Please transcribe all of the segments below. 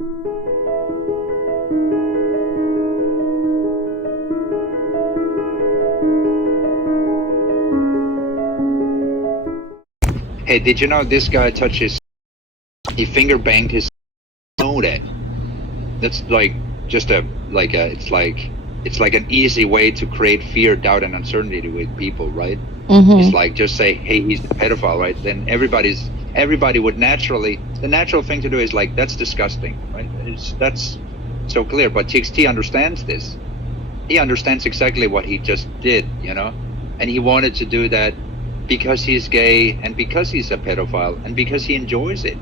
Hey, did you know this guy touches? He finger banged his. Know that? That's like just it's like an easy way to create fear, doubt, and uncertainty with people, right? It's like just say, hey, he's a pedophile, right? Then everybody would naturally, the natural thing to do is like, that's disgusting, right? That's so clear. But TXT understands this. He understands exactly what he just did, you know, and he wanted to do that because he's gay and because he's a pedophile and because he enjoys it.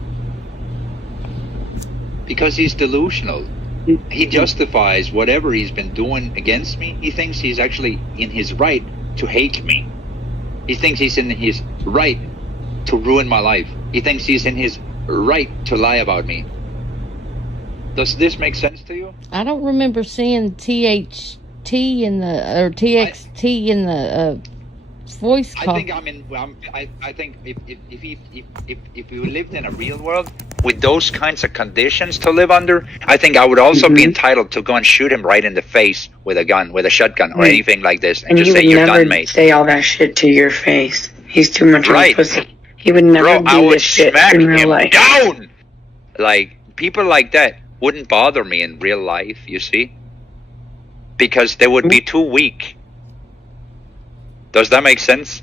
Because he's delusional. He justifies whatever he's been doing against me. He thinks he's actually in his right to hate me. He thinks he's in his right to ruin my life. He thinks he's in his right to lie about me. Does this make sense to you? I don't remember seeing TXT in the voice call. I think if we lived in a real world with those kinds of conditions to live under, I think I would also be entitled to go and shoot him right in the face with a gun, with a shotgun, or anything like this, and just say, "You're done, mate." Say all that shit to your face. He's too much of a pussy. He would never do this shit in real life. Down. Like people like that wouldn't bother me in real life, you see, because they would be too weak. Does that make sense?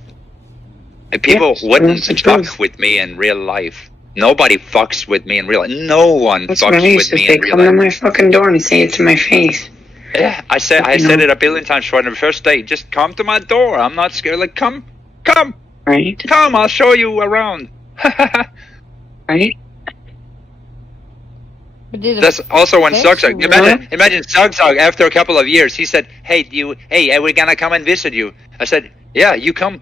And people wouldn't fuck with me in real life. Nobody fucks with me in real life. No one fucks with me in real life. Come to my fucking door and say it to my face. Yeah, I said it a billion times for the first day. Just come to my door. I'm not scared. Like, come. Right. Come, I'll show you around. Right. That's also when Zugzug. Imagine Zugzug after a couple of years. He said, "Hey, we're gonna come and visit you." I said, "Yeah, you come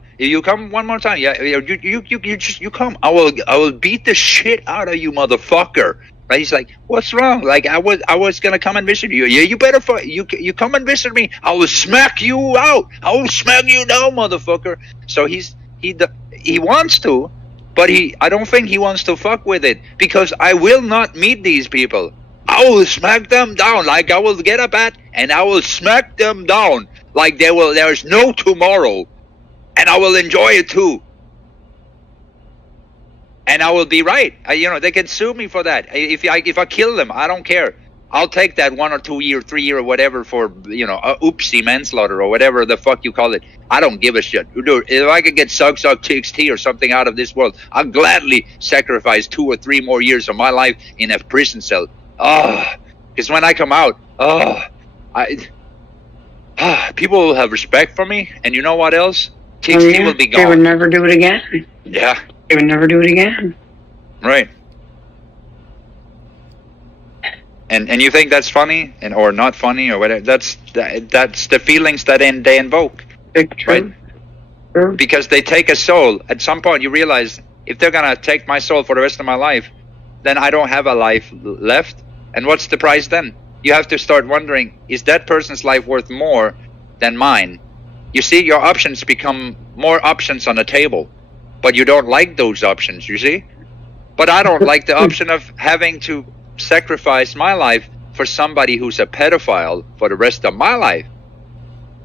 one more time. Yeah, you come. I will beat the shit out of you, motherfucker." Right? He's like, "What's wrong? Like I was gonna come and visit you. Yeah, you better you come and visit me. I will smack you out. I will smack you down, motherfucker." So he wants to. But I don't think he wants to fuck with it, because I will not meet these people. I will smack them down. Like I will get a bat and I will smack them down like there is no tomorrow, and I will enjoy it too. And I will be right. They can sue me for that. If I kill them, I don't care. I'll take that 1 or 2 year, 3 year or whatever for, oopsie manslaughter or whatever the fuck you call it. I don't give a shit. Dude, if I could get Zugzug TXT or something out of this world, I'll gladly sacrifice 2 or 3 more years of my life in a prison cell. Because when I come out, people will have respect for me, and you know what else? TXT will be gone. They would never do it again. Yeah. They would never do it again. Right. And you think that's funny or not funny or whatever? That's the feelings that they invoke, right? True. Because they take a soul. At some point, you realize if they're gonna take my soul for the rest of my life, then I don't have a life left. And what's the price then? You have to start wondering: is that person's life worth more than mine? You see, your options become more options on the table, but you don't like those options. You see, but I don't like the option of having to sacrifice my life for somebody who's a pedophile for the rest of my life.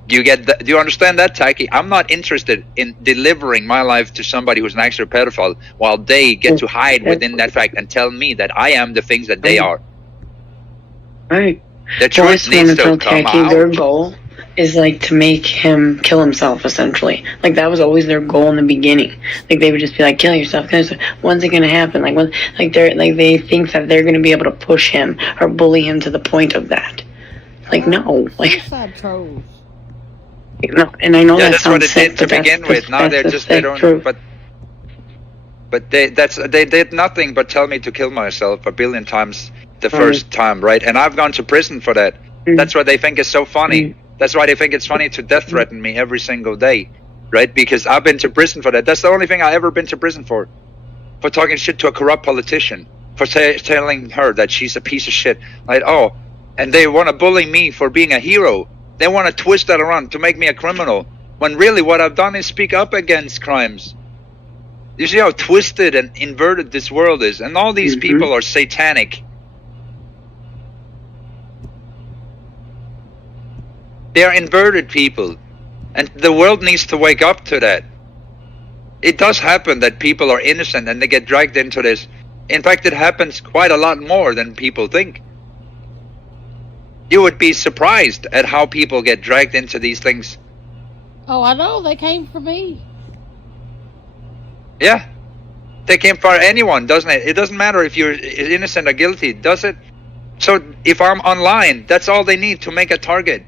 Do you understand that, Taki? I'm not interested in delivering my life to somebody who's an actual pedophile while they get to hide within that fact and tell me that I am the things that they are. Right. The truth needs to come out. Their goal is like to make him kill himself, essentially. Like that was always their goal in the beginning. Like they would just be like, kill yourself. When's it gonna happen? They think that they're gonna be able to push him or bully him to the point of that. Like no, like. Suicide trolls. No, and I know that's what it did to begin with. Now they don't. But they did nothing but tell me to kill myself a billion times the first time, right? And I've gone to prison for that. That's what they think is so funny. That's why they think it's funny to death threaten me every single day, right? Because I've been to prison for that. That's the only thing I've ever been to prison for talking shit to a corrupt politician, for telling her that she's a piece of shit. Like, and they want to bully me for being a hero. They want to twist that around to make me a criminal, when really what I've done is speak up against crimes. You see how twisted and inverted this world is, and all these people are satanic. They're inverted people. And the world needs to wake up to that. It does happen that people are innocent and they get dragged into this. In fact, it happens quite a lot more than people think. You would be surprised at how people get dragged into these things. Oh, I know. They came for me. Yeah. They came for anyone, doesn't it? It doesn't matter if you're innocent or guilty, does it? So if I'm online, that's all they need to make a target.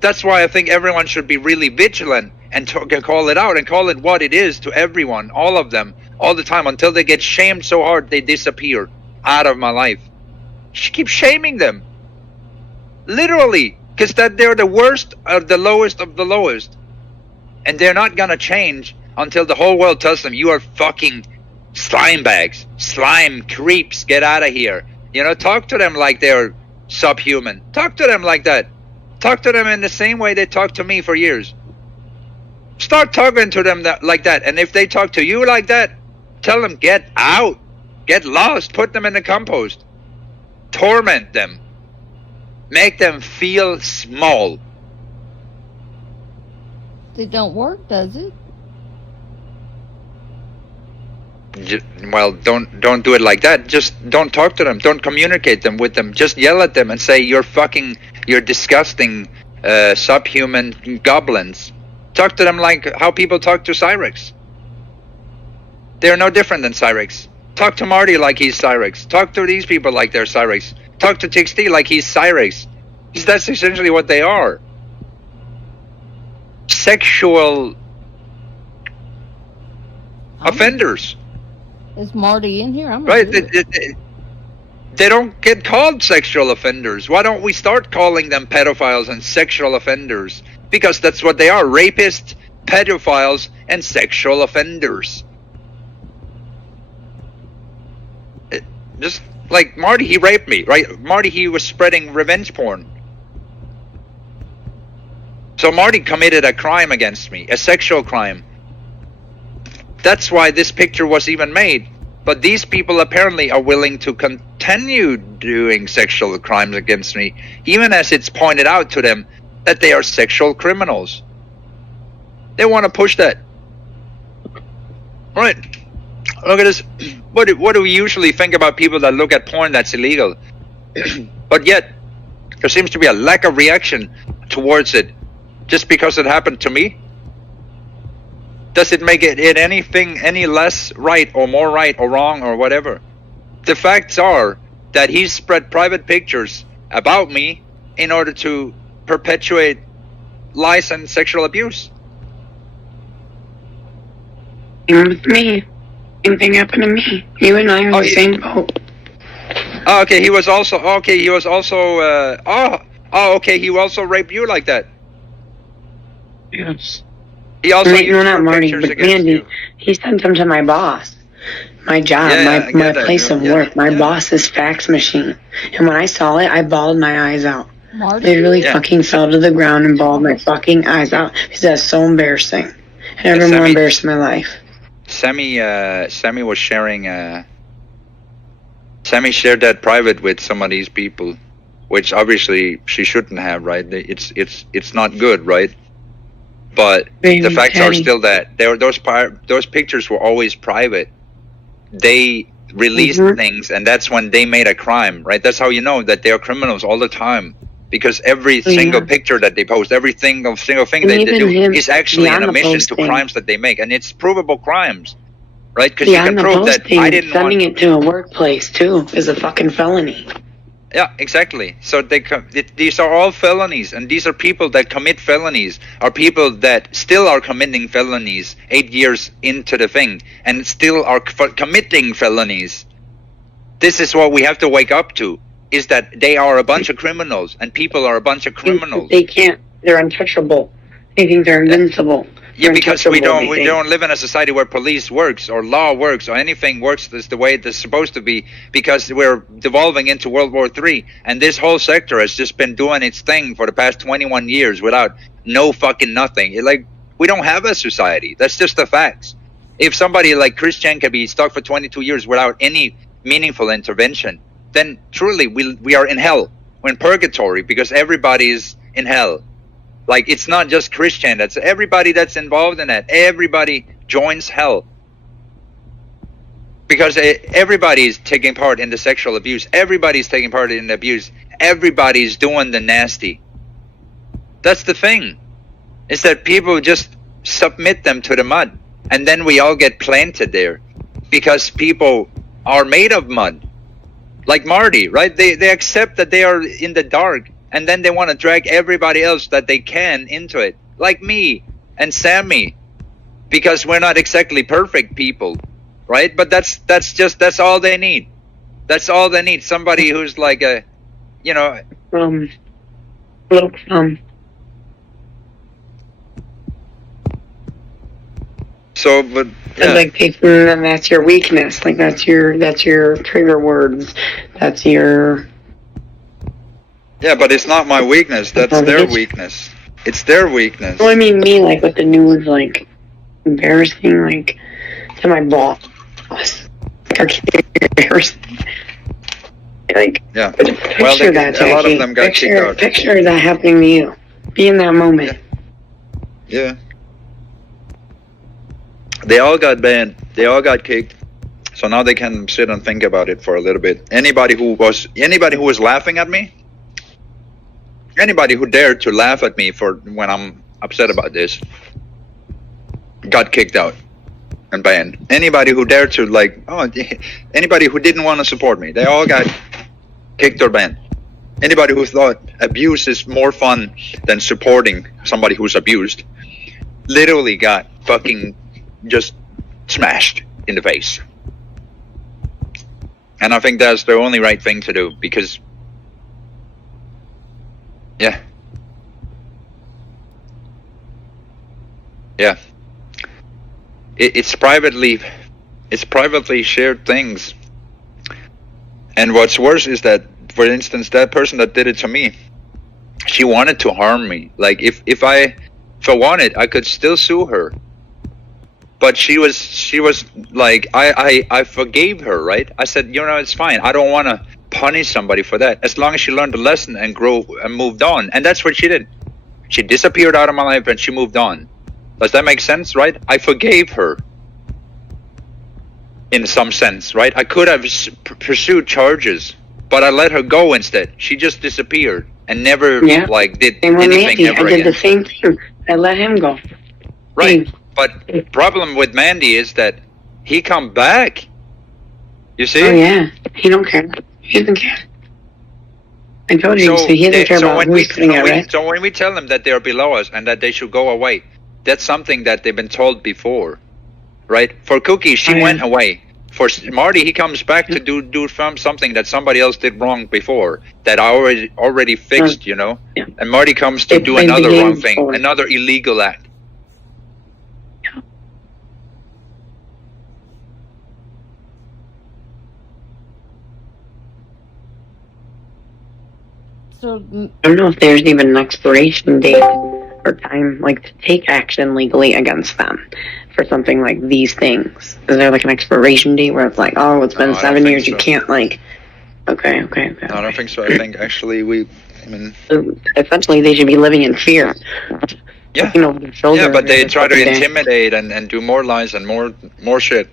That's why I think everyone should be really vigilant and call it out and call it what it is to everyone, all of them, all the time, until they get shamed so hard they disappear out of my life. She keeps shaming them. Literally, because that they're the worst or the lowest of the lowest. And they're not gonna change until the whole world tells them, you are fucking slime bags, slime creeps, get out of here. You know, talk to them like they're subhuman. Talk to them like that. Talk to them in the same way they talked to me for years. Start talking to them like that. And if they talk to you like that, tell them, get out. Get lost. Put them in the compost. Torment them. Make them feel small. It don't work, does it? Well, don't do it like that. Just don't talk to them. Don't communicate them with them. Just yell at them and say, you're disgusting, subhuman goblins. Talk to them like how people talk to Cyrex. They're no different than Cyrex. Talk to Marty like he's Cyrex. Talk to these people like they're Cyrex. Talk to TXT like he's Cyrex. That's essentially what they are. Sexual offenders. Is Marty in here? I'm right. They don't get called sexual offenders. Why don't we start calling them pedophiles and sexual offenders? Because that's what they are. Rapists, pedophiles, and sexual offenders. Just like Marty, he raped me, right? Marty, he was spreading revenge porn. So Marty committed a crime against me, a sexual crime. That's why this picture was even made. But these people apparently are willing to continue doing sexual crimes against me, even as it's pointed out to them that they are sexual criminals. They want to push that. Right. Look at this. What do we usually think about people that look at porn that's illegal? But yet, there seems to be a lack of reaction towards it just because it happened to me. Does it make it anything any less right or more right or wrong or whatever? The facts are that he spread private pictures about me in order to perpetuate lies and sexual abuse. Same with me. Same thing happened to me. You and I are in the same boat. Oh, okay, he was also okay. He was also okay. He also raped you like that. Yes. He also used no, not Marty, pictures but against Mandy. you. He sent them to my boss, my job, my place of work, my boss's fax machine. And when I saw it, I bawled my eyes out. Marty? Literally fucking fell to the ground and bawled my fucking eyes out because that's so embarrassing. I never more embarrassed in my life. Sammy was sharing. Sammy shared that private with some of these people, which obviously she shouldn't have, right? It's not good, right? But the facts are still that those pictures were always private. They released things, and that's when they made a crime, right? That's how you know that they are criminals all the time, because every single picture that they post, every single thing they do is actually an admission to crimes that they make, and it's provable crimes, right? Because you can prove that I didn't want sending it to a workplace too is a fucking felony. Yeah, exactly. So these are all felonies, and these are people that commit felonies, are people that still are committing felonies 8 years into the thing, and still are committing felonies. This is what we have to wake up to, is that they are a bunch of criminals, and people are a bunch of criminals. They can't, they're untouchable. They think they're invincible. Yeah, because we don't live in a society where police works or law works or anything works the way it's supposed to be, because we're devolving into World War III, and this whole sector has just been doing its thing for the past 21 years without no fucking nothing. Like, we don't have a society. That's just the facts. If somebody like Christian can be stuck for 22 years without any meaningful intervention, then truly we are in hell. We're in purgatory because everybody is in hell. Like, it's not just Christian. That's everybody that's involved in that. Everybody joins hell. Because everybody's taking part in the sexual abuse. Everybody's taking part in the abuse. Everybody's doing the nasty. That's the thing. Is that people just submit them to the mud. And then we all get planted there. Because people are made of mud. Like Marty, right? They accept that they are in the dark. And then they want to drag everybody else that they can into it. Like me and Sammy. Because we're not exactly perfect people. Right? But that's all they need. That's all they need. Somebody who's like a, you know. Little So, but yeah. like that's your weakness. Like that's your trigger words. That's your. Yeah, but it's not my weakness. That's their weakness. It's their weakness. Well, I mean, me, like, with the news, like, embarrassing, like, to my boss. Like, yeah. Picture that, Jackie. A lot of them got kicked out. Picture that happening to you. Be in that moment. Yeah. They all got banned. They all got kicked. So now they can sit and think about it for a little bit. Anybody who was laughing at me, anybody who dared to laugh at me for when I'm upset about this, got kicked out and banned. Anybody who dared to anybody who didn't want to support me, they all got kicked or banned. Anybody who thought abuse is more fun than supporting somebody who's abused, literally got fucking just smashed in the face. And I think that's the only right thing to do, because yeah, it's privately shared things. And what's worse is that, for instance, that person that did it to me, she wanted to harm me. Like, if I wanted, I could still sue her. But she was like, I forgave her, right? I said, it's fine. I don't want to punish somebody for that, as long as she learned a lesson and grew and moved on. And that's what she did. She disappeared out of my life and she moved on. Does that make sense, right? I forgave her in some sense, right? I could have pursued charges, but I let her go instead. She just disappeared and never did anything ever again. I did the same thing. I let him go. Right. But problem with Mandy is that he come back. You see? Oh yeah, he don't care. He doesn't care. I told you, so he doesn't care about who's putting it, right? So when we tell them that they are below us and that they should go away, that's something that they've been told before, right? For Cookie, she went away. For Marty, he comes back to do something that somebody else did wrong before, that I already fixed, Yeah. And Marty comes to do another wrong thing, another illegal act. So, I don't know if there's even an expiration date or time, like, to take action legally against them for something like these things. Is there, like, an expiration date where it's like, oh, it's been 7 years, you can't, like... Okay. No, I don't think so. I think, actually, essentially, they should be living in fear. Yeah. Yeah, but they try to intimidate and do more lies and more shit.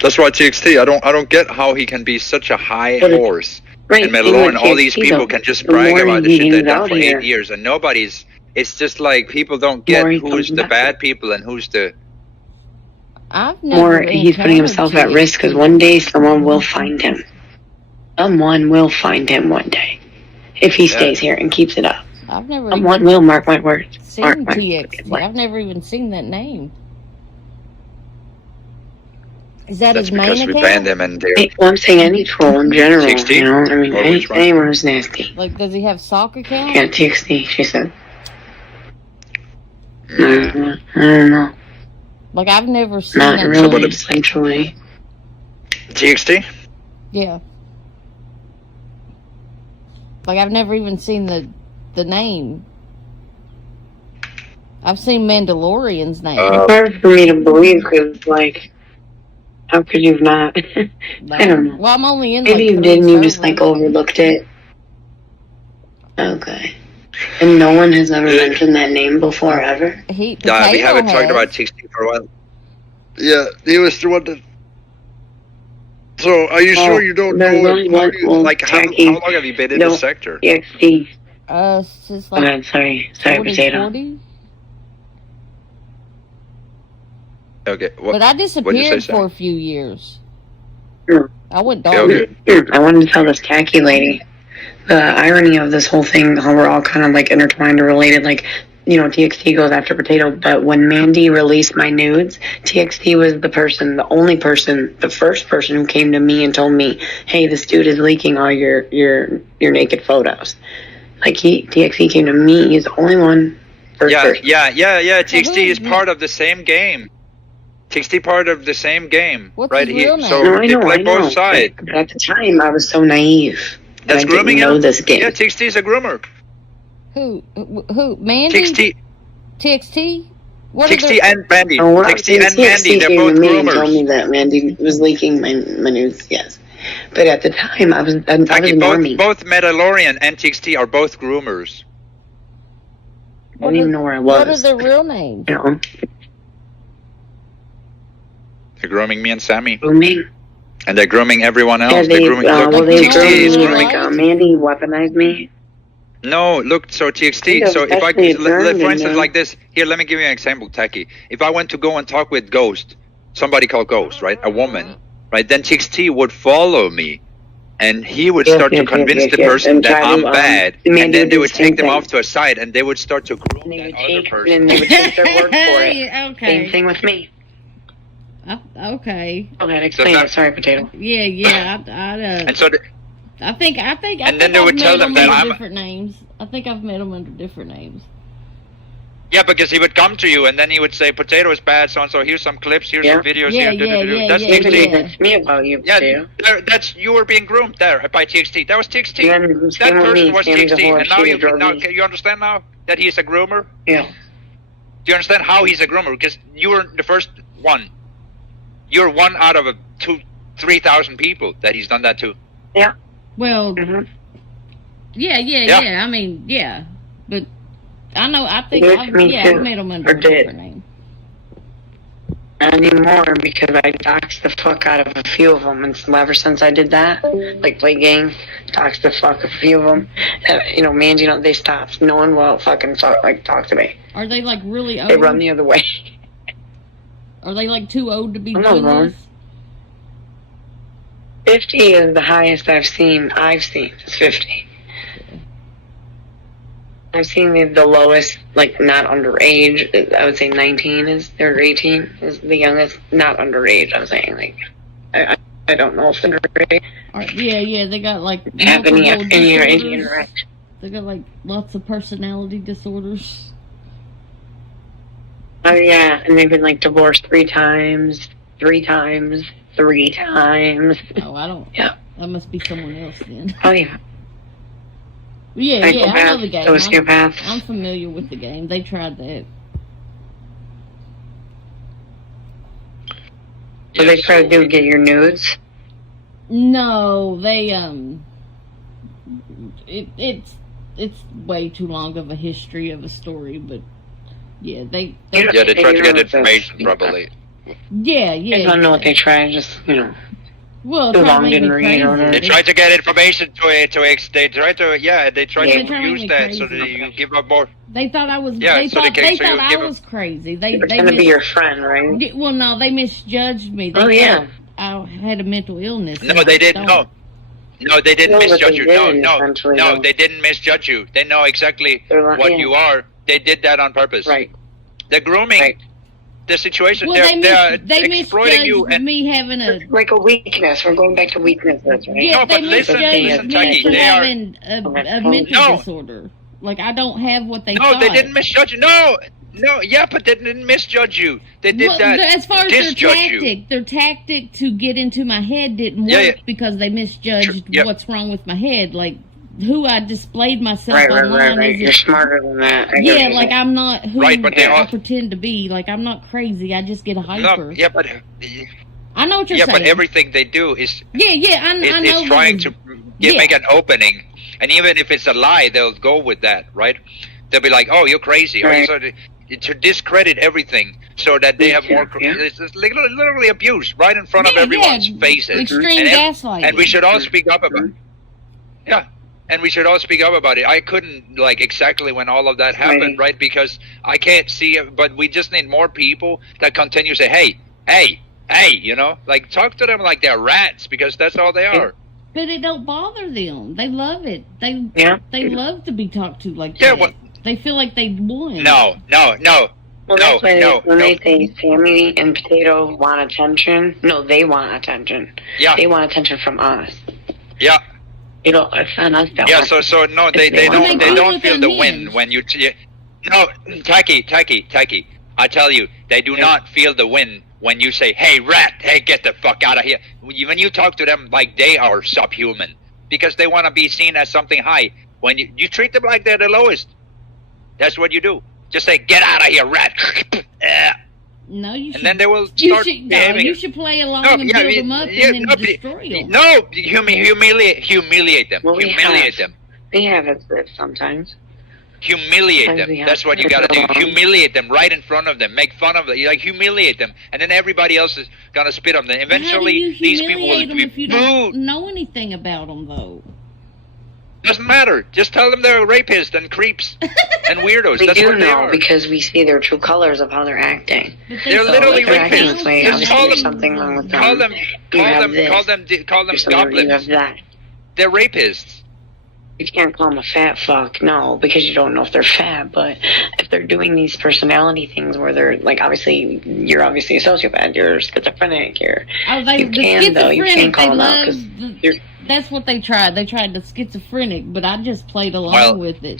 That's why TXT, I don't get how he can be such a high horse. Right, and Melon, all these people can just brag about the shit they've done for 8 years, and nobody's. It's just like people don't get who's the bad people and who's the. He's putting himself at risk because one day someone will find him. Someone will find him one day, if he stays here and keeps it up. Someone will, mark my words. Seen TXT. I've never even seen that name. Is that That's his main because we banned him and well, I'm saying any troll in general. 16? I mean, anyone who's nasty. Like, does he have sock account? Yeah, TXT, she said. I don't know. Like, I've never seen Not that. really, essentially. TXT? Yeah. Like, I've never even seen the name. I've seen Mandalorian's name. It's hard for me to believe because, like, how could you not? I don't know. Well, I'm only in. Maybe you didn't. You just like overlooked it. Okay. And no one has ever mentioned that name before, ever? We haven't talked about has. TXT for a while. Yeah, he was the one that. So, are you sure you don't know there's him? only one. Well, Like, how long have you been in the sector? TXT. Since Oh, like sorry, 40, potato. 40? Okay. But I disappeared Sam? for a few years. Sure. I went dark. Okay. I wanted to tell this khaki lady the irony of this whole thing, how we're all kind of like intertwined or related. Like, you know, TXT goes after Potato, but when Mandy released my nudes, TXT was the only person, the first person who came to me and told me, "Hey, this dude is leaking all your naked photos." Like TXT came to me. He's the only one. Yeah. TXT is part of the same game. TXT part of the same game, What's right? his real name? So No, I they know, play I know. both sides. But at the time, I was so naive. That's I grooming. didn't know this game. Yeah, TXT is a groomer. Who? Mandy? TXT. TXT? What TXT and Mandy. Oh, well, TXT and Mandy, they're came both to me and told me groomers. that Mandy was leaking my nudes. Yes, but at the time, I was a normie. Both Mandalorian and TXT are both groomers. I didn't even know where I was. What are their real names? You know, They're grooming me and Sammy, grooming. and they're grooming everyone else. Yeah, they're grooming. Look, they TXT groomed is me grooming. like Mandy weaponized me. No, look, so TXT, so if I, for instance, like this, here, let me give you an example, Techie. If I went to go and talk with Ghost, somebody called Ghost, right, a woman, right, then TXT would follow me, and he would start to convince the person that I'm bad, and then they would take them off to a side, and they would start to groom that other person. And they would take their word for it. Okay. Same thing with me. Okay. Go ahead, explain it. Sorry, Potato. Yeah. And so, I think And then they would tell them that I'm different names. I think I've met them under different names. yeah, because he would come to you, and then he would say, "Potato is bad, so and so. Here's some clips. Here's some videos. Yeah, That's yeah, TXT. yeah. That's me about you, Potato. Yeah, that's you were being groomed there by TXT. That was TXT. And then That same with person me. was Sammy's a TXT. whore. And now She's a drug can you understand now that he's a groomer? Yeah. Do you understand how he's a groomer? Because you were the first one. You're one out of 3,000 people that he's done that to. Yeah. Well, Mm-hmm. yeah. I mean, yeah, but I know. I think Yes, I've me met too. them under Or a did. different name. Not anymore because I doxed the fuck out of a few of them, and so ever since I did that, like play games, doxed the fuck a few of them. You know, man, they stopped. No one will fucking talk to me. Are they like really old? They run the other way. Are they like too old to be I'm not doing wrong. this? 50 is the highest I've seen. It's 50. I've seen the lowest, like not underage. I would say 19 or 18 is the youngest, not underage. I'm saying like, I don't know if they're underage. Yeah. They got like Have any multiple age disorders. interaction. They got like lots of personality disorders. Oh yeah, and they've been like divorced 3 times. Oh, I don't. Yeah. That must be someone else then. Oh yeah. Yeah, I know the game. Sociopaths. I'm familiar with the game. They tried that. So they try to get your nudes. No, they it's way too long of a history of a story, but yeah, they Yeah, they tried to get information, probably. yeah. I don't know what they try. Just Well, too try to long make didn't me read crazy. or whatever. They tried to get information they tried to They tried to use make that me so that crazy. you give up more. They thought I was. Yeah, they so thought, they they so thought you I give was crazy. They Pretend to be your friend, right? Well, no, they misjudged me. They Oh, yeah. thought I had a mental illness. No, and they I didn't. don't. No, they didn't No, but misjudge they you. did, No, essentially, though. they didn't misjudge you. They know exactly They're like- what yeah. you are. They did that on purpose. Right. They're grooming Right. the situation. Well, they're they exploiting you. misjudged And me having a. Like a weakness. We're going back to weaknesses, right? Yeah, No, but they listen, misjudged me Tucky, for they are- having a Okay. mental No. disorder. Like I don't have what they no, thought. they didn't misjudge you. No, yeah, but they didn't misjudge you. They did Well, that. as far as their disjudge you. tactic to get into my head didn't work Yeah. because they misjudged Yep. what's wrong with my head. Like who I displayed myself Right. online You're isn't. smarter than that. I get what Yeah, you're like saying. I'm not who Right, but they I all- pretend to be. Like I'm not crazy. I just get hyper. No, yeah, but I know what you're yeah, saying. but everything they do is I know. trying to Yeah. make an opening, And even if it's a lie, they'll go with that, right? They'll be like, "Oh, you're crazy," Right. or to discredit everything so that they have more. Yeah. It's literally abuse right in front of everyone's faces. Extreme gaslighting. And we should all speak up about it. Yeah. And we should all speak up about it. I couldn't like exactly when all of that happened, right? Because I can't see it, but we just need more people that continue to say, hey, you know, like talk to them like they're rats, because that's all they are. But it don't bother them. They love it. They love to be talked to like that. Well, they feel like they won. No. Well, that's why when they say Sammy and Potato want attention, no, they want attention. Yeah. They want attention from us. Yeah. You know, it's not us that Yeah, want so no, they don't feel the win when you. No, Tacky. I tell you, they do not feel the win when you say, "Hey, rat! Hey, get the fuck out of here!" When you talk to them like they are subhuman, because they want to be seen as something high. When you treat them like they're the lowest, that's what you do. Just say, "Get out of here, rat!" No, you should. And then they will start behaving. You should play along and build them up and then destroy them. No, humiliate them. Well, Humiliate them. We have it sometimes. Humiliate Sometimes them. we have That's what you to gotta do. go along. Humiliate them right in front of them. Make fun of them. You like humiliate them, and then everybody else is gonna spit on them. Eventually, these people will be if you don't know anything about them, though. Doesn't matter. Just tell them they're rapists and creeps and weirdos. We That's do what they know are. because we see their true colors of how they're acting. They're literally if they're acting this rapists. way, Just obviously call there's them. something wrong with them. Call them. You have this. Call them There's something wrong, you have goblins. that. They're rapists. You can't call them a fat fuck, no, because you don't know if they're fat. But if they're doing these personality things where they're like, obviously, you're obviously a sociopath, you're schizophrenic, you can though, you can't call them out because that's what they tried. They tried the schizophrenic, but I just played along with it.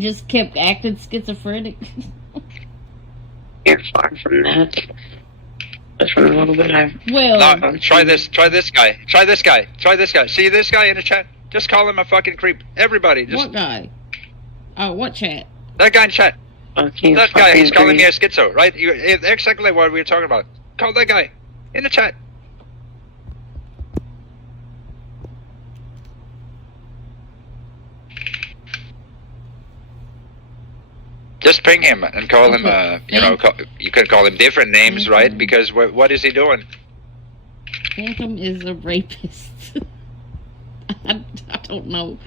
Just kept acting schizophrenic. you're far from that. Just from a little bit No, try this guy. Try this guy. See this guy in the chat? Just call him a fucking creep. Everybody. Just What guy? Oh, what chat? that guy in chat. Okay, That guy, he's calling me a creep. schizo, right? It's exactly what we were talking about. Call that guy in the chat. Just ping him and call him. You can call him different names, right? Because what is he doing? Phantom is a rapist. I don't know.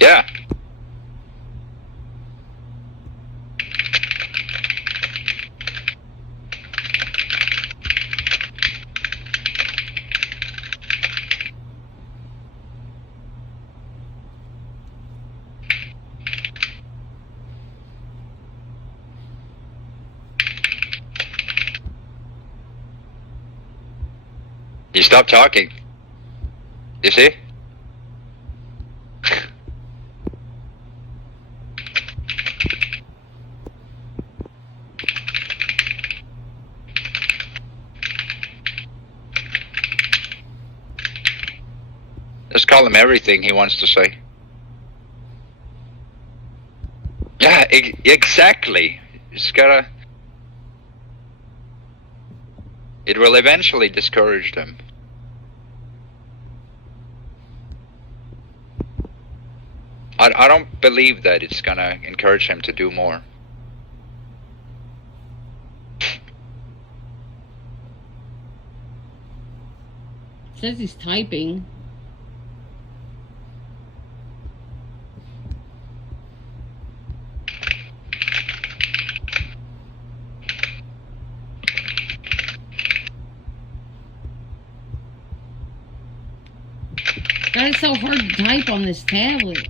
Yeah. You stop talking. You see? Just call him everything he wants to say. Yeah, exactly. It's gotta... It will eventually discourage them. I don't believe that it's gonna encourage him to do more. Says he's typing. God, it's so hard to type on this tablet.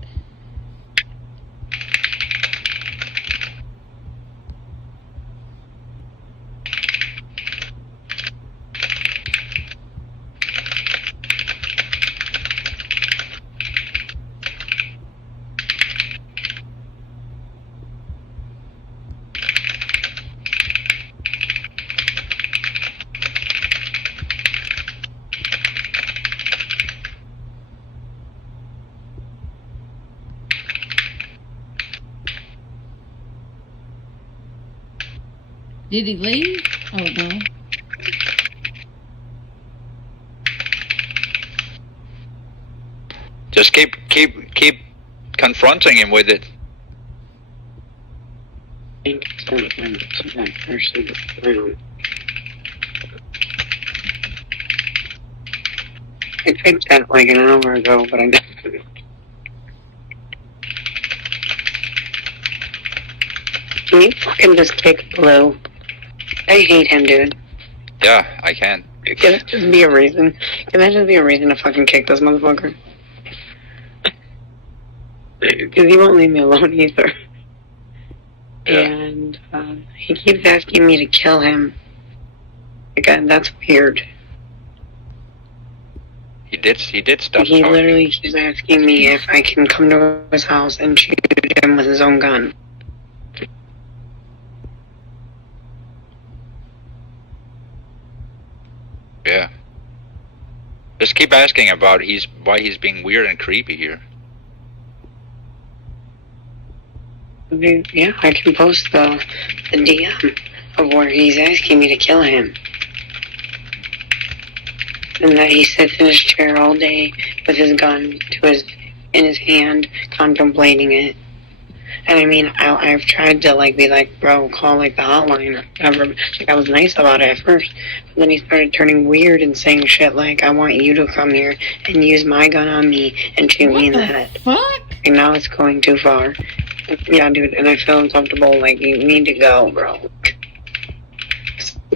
Did he leave? Oh, no. Just keep confronting him with it. I typed that like an hour ago, but I didn't. Can you fucking just kick Blue? I hate him, dude. Yeah, I can. Can that just be a reason? Can that just be a reason to fucking kick this motherfucker? Because he won't leave me alone either. Yeah. And he keeps asking me to kill him. Again, that's weird. He did stop He talking. literally keeps asking me if I can come to his house and shoot him with his own gun. Yeah. Just keep asking about why he's being weird and creepy here. Yeah, I can post the DM of where he's asking me to kill him. And that he sits in his chair all day with his gun in his hand, contemplating it. And I mean, I've tried to be like, bro, call the hotline or whatever. I was nice about it at first. But then he started turning weird and saying shit like, I want you to come here and use my gun on me and shoot me in the head. Fuck? And now it's going too far. Yeah, dude, and I feel uncomfortable. You need to go, bro.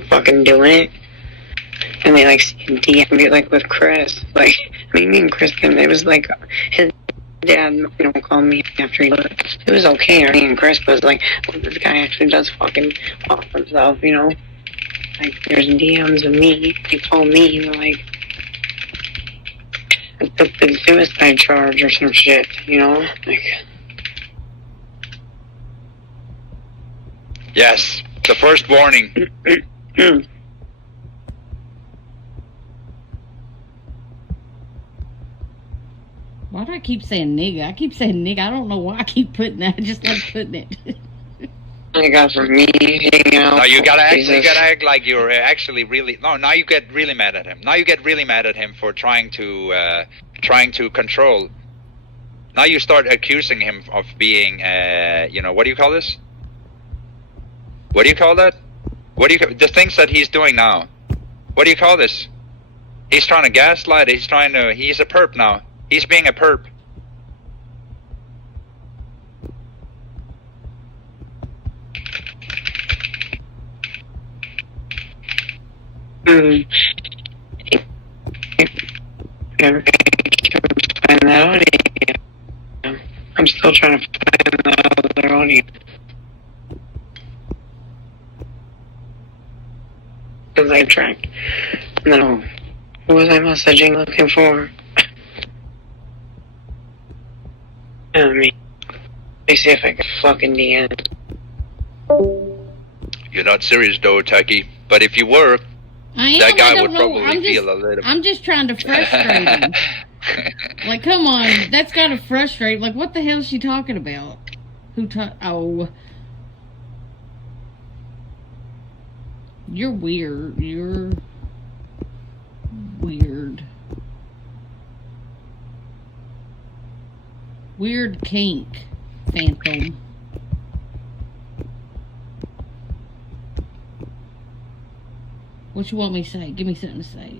Fucking doing it. And they DM me with Chris. Me and Chris, it was his dad, called me after he left. It was okay. Me and Chris was well, this guy actually does fucking off himself, there's DMs of me. They told me, I took the suicide charge or some shit, Yes, the first warning. Why do I keep saying nigga? I keep saying nigga. I don't know why I keep putting that. I just like putting it. I got for me hanging out. No, you gotta act like you're actually really. No, now you get really mad at him. Now you get really mad at him for trying to control. Now you start accusing him of being, what do you call this? What do you call that? The things that he's doing now? What do you call this? He's trying to gaslight. He's a perp now. He's being a perp. Find that audio. I'm still trying to find that other audio. Because I tracked. No. Who was I messaging looking for? Let me see if I can fucking DM. You're not serious though, Taki. But if you were, that guy would probably feel a little. I'm just trying to frustrate him. Come on, that's gotta frustrate. What the hell is she talking about? Oh. You're weird. You're weird. Weird kink, Phantom. What you want me to say? Give me something to say.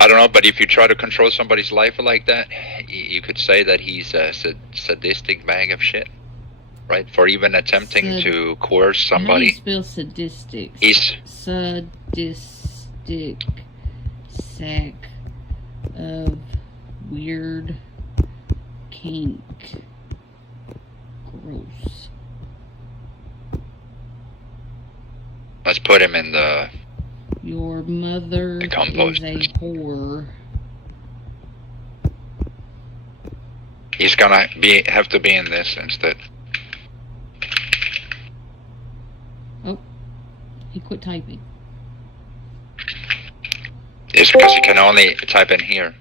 I don't know, but if you try to control somebody's life like that, you could say that he's a sadistic bag of shit, right? For even attempting to coerce somebody. How do you spell sadistic? He's sadistic sack of weird kink. Gross. Let's put him in the. Your mother is a whore. He's gonna have to be in this instead. Oh, he quit typing. It's because he can only type in here.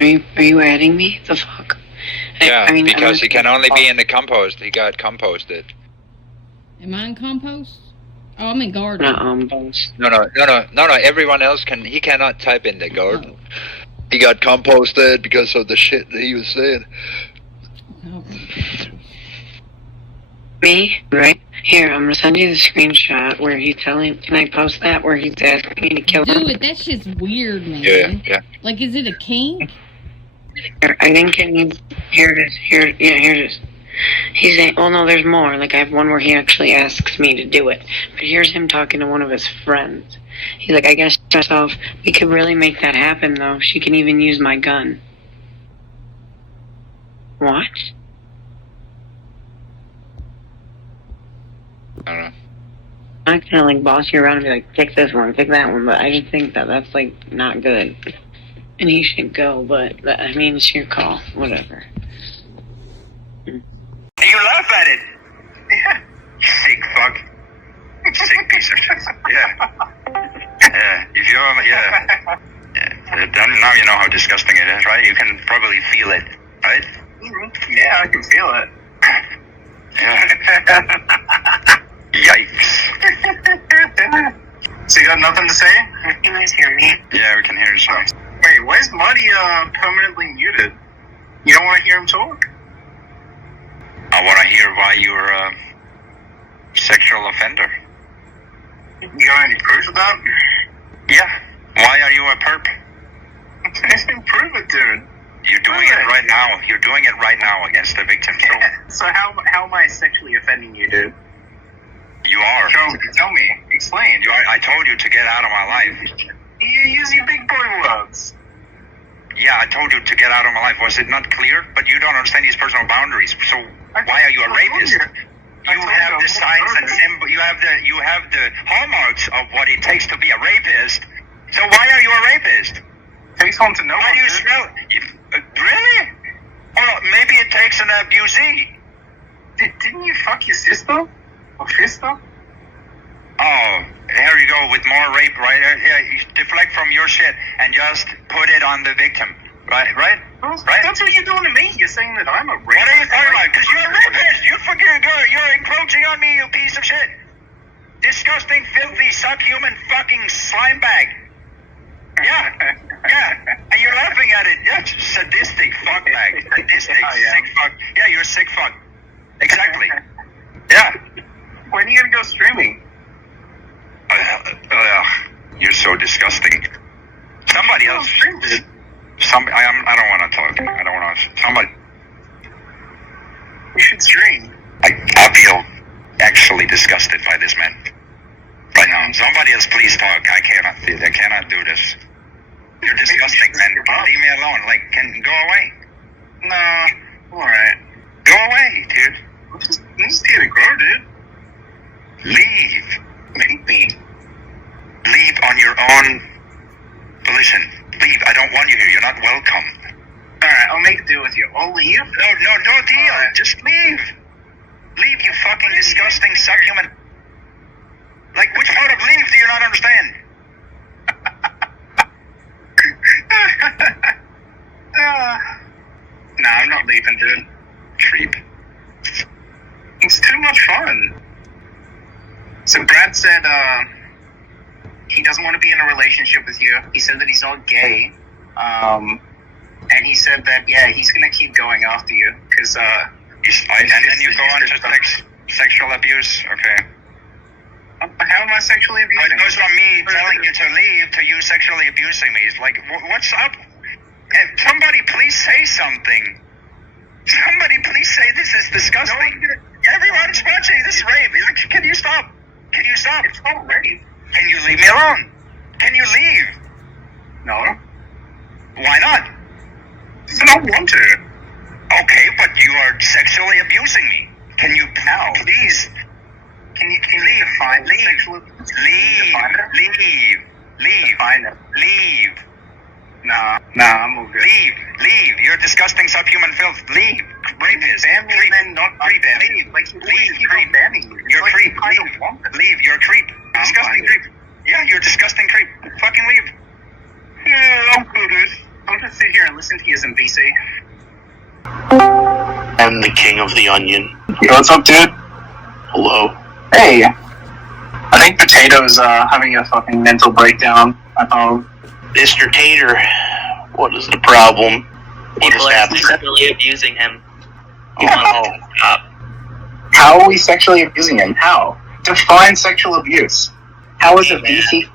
Are you adding me? The fuck? Yeah, I mean, because he can only be in the compost. He got composted. Am I in compost? Oh, I'm in garden. No. Everyone else can. He cannot type in the garden. He got composted because of the shit that he was saying. Oh. Me? Right? Here, I'm gonna send you the screenshot where he's telling. Can I post that where he's asking me to kill him? Do it. That shit's weird, man. Yeah. Like, is it a kink? Here, I think it needs. Here it is. Here it is. He's saying, oh no, there's more. Like, I have one where he actually asks me to do it. But here's him talking to one of his friends. He's like, I guess to myself, we could really make that happen, though. She can even use my gun. What? I don't know. I'm kind of like boss you around and be like, take this one, take that one. But I just think that that's like not good. And he should go, but I mean, it's your call. Whatever. You laugh at it. Yeah. You sick fuck. Sick piece of shit. Yeah. Yeah. If you're, yeah. Then now you know how disgusting it is, right? You can probably feel it, right? Mm-hmm. Yeah, I can feel it. Yeah. Yikes. So you got nothing to say? You guys hear me? Yeah, we can hear you. Wait, why is Marty permanently muted? You don't want to hear him talk? I want to hear why you're a sexual offender. You got any proof of that? Yeah. Why are you a perp? Prove it, dude. You're doing it right now. You're doing it right now against the victim. So how am I sexually offending you, dude? You are. Tell me. Explain. I told you to get out of my life. You use your big boy words. Yeah, I told you to get out of my life. Was it not clear? But you don't understand these personal boundaries. So why are you a rapist? You have the signs and symbols. You have the hallmarks of what it takes to be a rapist. So why are you a rapist? Takes home to know. Why do you smell? Really? Well, maybe it takes an abusee. Didn't you fuck your sister? Or sister? Oh, here you go with more rape, right? Yeah, you deflect from your shit and just put it on the victim, right? Right? That's what you're doing to me. You're saying that I'm a rapist. What are you talking about? Because you're a rapist. You're encroaching on me, you piece of shit. Disgusting, filthy, subhuman, fucking slime bag. Yeah. And you're laughing at it. Yeah, sadistic fuck bag. Sadistic, sick fuck. Yeah, you're a sick fuck. Exactly. Yeah. When are you gonna go streaming? You're so disgusting. Somebody else. I don't want to talk. I don't want to. Somebody. You should stream. I feel actually disgusted by this man right now. Somebody else, please talk. I cannot do this. You're disgusting, man. Leave me alone. Go away. No. All right. Go away, dude. I'm just here to grow, dude. Leave. Maybe. Leave on your own volition. Leave. I don't want you here. You're not welcome. Alright, I'll make a deal with you. I'll leave? No deal. Right. Just leave. Leave, you fucking disgusting subhuman. Which part of leave do you not understand? Nah, I'm not leaving, dude. Creep. It's too much fun. So Brad said, he doesn't want to be in a relationship with you. He said that he's not gay. And he said that, yeah, he's going to keep going after you. Because, and then you go on to sexual abuse? Okay. How am I sexually abusing? It goes from me telling you to leave to you sexually abusing me. It's like, what's up? Somebody please say something. Somebody please say this is disgusting. Everyone's watching this rape. Can you stop? Can you stop? It's not rape. Can you leave me alone? Can you leave? No. Why not? I don't want to. Okay, but you are sexually abusing me. Can you please? Can you leave? Define leave. Nah, I'm all good. Leave. You're disgusting subhuman filth. Leave. Rapist. Family men, not creep. Leave. Creep. You're a creep. Leave. You're a creep. Disgusting creep. Yeah, you're a disgusting creep. Fucking leave. Yeah, I'm cool, dude. I'll just sit here and listen to you safe. I'm the king of the onion. Yo, what's up, dude? Hello. Hey. I think Potato's having a fucking mental breakdown at home. Mr. Tater, what is the problem? What People is are happening? sexually abusing him. He wants to stop. How are we sexually abusing him? How? Define sexual abuse. How is it VC?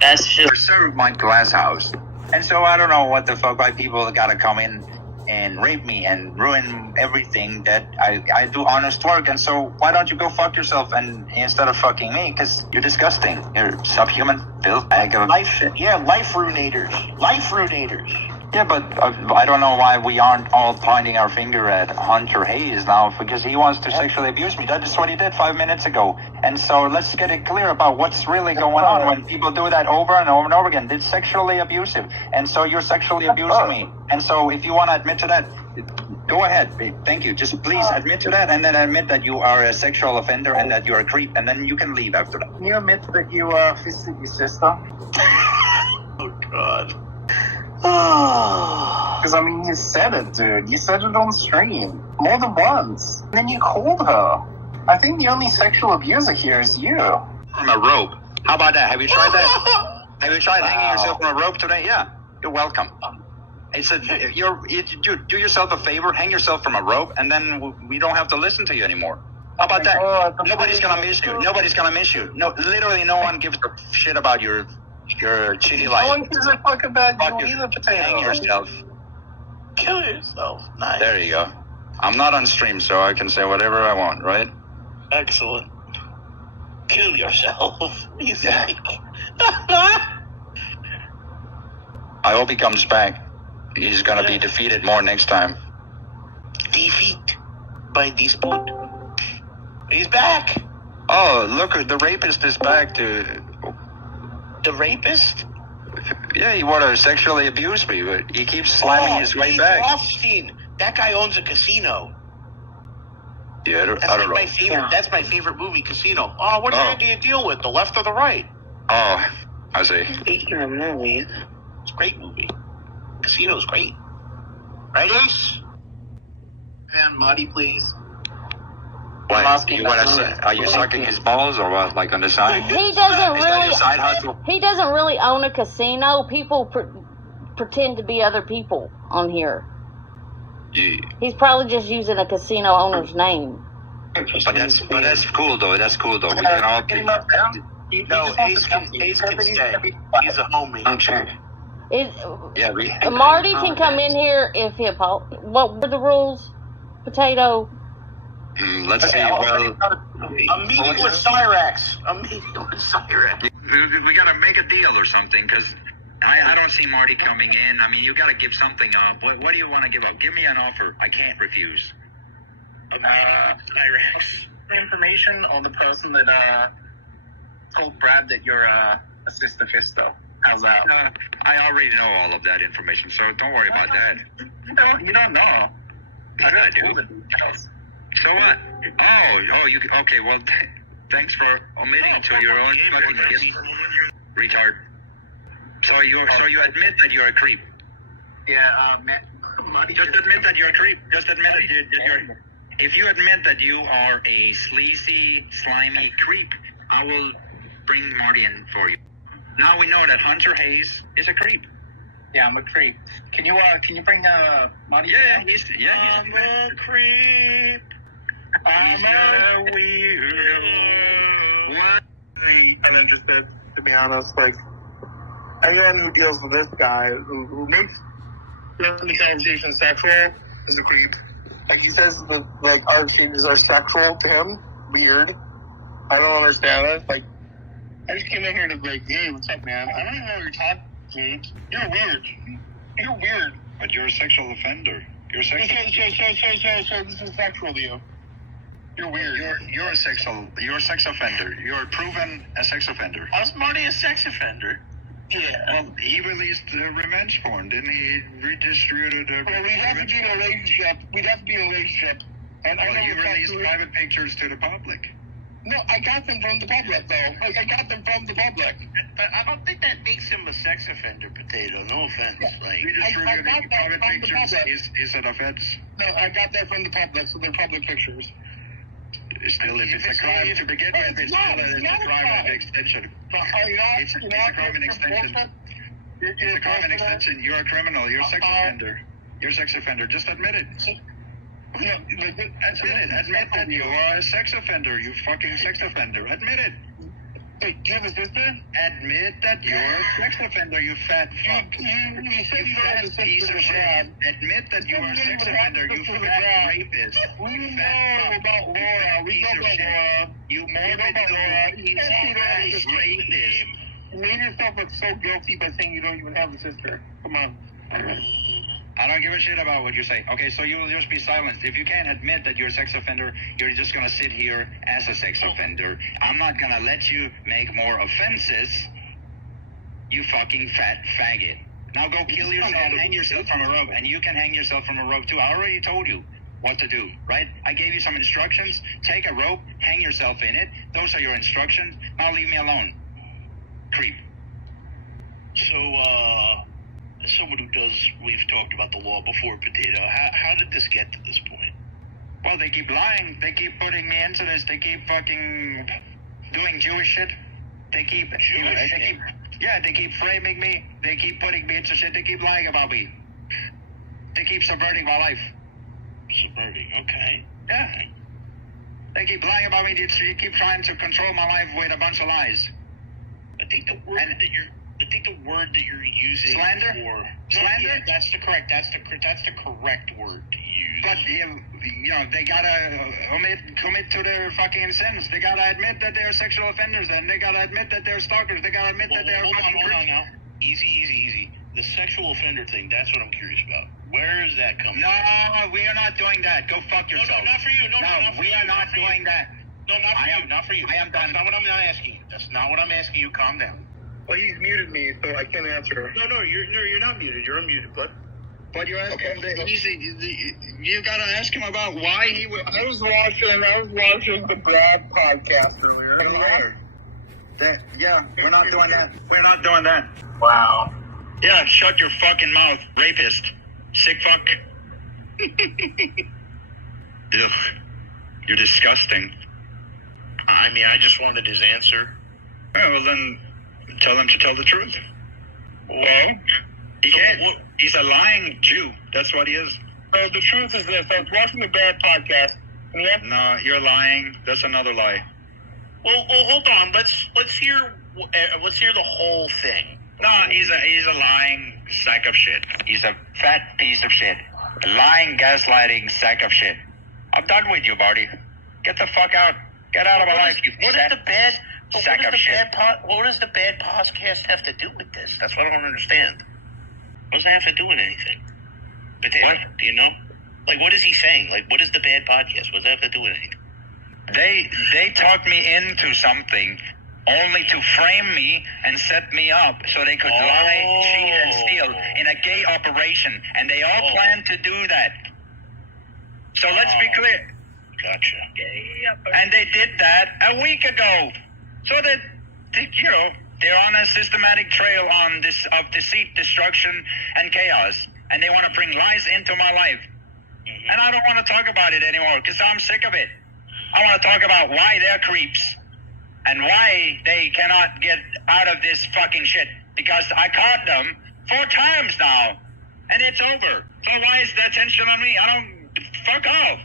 That's just Serve my glass house. And so I don't know what the fuck why people gotta come in and rape me and ruin everything that I do honest work. And so why don't you go fuck yourself and instead of fucking me? Because you're disgusting. You're subhuman, filth bag of life. Life ruinators. Life ruinators. Yeah, but I don't know why we aren't all pointing our finger at Hunter Hayes now because he wants to sexually abuse me. That is what he did 5 minutes ago. And so let's get it clear about what's really going on when people do that over and over and over again. It's sexually abusive. And so you're sexually abusing me. And so if you want to admit to that, go ahead. Thank you. Just please admit to that and then admit that you are a sexual offender and that you're a creep. And then you can leave after that. Can you admit that you fisted your sister? Oh, God. Because, I mean, you said it, dude. You said it on stream. More than once. And then you called her. I think the only sexual abuser here is you. From a rope. How about that? Have you tried that? Have you tried hanging yourself from a rope today? Yeah. You're welcome. It's do yourself a favor, hang yourself from a rope, and then we don't have to listen to you anymore. How about that? Nobody's gonna miss you. Nobody's gonna miss you. No, literally no one gives a shit about your shitty life. No one gives a fuck about Fuck you you. either, Potato. Hang yourself. Kill yourself. Nice. There you go. I'm not on stream, so I can say whatever I want, right? Excellent. Kill yourself. You think? I hope he comes back. He's gonna be defeated more next time. Defeat by dispute. He's back. Oh, look, the rapist is back to... The rapist? Yeah, he wanted to sexually abuse me, but he keeps slamming his way Dave back. Rothstein. That guy owns a casino. Yeah, That's I don't like my know. favorite. That's my favorite movie, Casino. Oh, what side do you deal with? The left or the right? Oh, I see. Speaking of movies, It's a great movie. Casino's great. Right, Ace? And Muddy, please. What? You want to say? Are you sucking his balls or what? Like on the side? He doesn't Is that really. your side hustle? He doesn't really own a casino. People pretend to be other people on here. Yeah. He's probably just using a casino owner's name. But that's cool though. That's cool though. We can all be. No, Ace can stay. He's a homie. okay. Yeah, we. Marty can come in here if he what were the rules? Potato. Let's see. Well, I'm meeting with Cyrax. we gotta make a deal or something because I don't see Marty coming in. I mean, you gotta give something up. What do you want to give up? Give me an offer. I can't refuse. Cyrax. Information on the person that told Brad that you're a sister fisto. How's that? I already know all of that information, so don't worry about that. You don't know. I do. All the details. So what? Oh, you okay? Well, thanks for omitting to your own fucking gift, retard. So you admit that you're a creep. Yeah, Muddy. Just admit that you're a creep. Just admit that you're. If you admit that you are a sleazy, slimy creep, I will bring Marty in for you. Now we know that Hunter Hayes is a creep. Yeah, I'm a creep. Can you bring Marty? Yeah, he's I'm a creep. I'm a weirdo. What? And interested, to be honest. Like, anyone who deals with this guy, who makes the conversation sexual, is a creep. Like, he says that, like, our exchanges are sexual to him. Weird. I don't understand it. Like, I just came in here to be like, hey, what's up, man? I don't even know what you're talking to. You're weird. You're weird. But you're a sexual offender. You're a sexual. So this is sexual to you. You're weird. You're a sex offender. You're proven a sex offender. How's Marty a sex offender? Yeah. Well, he released revenge porn, didn't he? Redistributed. Well, we'd have to be in a relationship. And Well, you released private pictures to the public. No, I got them from the public, though. Like, I got them from the public. I don't think that makes him a sex offender, Potato. No offense. Like, You just I reviewed got that private from the pictures. public. Is it offense? No, I got that from the public, so they're public pictures. Still, if it's a crime to begin with, it's still a crime of extension. It's a crime in extension. It's a crime in extension. You're a criminal. You're a sex offender. You're a sex offender. Just admit it. Admit it. Admit that you are a sex offender. You fucking sex offender. Admit it. Wait, do you have a sister? Admit that you're a sex offender, you fat fuck. You said you don't have a sister. Piece of shit. Admit that you are a sex offender, you fat rapist. We know about Laura. We know about Laura. You morbid Laura. He's a rapist. You made yourself look so guilty by saying you don't even have a sister. Come on. I don't give a shit about what you say. Okay, so you will just be silenced. If you can't admit that you're a sex offender, you're just gonna sit here as a sex offender. I'm not gonna let you make more offenses, you fucking fat faggot. Now go kill yourself, hang yourself from a rope, and you can hang yourself from a rope too. I already told you what to do, right? I gave you some instructions. Take a rope, hang yourself in it. Those are your instructions. Now leave me alone. Creep. so, as someone who does, we've talked about the law before, Potato. How did this get to this point? Well, they keep lying. They keep putting me into this. They keep fucking doing Jewish shit. They keep they keep framing me. They keep putting me into shit. They keep lying about me. They keep subverting my life. Subverting, okay. Yeah. They keep lying about me. They keep trying to control my life with a bunch of lies. I think the word that you're using Slander? Slander? Yeah, that's the correct word to use. But they gotta commit to their fucking sins. They gotta admit that they're sexual offenders, and they gotta admit that they're stalkers. They gotta admit that they're fucking hold on now. Easy. The sexual offender thing, that's what I'm curious about. Where is that coming from? No, we are not doing that. Go fuck yourself. No, not for you. No, we are not doing that. No, not for you. I am done. That's not what I'm asking you. That's not what I'm asking you. Calm down. Well, he's muted me, so I can't answer. No, you're not muted. You're unmuted, bud. But you're asking you gotta ask him about why he would. I was watching the Brad podcast earlier. We're not doing that. We're not doing that. Wow. Yeah, shut your fucking mouth, rapist. Sick fuck. Ugh. You're disgusting. I mean, I just wanted his answer. Oh, well then, tell him to tell the truth. Well, he can't. He's a lying Jew. That's what he is. So the truth is this: I was watching the Brad podcast. No, you're lying. That's another lie. Well, hold on. Let's hear the whole thing. No, he's a lying sack of shit. He's a fat piece of shit. A lying, gaslighting sack of shit. I'm done with you, Barty. Get the fuck out. Get out of my life, you sack of shit. What does the bad podcast have to do with this? That's what I don't understand. What does it have to do with anything? What? Do you know? Like, what is he saying? Like, what is the bad podcast? What does that have to do with anything? They talked me into something only to frame me and set me up so they could lie, cheat, and steal in a gay operation. And they all planned to do that. So let's be clear. Gotcha. And they did that a week ago. So that, they're on a systematic trail of deceit, destruction, and chaos. And they want to bring lies into my life. Mm-hmm. And I don't want to talk about it anymore because I'm sick of it. I want to talk about why they're creeps and why they cannot get out of this fucking shit. Because I caught them 4 times now. And it's over. So why is the attention on me? Fuck off.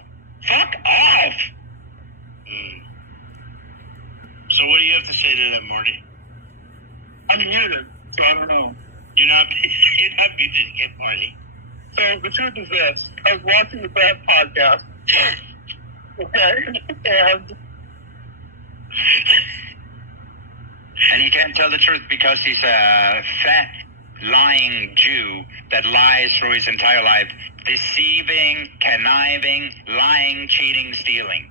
Fuck off. So what do you have to say to that, Marty? I'm muted, so I don't know. You're not muted yet, Marty. So the truth is this: I was watching the Brad podcast. Okay, and he can't tell the truth because he's a fat, lying Jew that lies through his entire life, deceiving, conniving, lying, cheating, stealing.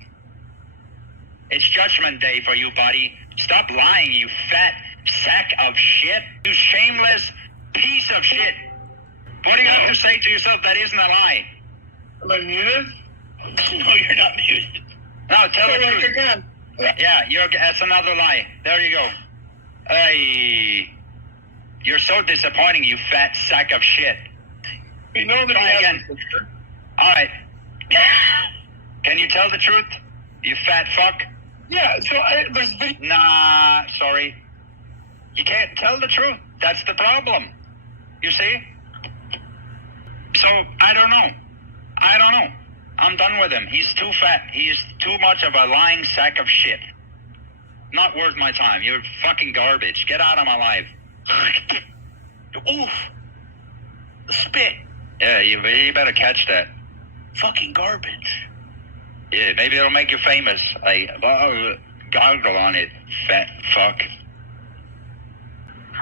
It's judgment day for you, buddy. Stop lying, you fat sack of shit. You shameless piece of shit. What do you have to say to yourself that isn't a lie? Am I muted? No, you're not muted. No, tell the truth. Again. Yeah, that's another lie. There you go. Hey, you're so disappointing, you fat sack of shit. We know that Try he has again. a sister. All right. Can you tell the truth, you fat fuck? Yeah, so there's video. Nah, sorry. You can't tell the truth. That's the problem. You see? So, I don't know. I'm done with him. He's too fat. He is too much of a lying sack of shit. Not worth my time. You're fucking garbage. Get out of my life. Oof. Spit. Yeah, you better catch that. Fucking garbage. Yeah, maybe it'll make you famous. Gargle on it, fat fuck.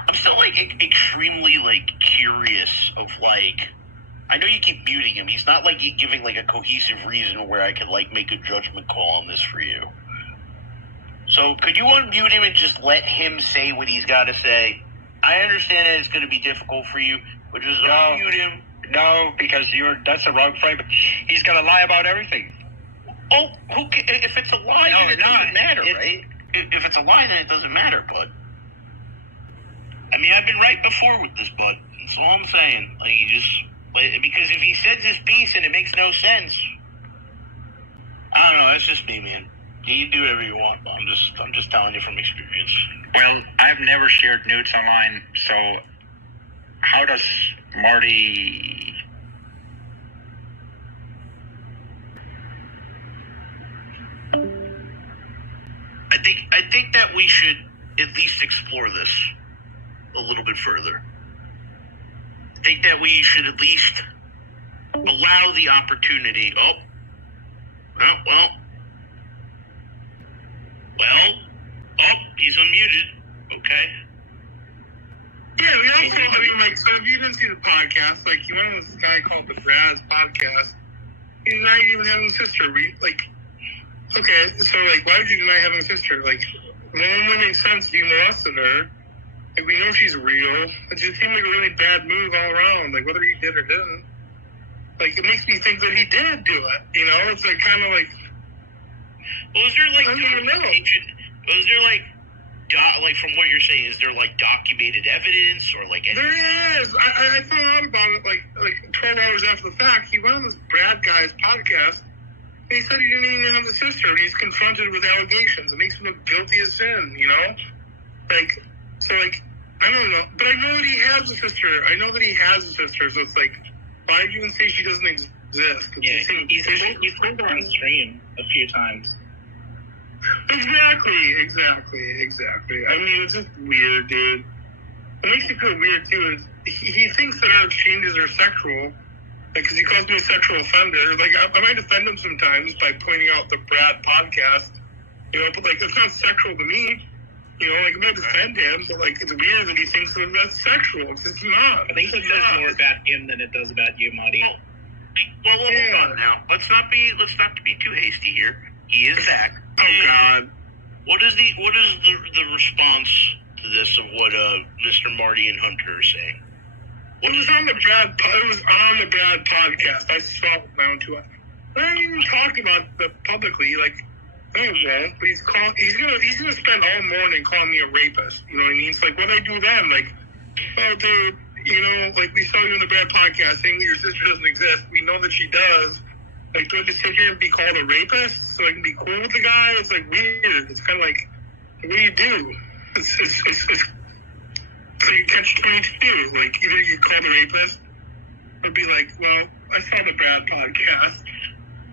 I'm still, like, extremely, like, curious of, like... I know you keep muting him. He's not, like, giving, like, a cohesive reason where I could, like, make a judgment call on this for you. So, could you unmute him and just let him say what he's got to say? I understand that it's going to be difficult for you, but just unmute him. No, because that's a wrong frame. He's going to lie about everything. Oh, if it's a lie, then it doesn't matter, right? If it's a lie, then it doesn't matter, bud. I mean, I've been right before with this, bud. That's all I'm saying. Like, because if he says this piece and it makes no sense, I don't know. That's just me, man. You can do whatever you want. I'm just telling you from experience. Well, I've never shared nudes online, so how does Marty... I think that we should at least explore this a little bit further. I think that we should at least allow the opportunity. He's unmuted. Okay. Yeah, we also, I mean, like, so if you didn't see the podcast, like, he went on this guy called the Brad's podcast. He's not even having a sister. Okay, so, like, why would you deny having a sister? Like, no one would make sense if you molested her. Like, we know she's real. It just seemed like a really bad move all around, like, whether he did or didn't. Like, it makes me think that he did do it, you know? It's like, kind of like... Well, is there, like, I don't even know. Was there, like from what you're saying, is there, like, documented evidence or, like... There is! I found out about it, like 12 hours after the fact. He went on this Brad guy's podcast, and he said he didn't even have a sister, and he's confronted with allegations. It makes him look guilty as sin, you know? Like, so, like, I don't know. But I know that he has a sister. So it's like, why did you even say she doesn't exist? Yeah, he's put her on stream a few times. Exactly. I mean, it's just weird, dude. What makes me feel weird, too, is he thinks that our exchanges are sexual, like, because he calls me a sexual offender. Like, I might offend him sometimes by pointing out the Brad podcast, you know, but, like, it's not sexual to me. You know, like, I might offend him, but, like, it's weird that he thinks that that's sexual. It's just not. I think it says more about him than it does about you, Marty. Well, hold on now. Let's not be too hasty here. He is back. Oh, God. What is the response to this of what Mr. Marty and Hunter are saying? It was on the Brad podcast. I saw it with my own two eyes. I didn't even talk about it publicly. Like, I don't know. But he's gonna spend all morning calling me a rapist. You know what I mean? It's like, what do I do then? Like, oh, dude, you know, like, we saw you on the Brad podcast saying your sister doesn't exist. We know that she does. Like, do I just sit here and be called a rapist so I can be cool with the guy? It's, like, weird. It's kind of like, what do you do? It's so you catch 22. Like, either you call the rapist or be like, well, I saw the Brad podcast.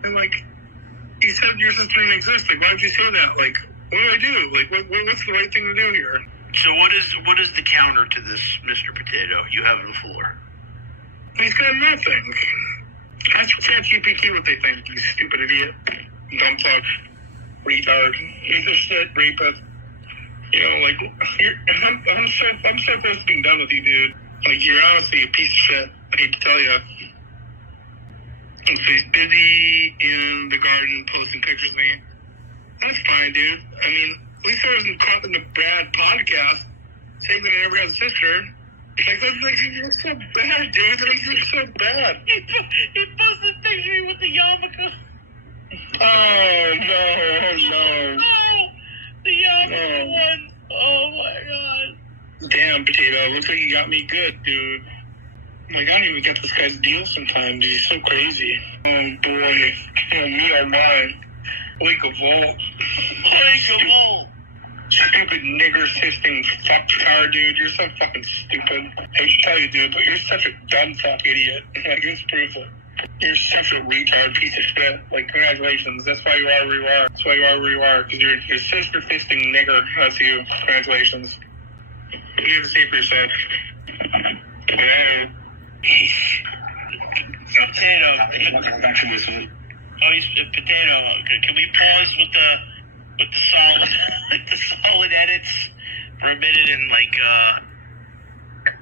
And, like, you said your sister didn't exist. Like, why would you say that? Like, what do I do? Like, what's the right thing to do here? So what is the counter to this, Mr. Potato? You have the floor. He's got nothing. Ask ChatGPT what they think, you stupid idiot. Dumb fuck. Retard. Piece of shit, rapist. You know, like, I'm so close to being done with you, dude. Like, you're honestly a piece of shit. I hate to tell you. And so he's busy in the garden posting pictures of me. That's fine, dude. I mean, at least I wasn't caught in the Brad podcast saying that I never had a sister. Like, that's like, you look so bad, dude. Like, you look so bad. He posted picture with the yarmulke. Oh, no. No. The other one. Oh my god. Damn, Potato. Looks like you got me good, dude. Like, I don't even get this guy's deal sometimes. He's so crazy. Oh boy. Me or mine. Wake of all. Stupid nigger fisting fucktar, dude. You're so fucking stupid. I hate to tell you, dude, but you're such a dumb fuck idiot. Like, it's proof it. You're such a retard piece of shit. Like, congratulations. That's why you are where you are. That's why you are where you are. Because you're sister fisting nigger. That's you. Congratulations. What do you have to say for yourself? Potato. Oh, he's Potato. Can we pause with the solid solid edits for a minute and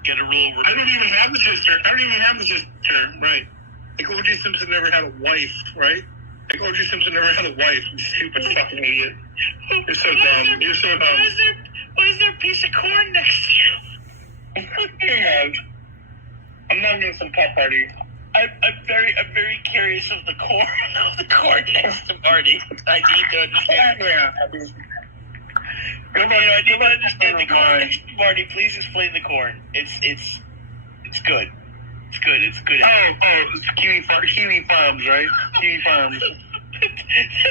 get a real? I don't even have a sister. Right? Like O.J. Simpson never had a wife, right? Like O.J. Simpson never had a wife. You stupid fucking idiot. You're so dumb. You're so dumb. Why is there a piece of corn next to you? I'm not doing some pop party. I'm very curious of the corn next to Marty. I need to understand. I need to understand the corn next to Marty. Please explain the corn. It's good. It's good. It's good. It's Kiwi Farms, right? Kiwi Farms.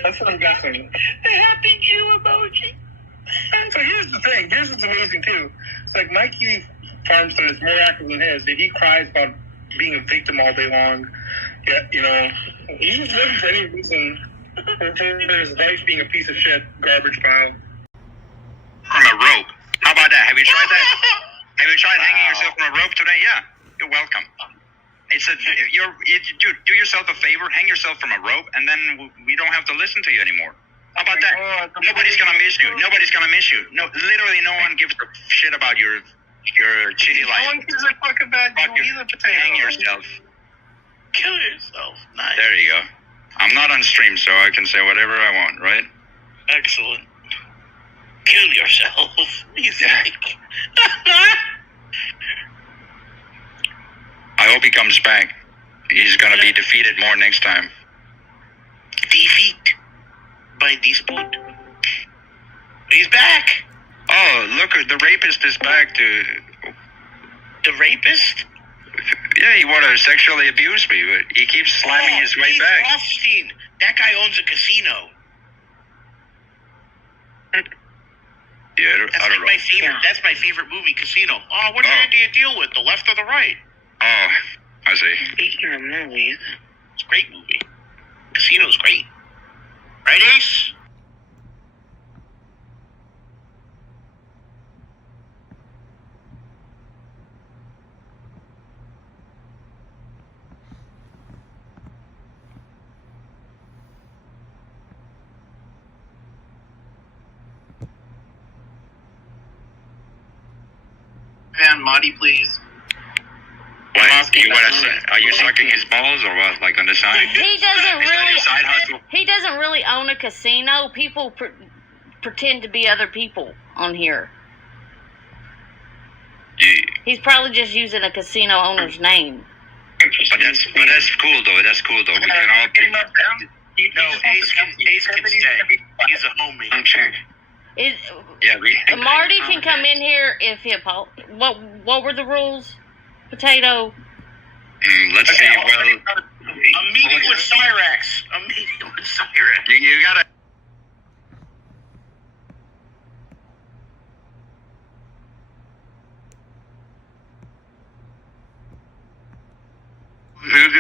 That's what I'm guessing. The happy Jew emoji. So here's the thing. Here's what's amazing too. It's like my Kiwi Farm son is more active than his. He cries about being a victim all day long. Yeah, he just looking for any reason for his life being a piece of shit garbage pile. On a rope. How about that? Have you tried that? Have you tried hanging yourself on a rope today? Yeah. You're welcome. It's do yourself a favor, hang yourself from a rope, and then we don't have to listen to you anymore. How about that? Nobody's gonna miss you. Nobody's gonna miss you. No, literally, no one gives a shit about your shitty life. No one gives a fuck about you either, Potato. Hang yourself. Kill yourself. Nice. There you go. I'm not on stream, so I can say whatever I want, right? Excellent. Kill yourself. He's like. I hope he comes back. He's gonna be defeated more next time. Defeat by dispute. He's back. Oh, look, the rapist is back to... The rapist? Yeah, he wanted to sexually abuse me, but he keeps slamming his way back. Rothstein. That guy owns a casino. Yeah, That's like my favorite. That's my favorite movie, Casino. Oh, what hand do you deal with? The left or the right? Oh, I see. Speaking of movies, it's a great movie. Casino's great. Right, Ace? And Marty, please. What? Are you sucking his balls or what? Like on the side? He doesn't Is that really. your side hustle? He doesn't really own a casino. People pretend to be other people on here. Yeah. He's probably just using a casino owner's name. But that's cool though. That's cool though. We can all be. No, Ace can stay. He's a homie. Okay. Marty can come in here if he what were the rules? Potato. Let's see. Well, a meeting with Cyrax. You gotta.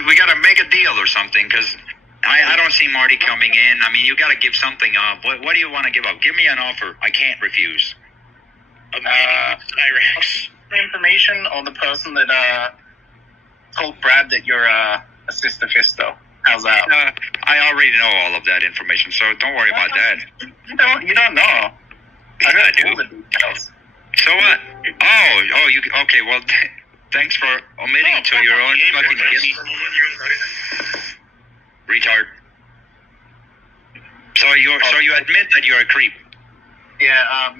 We gotta make a deal or something, because I don't see Marty coming in. I mean, you gotta give something up. What do you want to give up? Give me an offer. I can't refuse. A meeting with Cyrax. Information on the person that told Brad that you're a sister fisto. How's that? I already know all of that information, so don't worry about that. You don't know. I got all the details. So what? Oh, you okay? Well, thanks for omitting to your own fucking retard. So you admit that you're a creep? Yeah,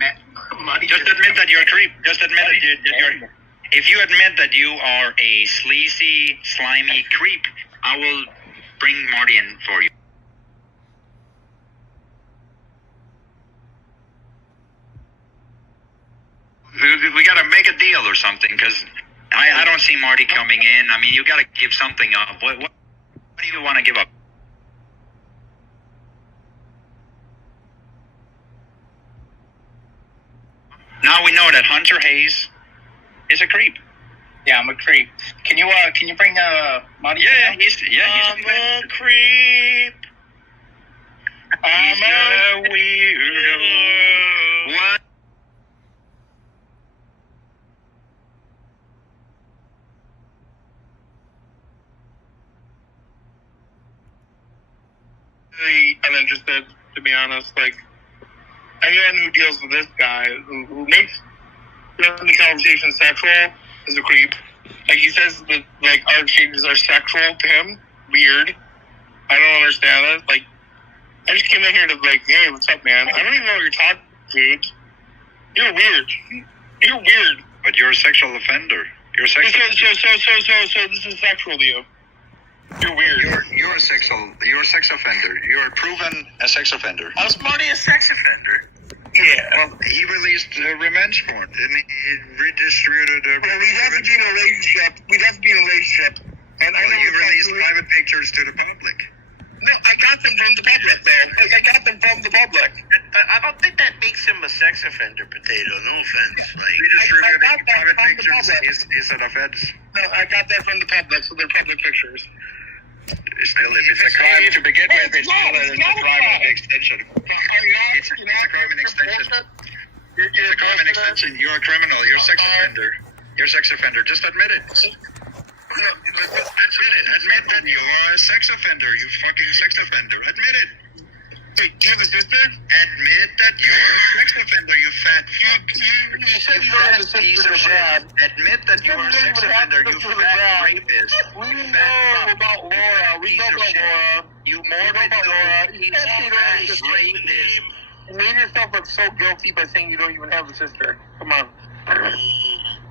Marty. Just admit that you're a creep. Just admit that you're. If you admit that you are a sleazy, slimy creep, I will bring Marty in for you. we got to make a deal or something, because I don't see Marty coming in. I mean, you got to give something up. What do you want to give up? Now we know that Hunter Hayes is a creep. Yeah, I'm a creep. Can you bring Marty? Yeah, he's a creep. I'm a weirdo. What? Really uninterested, to be honest. Like, anyone who deals with this guy, who makes the conversation sexual, is a creep. Like, he says that, like, our exchanges are sexual to him. Weird. I don't understand it. Like, I just came in here to, like, hey, what's up, man? I don't even know what you're talking, dude. You're weird. You're weird. But you're a sexual offender. You're a sexual. So this is sexual to you. You're weird. You're a sex offender. You're proven a sex offender. How's Marty a sex offender? Yeah. Well, he released revenge porn, and he redistributed. Well, we'd have to be in a relationship. And I know you released private pictures to the public. No, I got them from the public, though. Like, I got them from the public. I don't think that makes him a sex offender, Potato. No offense. Redistributing private pictures is an offense. No, I got that from the public, so they're public pictures. Still, if it's a crime to begin with, it's still a crime of extension. It's a crime of extension. It's a crime of extension. You're a criminal. You're a sex offender. You're a sex offender. Just admit it. Admit that you're a sex offender. You fucking sex offender. Admit it. Do you have a sister? Admit that you're a sex offender. You fat fuck. You fat piece of shit. Admit that you are a sex offender. You fat rapist. We know about Laura. We know about Laura. You morbid Laura. He's a rapist. You made yourself look so guilty by saying you don't even have a sister. Come on.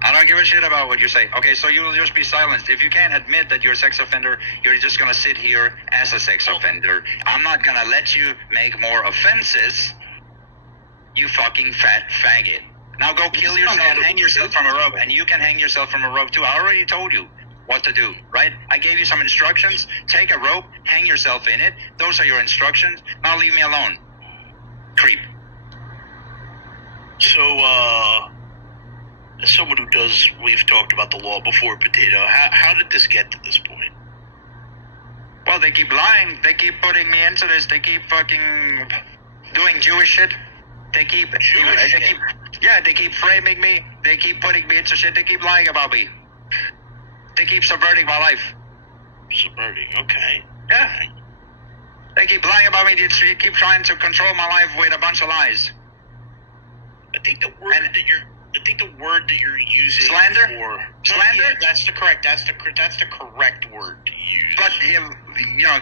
I don't give a shit about what you say. Okay, so you will just be silenced. If you can't admit that you're a sex offender, you're just gonna sit here as a sex offender. I'm not gonna let you make more offenses, you fucking fat faggot. Now go kill yourself and hang yourself from a rope, and you can hang yourself from a rope too. I already told you what to do, right? I gave you some instructions. Take a rope, hang yourself in it. Those are your instructions. Now leave me alone. Creep. So, as someone who does, we've talked about the law before, Potato, how did this get to this point? Well, they keep lying. They keep putting me into this. They keep fucking doing Jewish shit. They keep framing me. They keep putting me into shit. They keep lying about me. They keep subverting my life. Subverting, okay. Yeah. They keep lying about me. They keep trying to control my life with a bunch of lies. I think the word that you're using slander. Slander. Yeah, that's the correct word to use. But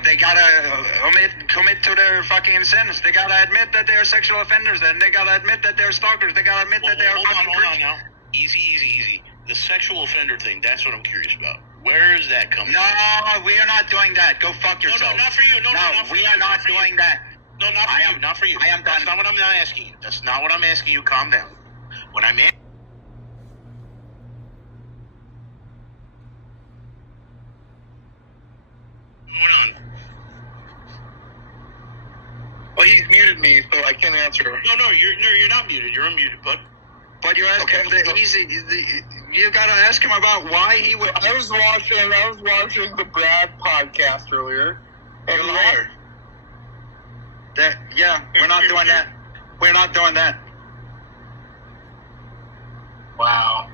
they gotta commit to their fucking sins. They gotta admit that they're sexual offenders. Then they gotta admit that they're stalkers. They gotta admit that they're fucking Hold on now. Easy. The sexual offender thing. That's what I'm curious about. Where is that coming? No, we are not doing that. Go fuck yourself. No, not for you. No, we are not doing that. No, not for you. I am That's done. not what I'm asking you. That's not what I'm asking you. Calm down. What I'm asking. Well, he's muted me, so I can't answer. No, you're not muted. You're unmuted, bud. But you're asking you gotta ask him about why he would. I was watching the Brad podcast earlier. You're a liar. We're not doing that. We're not doing that. Wow.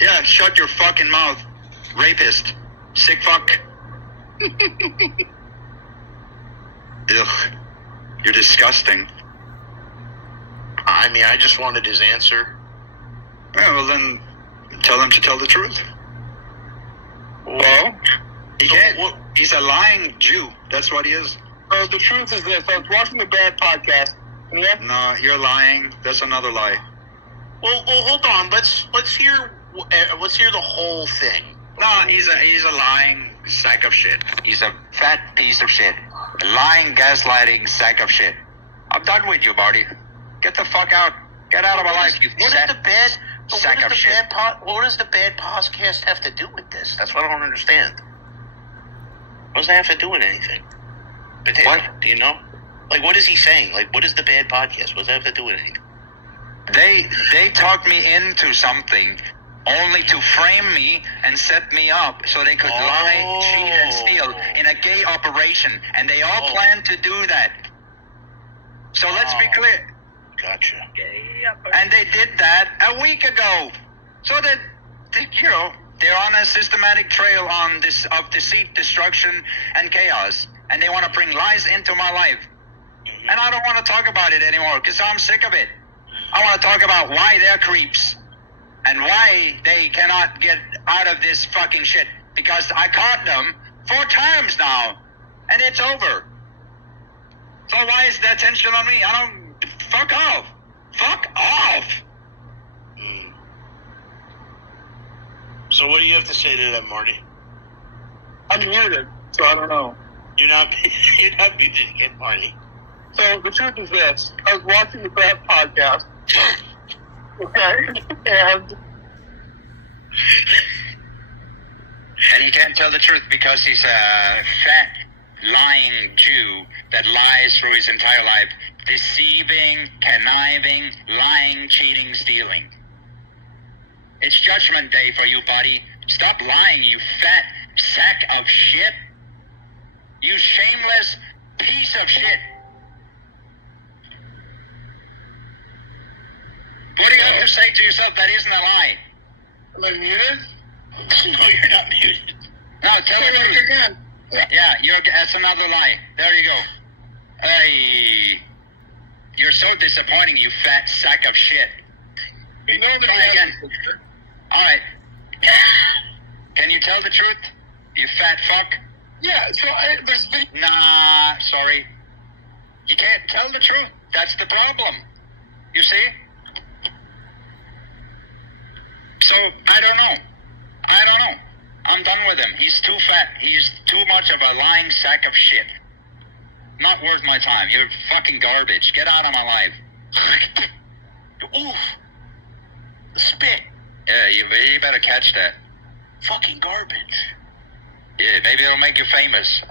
Yeah, shut your fucking mouth, rapist, sick fuck. Ugh, you're disgusting. I mean, I just wanted his answer. Yeah, well then, tell him to tell the truth. Well, he can't. He's a lying Jew. That's what he is. So the truth is this: I was watching the Brad podcast. No, you're lying. That's another lie. Well, hold on. Let's hear the whole thing. No, he's a lying sack of shit. He's a fat piece of shit. A lying, gaslighting sack of shit. I'm done with you, Marty. Get the fuck out. Get out of my life, you sack of shit. What does the bad podcast have to do with this? That's what I don't understand. What does that have to do with anything? Potato, What? do you know? Like, what is he saying? Like, what is the bad podcast? What does that have to do with anything? They talked me into something only to frame me and set me up so they could lie, cheat, and steal in a gay operation. And they all planned to do that. So let's be clear. Gotcha. And they did that a week ago. So that, you know, they're on a systematic trail on this of deceit, destruction, and chaos. And they want to bring lies into my life. And I don't want to talk about it anymore because I'm sick of it. I want to talk about why they're creeps and why they cannot get out of this fucking shit. Because I caught them 4 times now, and it's over. So why is the attention on me? I don't... Fuck off. Fuck off. So what do you have to say to that, Marty? I'm muted, so I don't know. You're not muted again, Marty. So the truth is this: I was watching the Brad podcast, okay, and he can't tell the truth because he's a fat, lying Jew that lies through his entire life, deceiving, conniving, lying, cheating, stealing. It's judgment day for you, buddy. Stop lying, you fat sack of shit. You shameless piece of shit. What do you have to say to yourself that isn't a lie? am I muted? No, you're not muted. No, tell the truth. Again. Yeah, that's another lie. There you go. Hey, you're so disappointing, you fat sack of shit. We know that Try he again. has a sister. All right. Can you tell the truth, you fat fuck? Yeah, so there's video. Nah, sorry. You can't tell the truth. That's the problem. You see? So, I don't know. I'm done with him. He's too fat. He's too much of a lying sack of shit. Not worth my time. You're fucking garbage. Get out of my life. Oof. The spit. Yeah, you better catch that. Fucking garbage. Yeah, maybe it'll make you famous.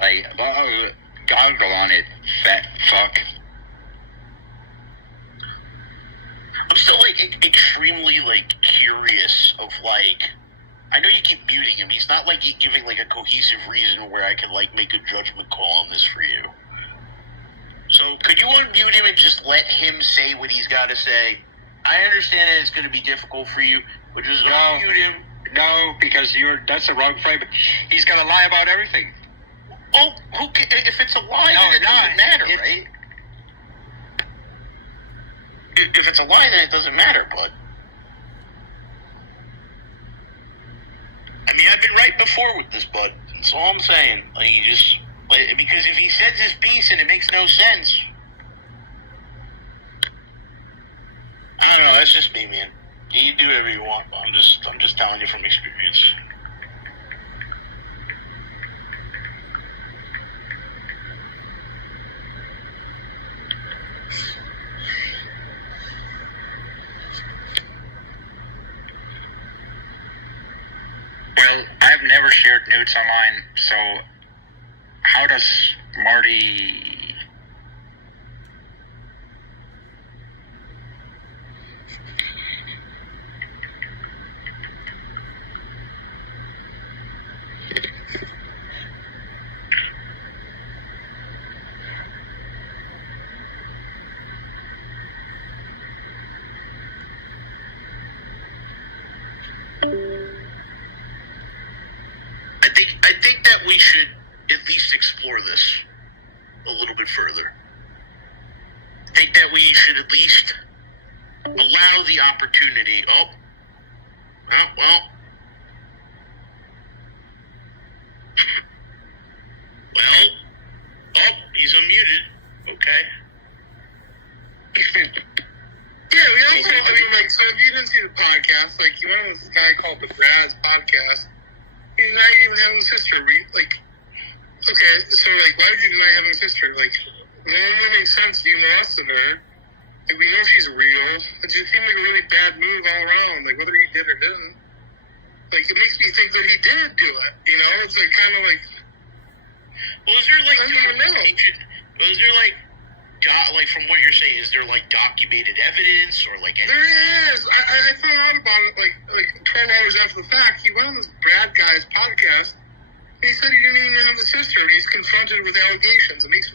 Goggle on it, fat fuck. I'm still, like, extremely, like, curious of, like... I know you keep muting him. He's not, like, giving, like, a cohesive reason where I could, like, make a judgment call on this for you. So, could you unmute him and just let him say what he's got to say? I understand that it's going to be difficult for you, but just unmute him. No, because that's a wrong frame. He's going to lie about everything. Oh, if it's a lie, then it doesn't matter, right? If it's a lie, then it doesn't matter, but... I mean, I've been right before with this, bud. That's all I'm saying. Like, you just... because if he says his piece and it makes no sense... I don't know, that's just me, man. You do whatever you want, but I'm just telling you from experience. Well, I've never shared nudes online, so how does Marty... I think that we should at least explore this a little bit further. I think that we should at least allow the opportunity. Well, he's unmuted. Okay. Yeah, we also, I mean, like, so if you didn't see the podcast, like, you went on this guy called the Brad's podcast. He's not even having a sister. Like, okay, so, like, why did you deny having a sister? Like, none of it makes sense if you molested her. Like, we know she's real. It just seemed like a really bad move all around. Like, whether he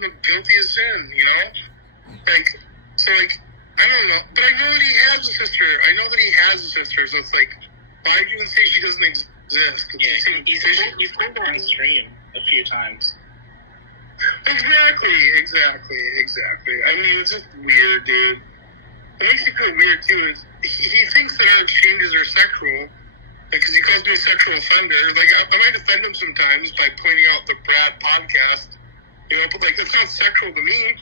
ultimate guilty as sin, you know? Like, so, like, I don't know. But I know that he has a sister. I know that he has a sister, so it's like, why do you say she doesn't exist? Yeah, he's pulled her on stream a few times. Exactly. I mean, it's just weird, dude. What makes me feel weird, too, is he thinks that our exchanges are sexual, because he calls me a sexual offender. Like, I might offend him sometimes by pointing out the Brad podcast, you know, but, like, that's not sexual to me.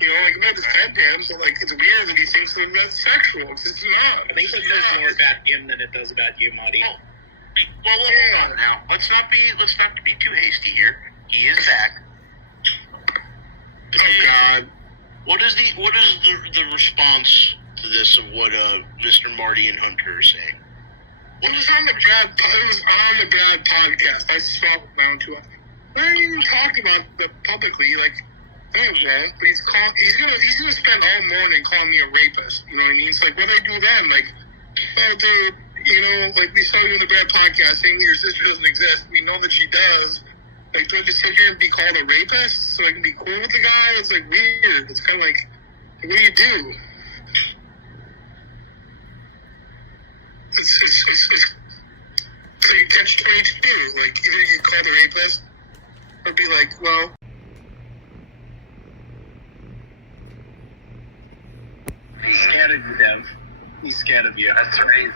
You know, like, I might defend him, but, like, it's weird that he thinks that that's sexual, because it's not. I think that says more about him than it does about you, Marty. Well, hold on now. Let's not be too hasty here. He is back. Oh, God. What is the response to this of what Mr. Marty and Hunter are saying? It was on the Brad podcast. I saw it with my own two eyes. I didn't even talk about it publicly. Like, I don't know. But he's gonna spend all morning calling me a rapist. You know what I mean? It's like, what do I do then? Like, oh, dude, you know, like, we saw you in the Brad podcast saying your sister doesn't exist. We know that she does. Like, do I just sit here and be called a rapist so I can be cool with the guy? It's, like, weird. It's kind of like, what do you do? It's like catch-22. Like, either you call the rapist or be like, well... He's scared of you, Dev. He's scared of you. That's right.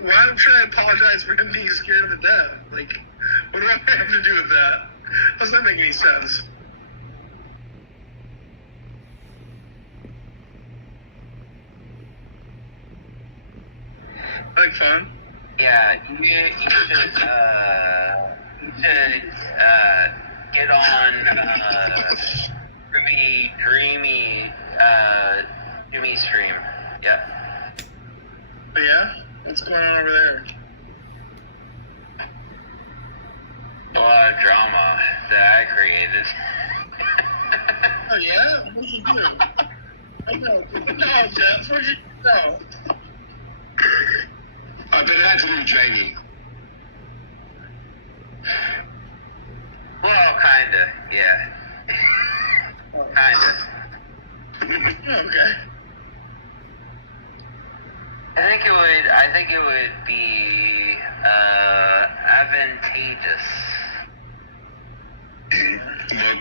Why should I apologize for him being scared of the death? Like, what do I have to do with that? How does that make any sense? Like fun? Yeah, you should get on dreamy Jimmy stream. Yeah. Oh, yeah? What's going on over there? A lot of drama that I created. Oh, yeah? What did you do? I know. No, Jeff. What did you do? I've been acting with Jamie. Well, kinda, yeah. Kinda. Okay. I think it would be advantageous. Look,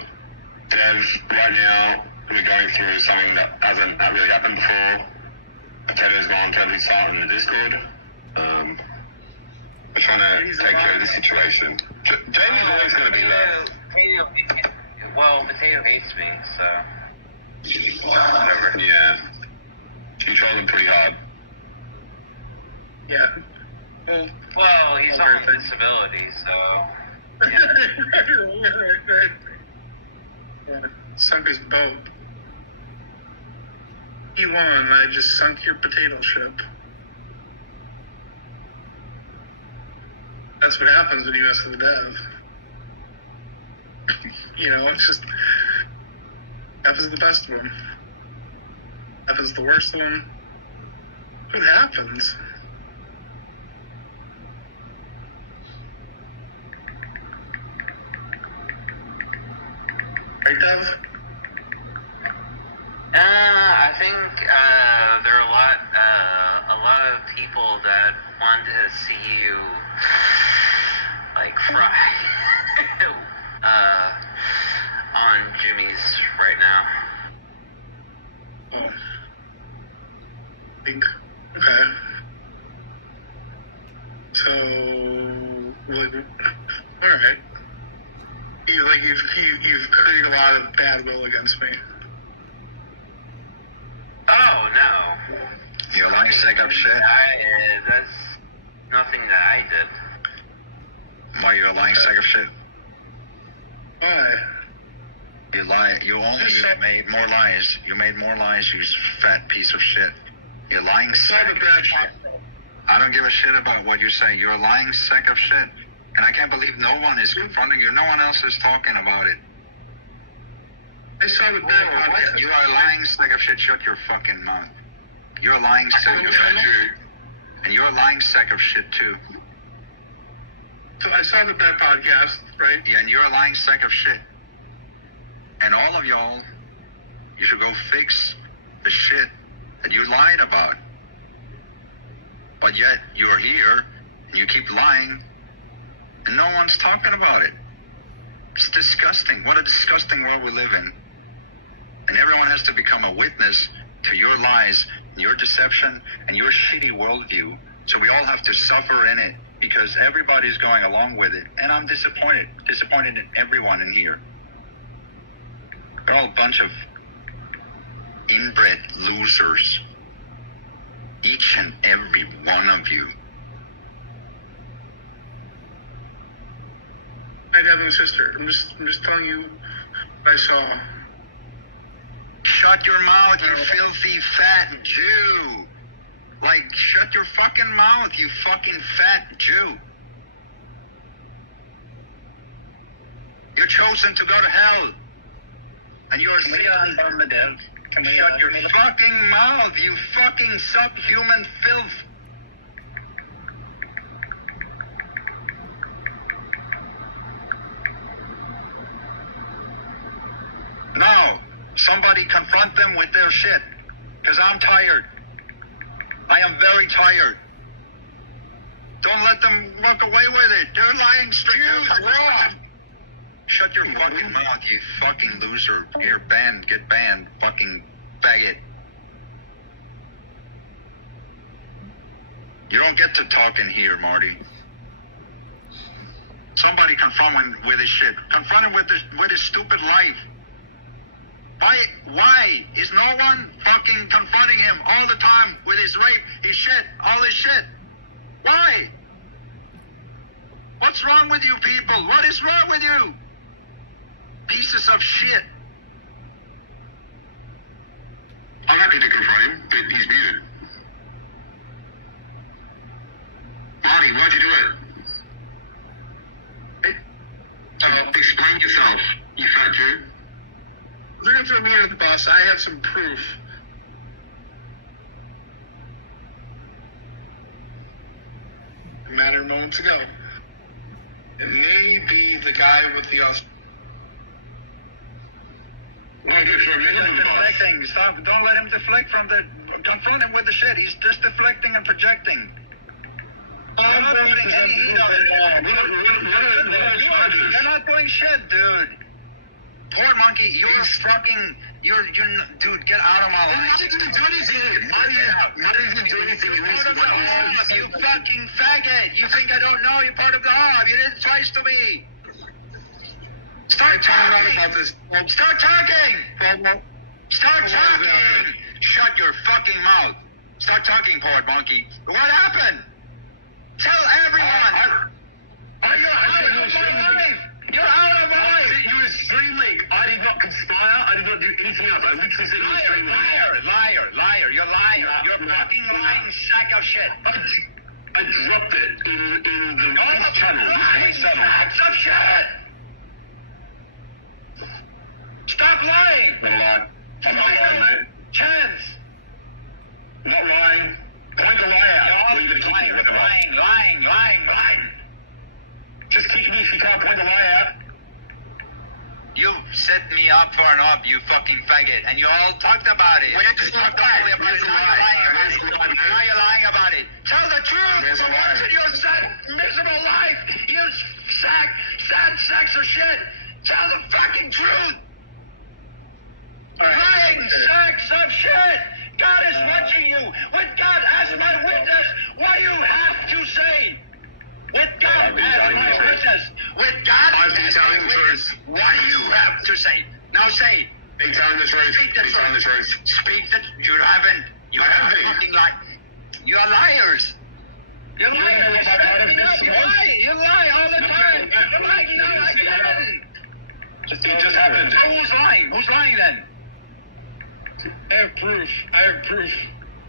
Dev, right now we're going through something that hasn't really happened before. Potato's voluntarily started in the Discord. We're trying to take care of this situation. Jamie's always going to be there. Potato hates me, so... Whatever. Yeah. You trolled him pretty hard. Yeah. Well, he's on disability, so... Yeah. Sunk his boat. You won. I just sunk your potato ship. That's what happens when you mess with the dev. You know, it's just happens the best of them. Happens the worst of them. What happens? Right, Dev? I think there are a lot of people that want to see you like fry on Jimmy's right now. Oh. Think. Okay. So, really, all right. You've created a lot of bad will against me. Oh no! You're lying sack up shit. That's nothing that I did. Why you're a lying sack of shit? Why? You lie. You made more lies. You made more lies. You fat piece of shit. You're lying sack of shit. I don't give a shit about what you're saying. You're a lying sack of shit. And I can't believe no one is confronting you. No one else is talking about it. I saw the bad podcast. You are a lying sack of shit. Shut your fucking mouth. You're a lying sack of shit. And you're a lying sack of shit too. I saw the Bad podcast, right? Yeah, and you're a lying sack of shit. And all of y'all, you should go fix the shit that you lied about. But yet, you're here, and you keep lying, and no one's talking about it. It's disgusting. What a disgusting world we live in. And everyone has to become a witness to your lies, your deception, and your shitty worldview. So we all have to suffer in it because everybody's going along with it. And I'm disappointed in everyone in here. They're all a bunch of inbred losers. Each and every one of you. My dad and sister. I'm just telling you what I saw. Shut your mouth, you filthy fat Jew. Like, shut your fucking mouth, you fucking fat Jew. You're chosen to go to hell. And you're Can we unburn the div? Can we, shut your fucking mouth, you fucking subhuman filth. Now, somebody confront them with their shit. Because I'm tired. I am very tired. Don't let them walk away with it. They're lying straight. Shut your fucking mouth, you fucking loser. You're banned. Get banned, fucking faggot. You don't get to talk in here, Marty. Somebody confront him with his shit. Confront him with his stupid life. Why is no one fucking confronting him all the time with his rape, his shit, all his shit? Why? What's wrong with you people? What is wrong with you? Pieces of shit. I'm happy to confront him, but he's muted. Marty, why'd you do it? Explain yourself, you fat Jew. They're gonna throw me under the bus. I have some proof. A matter of moments ago. It may be the guy with the Deflecting. Stop. Don't let him deflect from the. Confront him with the shit. He's just deflecting and projecting. You're not doing shit, dude. Poor monkey, you're fucking. Dude, get out of my life. Marty didn't do anything. Marty didn't do anything. You fucking faggot. You think I don't know? You're part of the mob. You did it twice to me. Start talking. Start talking. Start talking. Shut your fucking mouth. Start talking, poor monkey. What happened? Tell everyone. You're out of my life. You're out of my life. You were streaming. I did not conspire. I did not do anything else. I literally said you were streaming. Liar. You're lying. You're fucking lying sack of shit. I dropped it in the channel. Lying sacks of shit. Stop lying. I'm not lying. I'm not lying, mate. Chance. I'm not lying. Point the lie out. Or you're going to kick me with the lie. Lying. Just kick me if you can't point the lie out. You set me up for an op, you fucking faggot, and you all talked about it. You talked openly about it. Now you're lying about it. Tell the truth. For once in your sad, miserable life, you sad sacks of shit. Tell the fucking truth. Lying sacks of shit. God is watching you. With God as my witness, what you have to say. With God as my witness. With God as my witness. What do you have to say? Now say. He's telling the truth. Speak the truth. Speak the truth. You haven't. You haven't. Fucking lie. You are liars. You lie. You lie all the time. You're lying again. It just happened. So who's lying? Who's lying then? I have proof.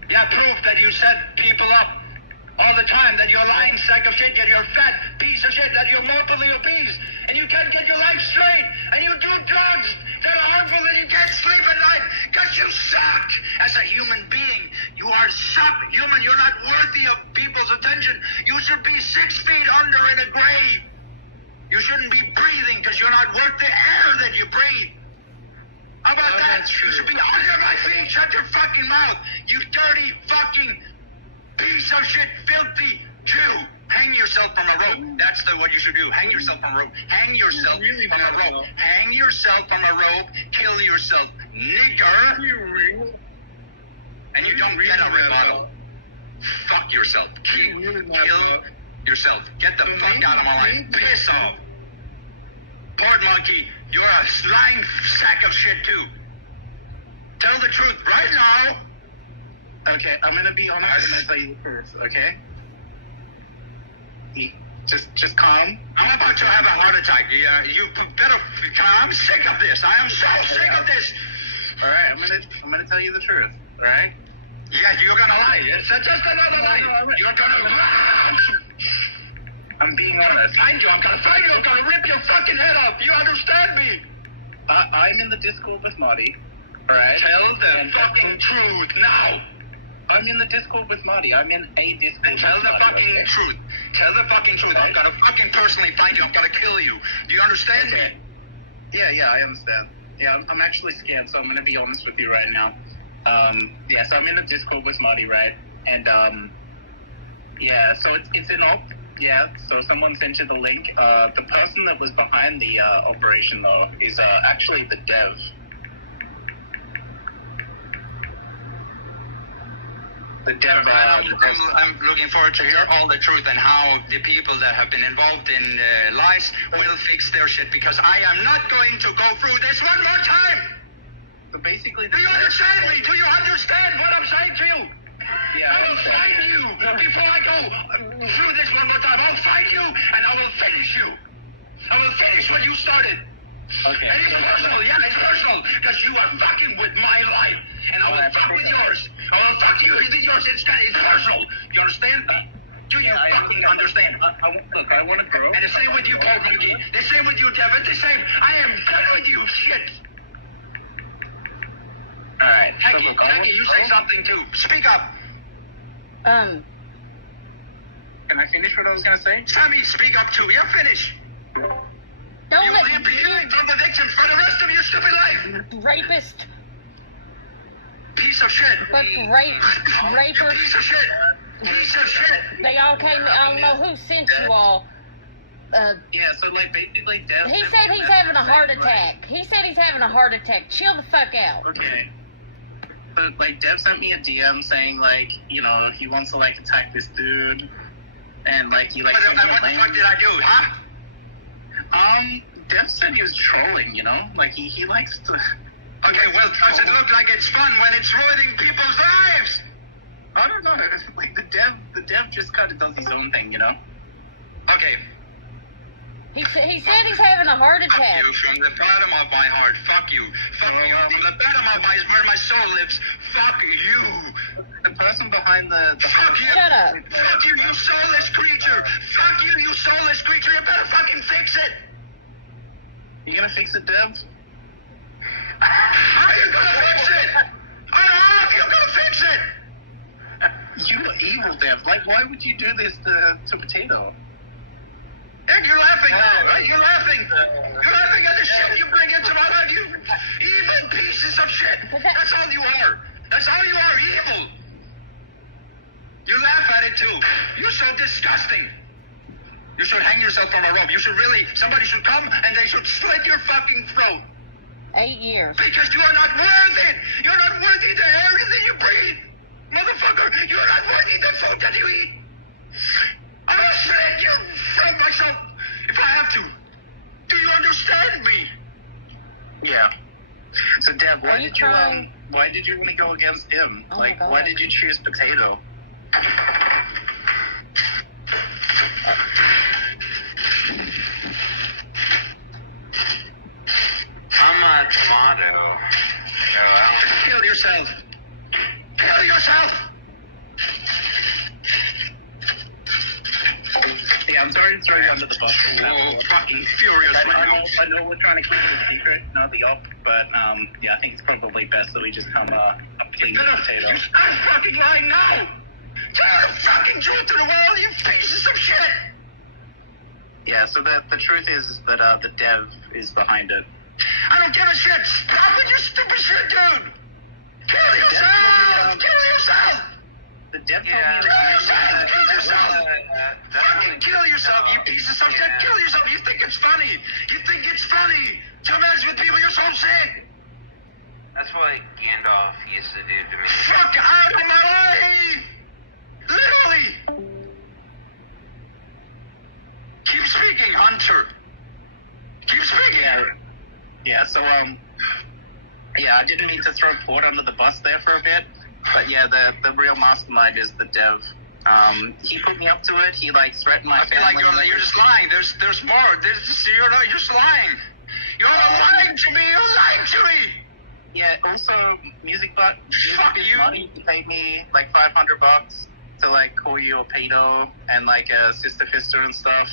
Yeah, proof that you set people up all the time, that you're lying sack of shit, that you're fat piece of shit, that you're mortally obese, and you can't get your life straight, and you do drugs that are harmful, and you can't sleep at night, because you suck as a human being. You You are subhuman. You're not worthy of people's attention. You should be 6 feet under in a grave. You shouldn't be breathing because you're not worth the air that you breathe. How about that? You should be under my feet. Shut your fucking mouth. You dirty fucking piece of shit, filthy Jew. Hang yourself from a rope. That's what you should do. Hang yourself from a rope. Hang yourself from a rope. Hang yourself from a rope. Kill yourself, nigger. And you don't get a rebuttal. Fuck yourself. Kill yourself. Get the fuck out of my life. Piss off. Port monkey, you're a slime sack of shit too. Tell the truth right now. Okay, I'm gonna be honest and I'm gonna tell you the truth, okay? Just calm. I'm about to have a heart attack. You better. I'm sick of this. I am so sick of this. All right, I'm gonna tell you the truth. All right? Yeah, you're gonna lie. It's just another lie. You're gonna lie. I'm being honest. I'm gonna find you. I'm gonna rip your fucking head off. You understand me? I'm in the Discord with Marty. All right? Tell the fucking truth now. I'm in the Discord with Marty. I'm in a Discord. Tell the fucking truth. Tell the fucking truth. I'm gonna fucking personally find you. I'm gonna kill you. Do you understand me? Yeah, I understand. Yeah, I'm actually scared, so I'm gonna be honest with you right now. Yeah, so I'm in the Discord with Marty, right? And yeah, so it's an op. Yeah, so someone sent you the link. The person that was behind the operation though is actually the dev. I'm looking forward to hear all the truth and how the people that have been involved in lies will fix their shit, because I am not going to go through this one more time. So basically, do you understand me? Do you understand what I'm saying to you? Yeah, I will find you before I go through this one more time. I'll find you and I will finish you. I will finish what you started. Okay. And it's personal, yeah, it's personal, because you are fucking with my life, and I will fuck with yours. I will fuck you with yours instead. It's personal. You understand? Do you fucking understand? Look, I want to grow. And the same with you, Paul Monkey. The same with you, Devin. The same. I am done with you, shit. All right. Hanky, you say something too. Speak up. Can I finish what I was gonna say? Sammy, speak up too. Yeah, finish. Don't you will be hearing from the victims for the rest of your stupid life. Rapist. Piece of shit. But You rapist. piece of shit. Piece of shit. They all came. I don't know who sent you all. Yeah, so like basically death. He said he's having a heart attack. He said he's having a heart attack. Chill the fuck out. Okay. But like Dev sent me a DM saying like, you know, he wants to like attack this dude, and like he like. And what the fuck did I do, huh? Dev said he was trolling, you know, like he likes to. Okay, well, does it look like it's fun when it's ruining people's lives? I don't know. Like the dev just kind of does his own thing, you know. Okay. He said he's having a heart attack. Fuck you from the bottom of my heart. Fuck you. Fuck you from the bottom of where my soul lives. Fuck you. The person behind the fuck you. Shut up. Fuck you, you soulless creature. Fuck you, you soulless creature. You better fucking fix it. You gonna fix it, Dev? How are you gonna fix it? How are you gonna fix it? You're evil, Dev. Like, why would you do this to Potato? And you're laughing, right? You're laughing. You're laughing at the shit you bring into my life. You evil pieces of shit. That's all you are. That's all you are, evil. You laugh at it too. You're so disgusting. You should hang yourself on a rope. You should really, somebody should come and they should slit your fucking throat. 8 years. Because you are not worth it. You're not worthy the air that you breathe. Motherfucker, you're not worthy the food that you eat. I'm gonna slit you from myself if I have to. Do you understand me? Yeah. So Dev, why did you want to go against him? Oh like, why did you choose Potato? I'm a tomato. Kill yourself. Kill yourself. Yeah, I'm sorry to throw you under the bus. Oh, fucking furious right now. I know we're trying to keep it a secret, not the op, but yeah, I think it's probably best that we just come up clean the potato. I'm fucking lying now! Tell the fucking truth to the world, you pieces of shit! Yeah, so the truth is that the dev is behind it. I don't give a shit! Stop with your stupid shit, dude! Kill yourself! Kill yourself! The dev Kill yourself! Kill yourself! Fucking kill yourself, you pieces of shit! Kill yourself! You think it's funny! You think it's funny to mess with people you're so sick! That's what Gandalf used to do to me. Fuck out of my way! Literally! Keep speaking, Hunter! Keep speaking! Yeah, so, yeah, I didn't mean to throw Port under the bus there for a bit, but yeah, the real mastermind is the dev. He put me up to it, he, like, threatened my family. I feel like you're just lying. There's more. You're just lying. You're lying to me. You're lying to me. Yeah, also, music Fuck is you. money. He paid me, like, $500 to, like, call you a pedo and, like, a sister fister and stuff.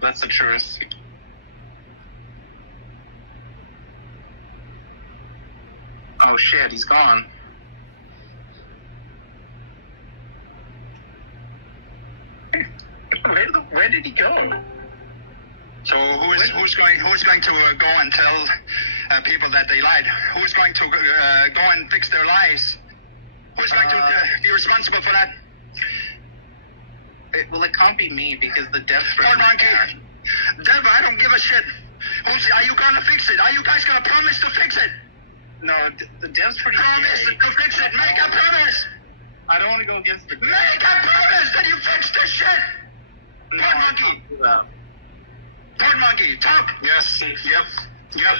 That's the truth. Oh shit, he's gone. Where did he go? So who's going to go and tell people that they lied? Who's going to go and fix their lies? Who's going to be responsible for that? Well, it can't be me because the dev's Port Monkey. Dev, I don't give a shit. Are you gonna fix it? Are you guys gonna promise to fix it? No, the dev's pretty Promise scary. to fix it. Make a promise. I don't want to go against the dev. Make a promise that you fix this shit. No, Port I Monkey. can't do that. Port Monkey, talk. Yes. Yep.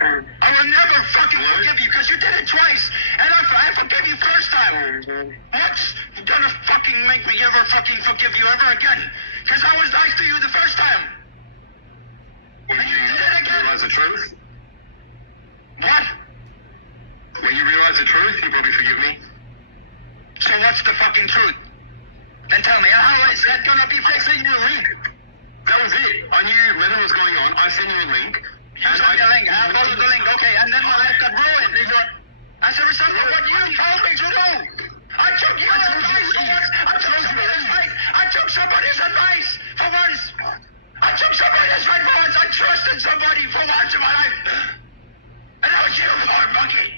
I will never fucking forgive you because you did it twice, and I forgive you first time. What's gonna fucking make me ever fucking forgive you ever again? Because I was nice to you the first time. When And you did it again. realize the truth, What? when you realize the truth, you probably forgive me. So what's the fucking truth? Then tell me, how is that gonna be fixed? You a link. That was it. I knew Lennon was going on. I sent you a link. You sent me a link. I followed the link. Okay, and then my life got ruined. As a result of what you told me to do. I took your advice for once. I took somebody's advice for once. I took somebody's advice for once. I trusted somebody for once in my life. And that was you, Port Monkey.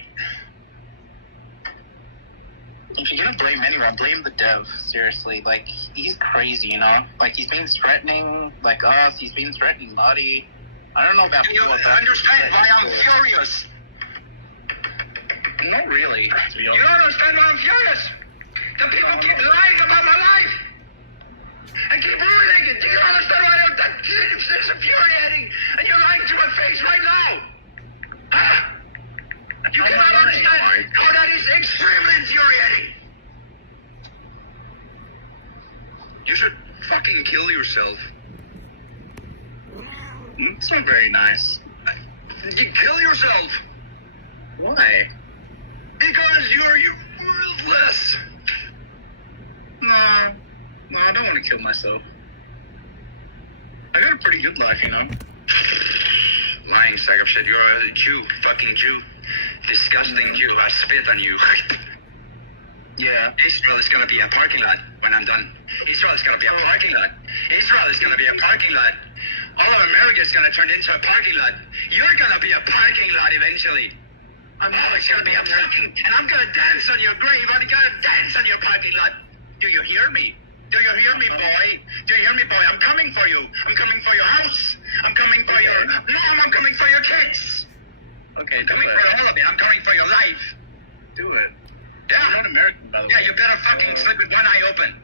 If you're gonna blame anyone, blame the dev. Seriously, like, he's crazy, you know? Like, he's been threatening, like, us, he's been threatening Marty. I don't know about Do you people. understand why I'm furious? Not really, to be You honest. don't understand why I'm furious? The people keep lying about my life. And keep ruining it. Do you understand why it's infuriating? And you're lying to my face right now. Huh? You cannot understand how that is extremely infuriating. You should fucking kill yourself. It's not very nice. You kill yourself. Why? Because you're worthless. No, I don't want to kill myself. I got a pretty good life, you know? Lying sack of shit. You're a Jew. Fucking Jew. Disgusting Jew. I spit on you. Yeah. Israel is gonna be a parking lot when I'm done. Israel is gonna be a parking lot. Israel is gonna be a parking lot. All of America is gonna turn into a parking lot. You're gonna be a parking lot eventually. It's gonna be a fucking, and I'm gonna dance on your grave. I'm gonna dance on your parking lot. Do you hear me? Do you hear me, boy? Do you hear me, boy? I'm coming for you. I'm coming for your house. I'm coming for your mom. I'm coming for your kids. Okay, I'm do coming it. for all of you. I'm coming for your life. Do it. Yeah. You're not American, by the way. Yeah, you better fucking sleep with one eye open.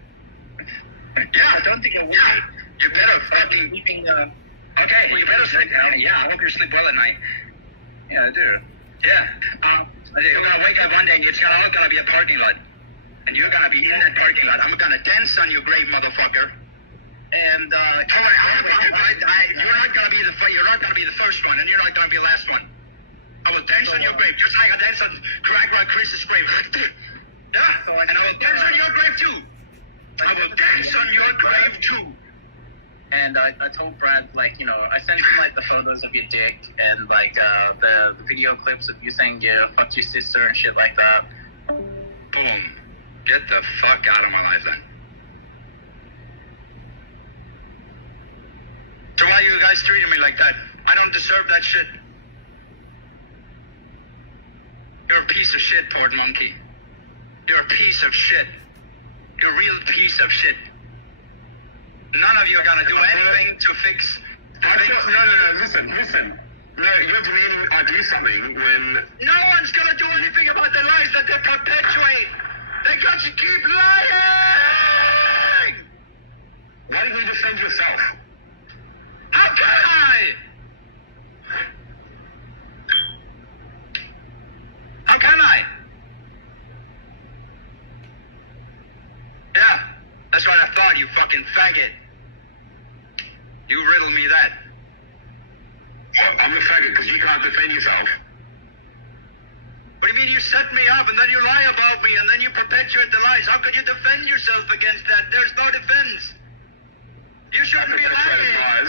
Yeah. I don't think I will. Yeah. You better fucking. Sleeping, Okay, you better sleep. Yeah, I hope you sleep well at night. yeah, I do. Yeah. You're gonna wake up one day and it's all gonna be a parking lot. And you're gonna be in that parking lot. I'm gonna dance on your grave, motherfucker. And, you're not gonna be the first one, and you're not gonna be the last one. I will dance on your grave, just like I dance on Crack Rock Chris's grave. Yeah, So I and I will dance on your grave too. I will dance on your grave too. And I told Brad, like, you know, I sent him, like, the photos of your dick and, like, the video clips of you saying you fucked your sister and shit like that. Boom. Get the fuck out of my life then. So why you guys treating me like that? I don't deserve that shit. You're a piece of shit, Port Monkey. You're a piece of shit. You're a real piece of shit. None of you are gonna do anything to fix. No, listen. No, you're demanding I do something when... No one's gonna do anything about the lies that they perpetuate. They got to keep lying. Why don't you defend yourself? How can I? How can I? Yeah, that's what I thought, you fucking faggot. You riddled me that. Well, I'm the faggot because you can't defend yourself. What do you mean you set me up and then you lie about me and then you perpetuate the lies? How could you defend yourself against that? There's no defense. You shouldn't be lying.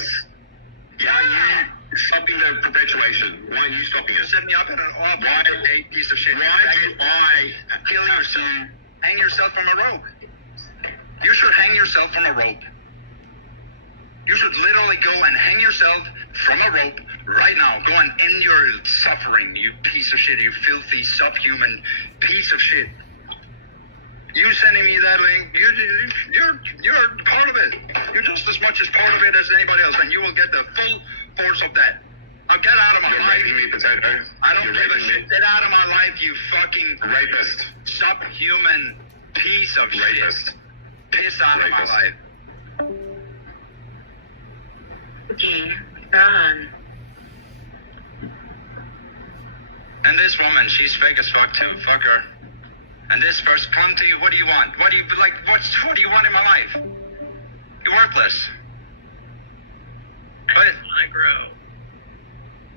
Yeah, you stopping the perpetuation. Why are you stopping it? You set me up in an awful piece of shit. Why do I kill yourself? Hang yourself from a rope. You should hang yourself from a rope. You should literally go and hang yourself from a rope right now. Go and end your suffering, you piece of shit, you filthy, subhuman piece of shit. You sending me that link, you're part of it. You're just as much as part of it as anybody else, and you will get the full force of that. Now get out of my life. You're raping me, Potato. I don't give a shit. Get out of my life, you fucking rapist. Subhuman piece of rapist. Shit. Piss out of my life. Okay, Ron. And this woman, she's fake as fuck too. Fuck her. And this first Conti, what do you want? What do you like? What do you want in my life? You're worthless. What? I grow.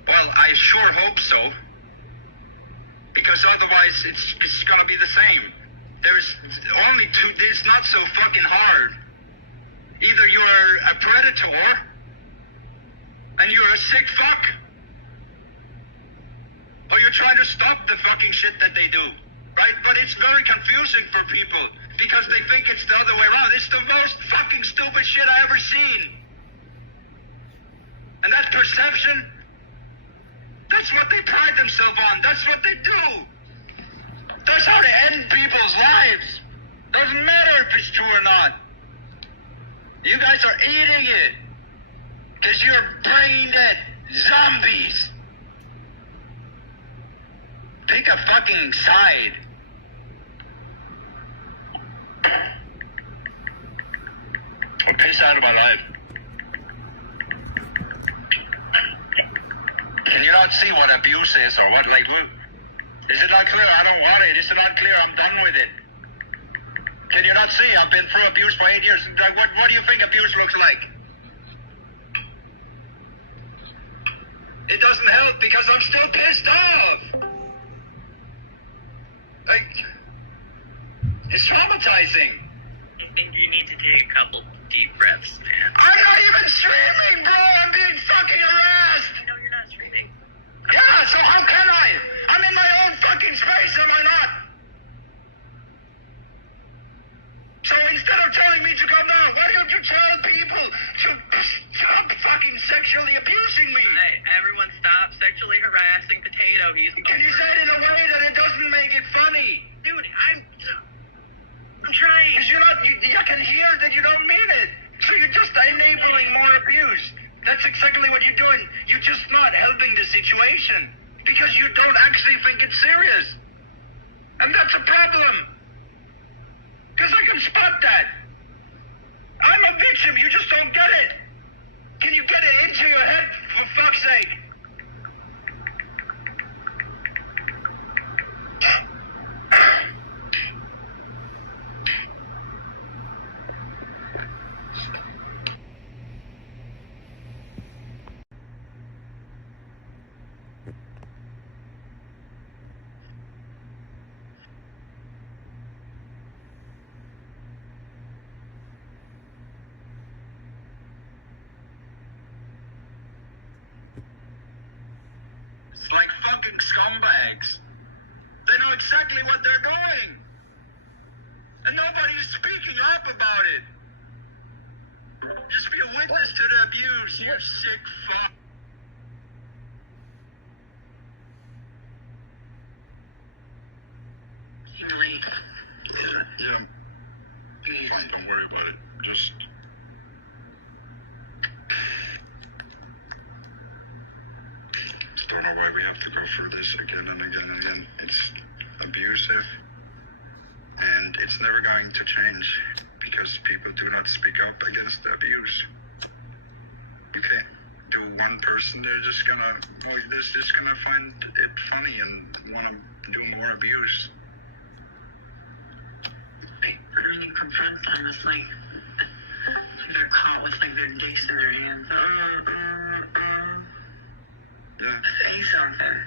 Well, I sure hope so. Because otherwise, it's gonna be the same. There's only two. It's not so fucking hard. Either you're a predator, and you're a sick fuck, or you're trying to stop the fucking shit that they do. Right? But it's very confusing for people because they think it's the other way around. It's the most fucking stupid shit I ever seen. And that perception, that's what they pride themselves on. That's what they do. That's how they end people's lives. Doesn't matter if it's true or not. You guys are eating it because you're brain dead zombies. Pick a fucking side. Or piss out of my life. Can you not see what abuse is or what, like, is it not clear? I don't want it. Is it not clear? I'm done with it. Can you not see? I've been through abuse for 8 years. Like, what do you think abuse looks like? It doesn't help because I'm still pissed off. Like, it's traumatizing. I think you need to take a couple deep breaths, man. I'm not even streaming, bro. I'm being fucking harassed. No, you're not streaming. Yeah, so how can I? I'm in my own fucking space, am I not? So instead of telling me to come down, why don't you tell people to stop fucking sexually abusing me? Hey, everyone stop sexually harassing Potato. He's Can you say it in a way that it doesn't make it funny? Dude, I'm trying. Because you're not, I can hear that you don't mean it. So you're just enabling more abuse. That's exactly what you're doing. You're just not helping the situation. Because you don't actually think it's serious. And that's a problem. Because I can spot that. I'm a victim, you just don't get it. Can you get it into your head, for fuck's sake? fucking scumbags. They know exactly what they're doing. And nobody's speaking up about it. Just be a witness to the abuse, you sick fuck. Yeah. Fine, don't worry about it. Just... don't know why we have to go through this again and again and again. It's abusive. And it's never going to change because people do not speak up against the abuse. You can't do one person, they're just gonna find it funny and want to do more abuse. When you confront them, it's like they're caught with like their dicks in their hands. Yeah. Say something.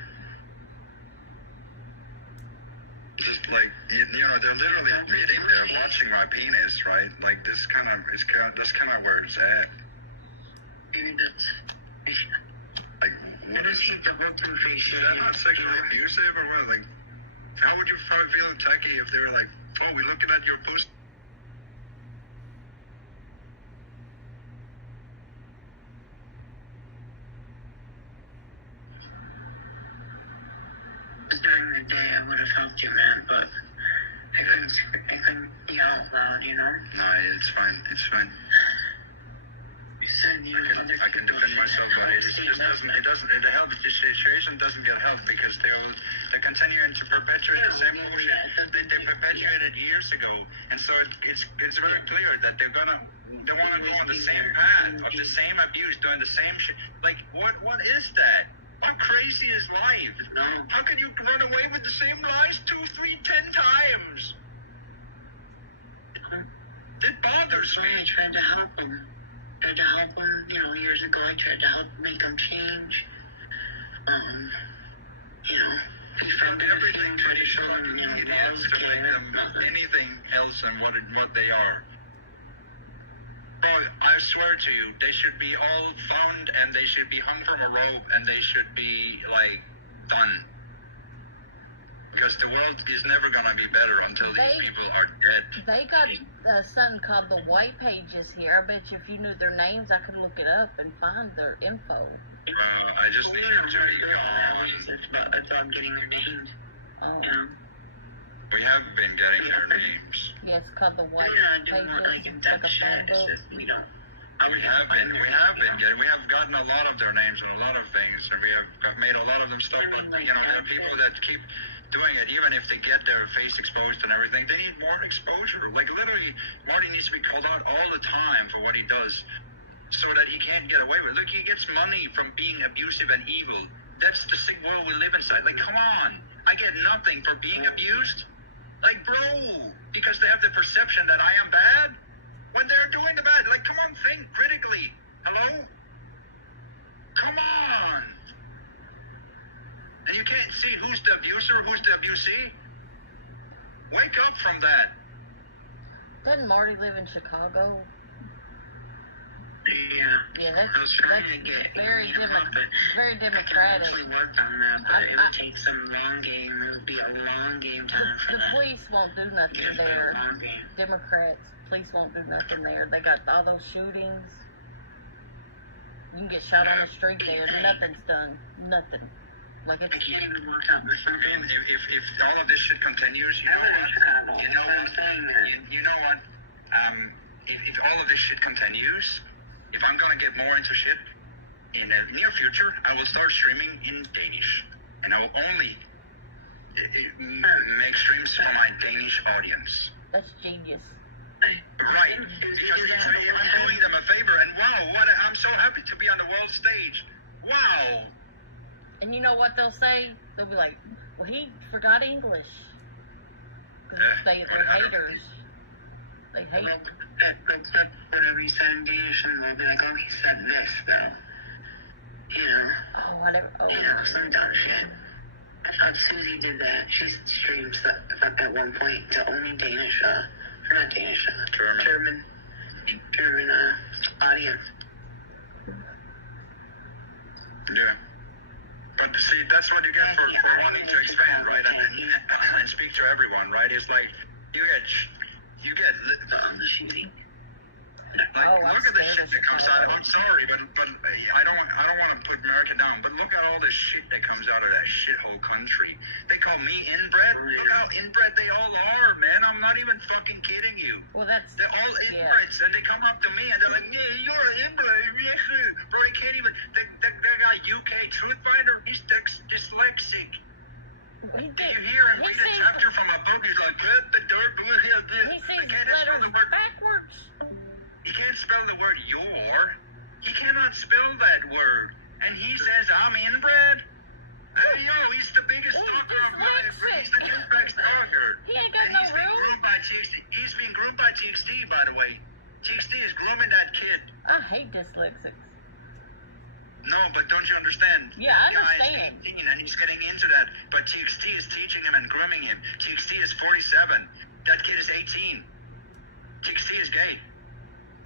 Just like you know, they're literally admitting they're watching my penis, right? Like that's kind of where it's at. Maybe that's. Like, what is the whole thing? Is that not sexually abusive or what? Like, how would you feel tacky if they were like, "Oh, we're looking at your pussy"? During the day, I would have helped you, man, but I couldn't yell out loud, you know? No, it's fine. It's fine. You said you I can defend myself, but the health situation doesn't get help because they're continuing to perpetuate the same bullshit they perpetuated years ago, and so it's very clear that they want to go on the same path of the same abuse, doing the same shit. Like, what is that? How crazy is life? How can you run away with the same lies 2, 3, 10 times? It bothers me. I tried to help him. You know, years ago. I tried to help make him change. You know, everything pretty sure it escalate them anything else than what they are. Bro, I swear to you, they should be all found and they should be hung from a rope and they should be like done. Because the world is never gonna be better until these people are dead. They got something called the white pages here. I bet you if you knew their names, I could look it up and find their info. I just need them to be gone. I thought I'm getting their names. We have been getting their names. Yeah, it's called the white pages. Like in that shit. It's just, you know. We have gotten a lot of their names and a lot of things, and we have made a lot of them stuff. But you know, there are people that keep doing it, even if they get their face exposed and everything. They need more exposure. Like literally, Marty needs to be called out all the time for what he does, so that he can't get away with it. Look, he gets money from being abusive and evil. That's the sick world we live inside. Like, come on, I get nothing for being abused. Like, bro, because they have the perception that I am bad when they're doing the bad. Like, come on, think critically. Hello? Come on. And you can't see who's the abuser, who's the abusee. Wake up from that. Doesn't Marty live in Chicago? Yeah, that's very democratic. I worked on that, but it would take some long game. It would be a long game time for The that. police won't do nothing there. Democrats, police won't do nothing there. They got all those shootings. You can get shot on the street there. Nothing's done. Nothing. Like it's. I can't even work out my phone. If all of this shit continues, you know what? If all of this shit continues, if I'm gonna get more into shit in the near future, I will start streaming in Danish, and I will only make streams for my Danish audience. That's genius. Right, because I'm doing them a favor, and wow, I'm so happy to be on the world stage. Wow. And you know what they'll say? They'll be like, well, he forgot English. Because they're haters. They hate. Whatever he said in Danish, and they'll be like, oh, he said this, though. You know. Oh, whatever. Oh, you know, some dumb shit. I thought Susie did that. She streams at one point to only Danish, or not Danish, German audience. Yeah. But see, that's what you get for wanting to expand, right? And speak to everyone, right? It's like you get like look at the shit that comes out. I'm sorry, but I don't want to put America down. But look at all the shit that comes out of that shithole country. They call me inbred. Look how inbred they all are, man. I'm not even fucking kidding you. Well, they're all inbreds, and they come up to me and they're like, "Yeah, you're an inbred, bro. You can't even." That guy UK Truth Finder, he's dyslexic. You hear him read a chapter from a book, he's like, he sees letters backwards. He can't spell the word your. He cannot spell that word. And he says, I'm inbred. Hey, yo, he's the biggest stalker of life. He's the Newsmax stalker. He ain't got no room. He's being groomed by TXT, by the way. TXT is grooming that kid. I hate dyslexics. No, but don't you understand? Yeah, I understand. He's 18 and he's getting into that, but TXT is teaching him and grooming him. TXT is 47. That kid is 18. TXT is gay.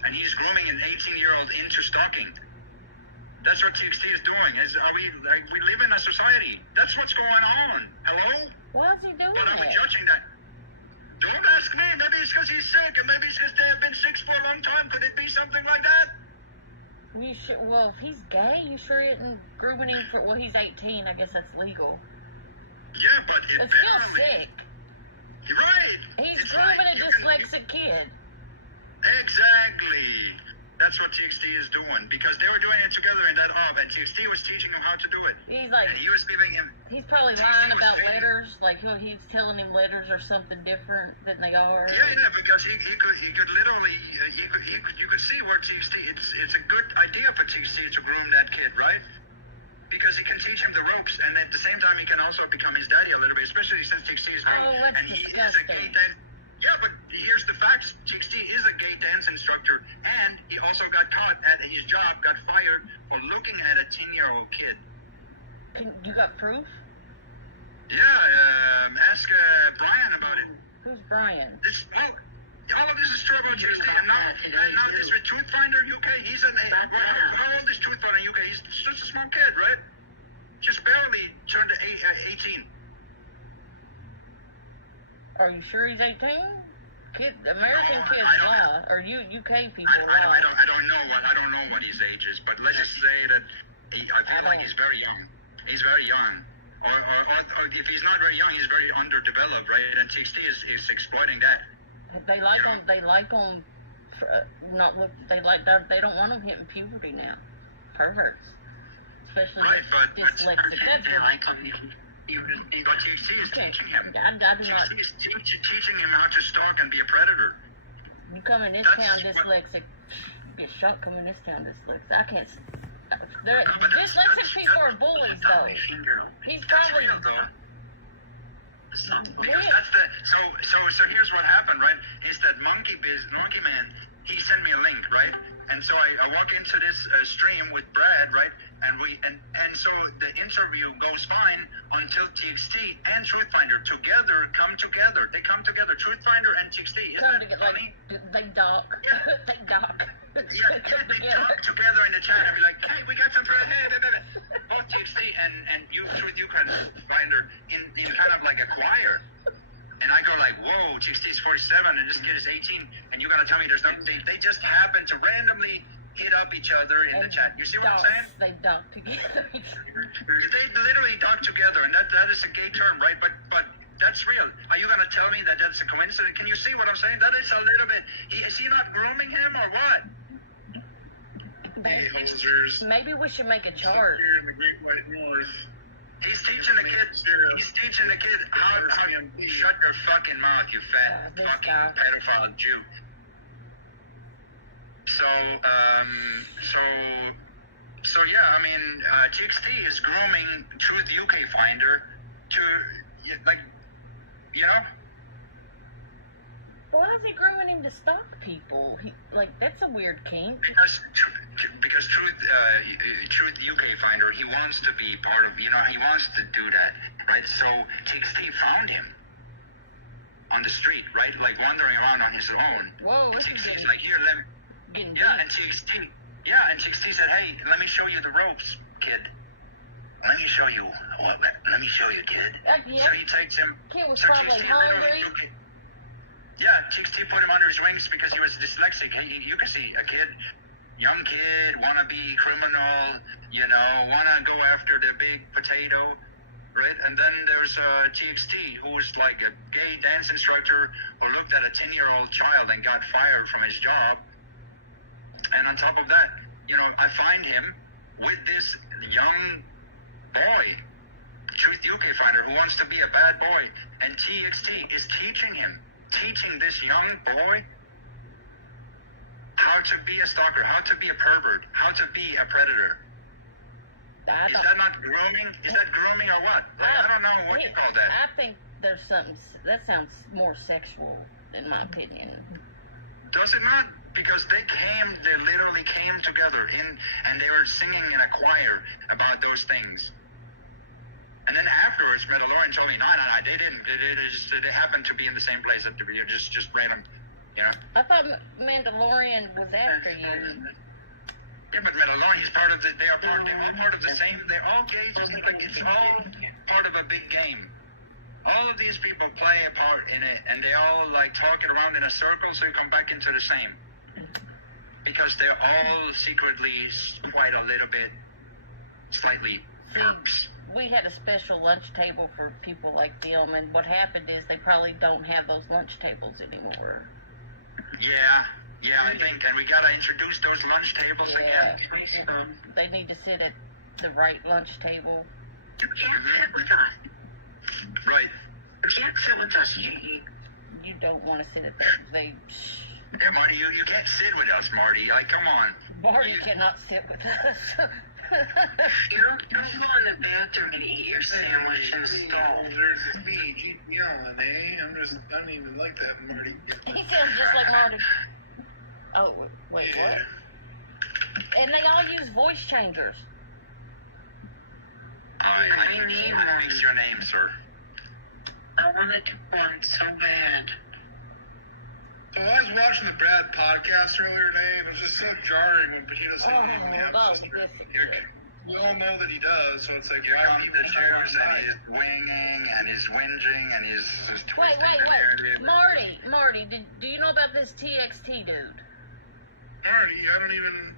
And he's grooming an 18-year-old into stalking. That's what TXT is doing. We live in a society. That's what's going on. Hello? Why is he doing But I'm that? judging that. Don't ask me. Maybe it's because he's sick, and maybe it's because they have been sick for a long time. Could it be something like that? You sure? Well, if he's gay, you sure isn't grooming him for? Well, he's 18. I guess that's legal. Yeah, but it's still sick. You're right. He's grooming a dyslexic kid. Exactly. That's what TXT is doing, because they were doing it together in that hub, and TXT was teaching him how to do it. He's like, and he was giving him. He's probably lying about letters, like he's telling him letters are something different than they are. Yeah, because he could literally you could see where TXT. It's a good idea for TXT to groom that kid, right? Because he can teach him the ropes, and at the same time he can also become his daddy a little bit, especially since TXT is gay. Oh, that's and he is a gay dance. Yeah, but here's the facts. TXT is a gay dance instructor, and he also got caught at his job, got fired for looking at a 10-year-old kid. You got proof? Yeah, ask Brian about it. Who's Brian? All of this is true about TXT, and now this with Truth Finder UK, he's how old is Truth Finder UK? He's just a small kid, right? Just barely turned 18. Are you sure he's 18? American kids lie, or UK people lie. I don't know what his age is, but let's just say that I feel like he's very young. He's very young. Or if he's not very young, he's very underdeveloped, right? And TXT is exploiting that. They like on. They don't want them hitting puberty now. Perverts, especially dyslexic. But TXT is teaching him. TXT is teaching him how to stalk and be a predator. You come in this town dyslexic, you get shot coming in this town dyslexic. I can't. Dyslexic people are bullies, though. He's probably. Because that's the so here's what happened, right? Is that Monkey Man, he sent me a link, right? And so I walk into this stream with Brad, right? And so the interview goes fine until TXT and Truth Finder come together. They come together. Truth Finder and TXT. Isn't that funny? They dock. Yeah. They dock. Yeah, they talk together in the chat and be like, hey, we got some Brad. Both TXT and Truth Finder in kind of like a choir. And I go like, whoa, TXT is 47 and this kid is 18, and you gotta tell me there's nothing. They just happen to randomly hit up each other in the chat. You see what I'm saying? They dock together. They literally dock together, and that is a gay term, right? But that's real. Are you gonna tell me that that's a coincidence? Can you see what I'm saying? That is a little bit. Is he not grooming him or what? Maybe we should make a chart. Here in the Great White North. He's teaching the kid how to shut your fucking mouth, you fat fucking pedophile Jew. So yeah, I mean, TXT is grooming Truth UK Finder to, like, you know? Why is he grooming him to stalk people? That's a weird kink. Because Truth UK Finder, he wants to be part of, he wants to do that, right? So TXT found him on the street, right? Like wandering around on his own. Whoa, TXT's like, here, and TXT said, hey, let me show you the ropes, kid. Let me show you. Let me show you, kid. Yeah. So he takes him. Kid was so probably TXT hungry. Yeah, TXT put him under his wings because he was dyslexic. You can see a kid, young kid, wanna be criminal, wanna go after the big potato, right? And then there's TXT, who's like a gay dance instructor who looked at a 10-year-old child and got fired from his job. And on top of that, I find him with this young boy, Truth UK finder, who wants to be a bad boy, and TXT is teaching this young boy how to be a stalker, how to be a pervert, how to be a predator. Is that not grooming? Is that grooming or what? I don't know what you call that. I think there's something that sounds more sexual, in my opinion. Does it not? Because they literally came together and they were singing in a choir about those things. And then afterwards, Mandalorian told me, no, they didn't. They happened to be in the same place at the just random, I thought Mandalorian was after you. Yeah, but Mandalorian, they're all part of the same. They're all gays. It's all part of a big game. All of these people play a part in it, and they all talk it around in a circle, so you come back into the same. Because they're all secretly quite a little bit, slightly perps. We had a special lunch table for people like them, and what happened is they probably don't have those lunch tables anymore. Yeah, I think, and we gotta introduce those lunch tables again. They need to sit at the right lunch table. You can't sit with us. Right. You can't sit with us. You don't want to sit at that. Yeah, Marty, you can't sit with us, Marty. Come on. Marty cannot sit with us. Don't go in the bathroom and eat your sandwich in the stall. There's me, keep yelling, eh? I don't even like that, Marty. He sounds just like Marty. Oh, wait, what? And they all use voice changers. I need to fix your name, sir. I wanted to run so bad. So I was watching the Brad podcast earlier today, and it was just so jarring when Potato69 we all know that he does, so it's like, why would he the shoes and he's winging and he's whinging and he's just twisting the narrative. Marty, do you know about this TXT dude? Marty, I don't even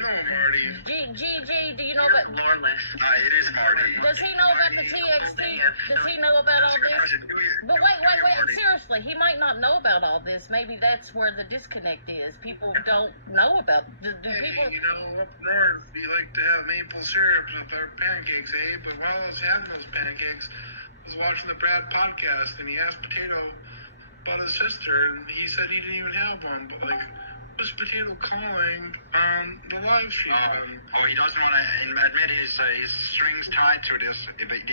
know Marty. GG, do you know about... Lawless. It is Marty. Does he know about the TXT? Does he know about all this? But wait, seriously, he might not know about all this. Maybe that's where the disconnect is. People don't know about... Do people... Up north, we like to have maple syrup with our pancakes, eh? But while I was having those pancakes, I was watching the Brad podcast, and he asked Potato about his sister, and he said he didn't even have one, but was Potato calling on the live stream? He doesn't want to admit his strings tied to these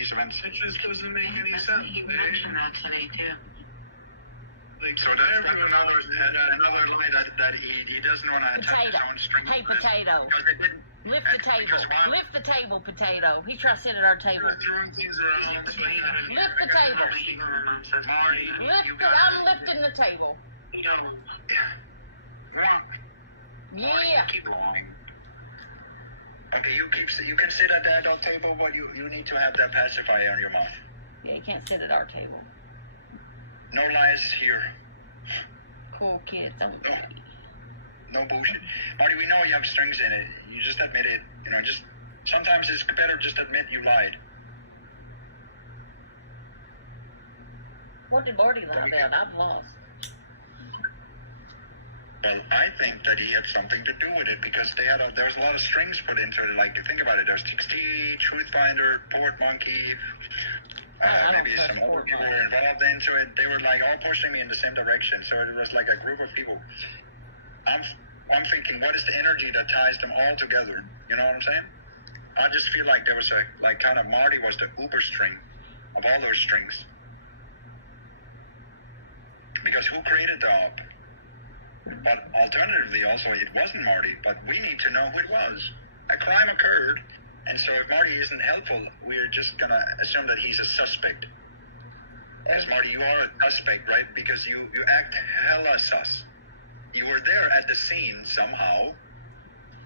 events. It just doesn't make any sense. He mentioned that today, too. So that's another lie that he doesn't want to attach his own strings. Hey, Potato. Lift the table. Lift the table, Potato. He tried to sit at our table. We're throwing things around. Lift the table. I'm lifting the table. Yeah. Keep lying. Okay, you can sit at the adult table, but you need to have that pacifier on your mouth. Yeah, you can't sit at our table. No lies here. Cool kids, don't lie. No bullshit. Marty, we know you have strings in it. You just admit it. Just sometimes it's better just admit you lied. What did Marty lie about? I've lost. Well, I think that he had something to do with it because there was a lot of strings put into it. Think about it. There's TXT, Truthfinder, Port Monkey, maybe some other people were involved into it. They were all pushing me in the same direction. So it was like a group of people. I'm thinking, what is the energy that ties them all together? You know what I'm saying? I just feel like there was kind of Marty was the uber string of all those strings. Because who created the op? But alternatively, also, it wasn't Marty, but we need to know who it was. A crime occurred, and so if Marty isn't helpful, we're just going to assume that he's a suspect. As Marty, you are a suspect, right? Because you act hella sus. You were there at the scene somehow.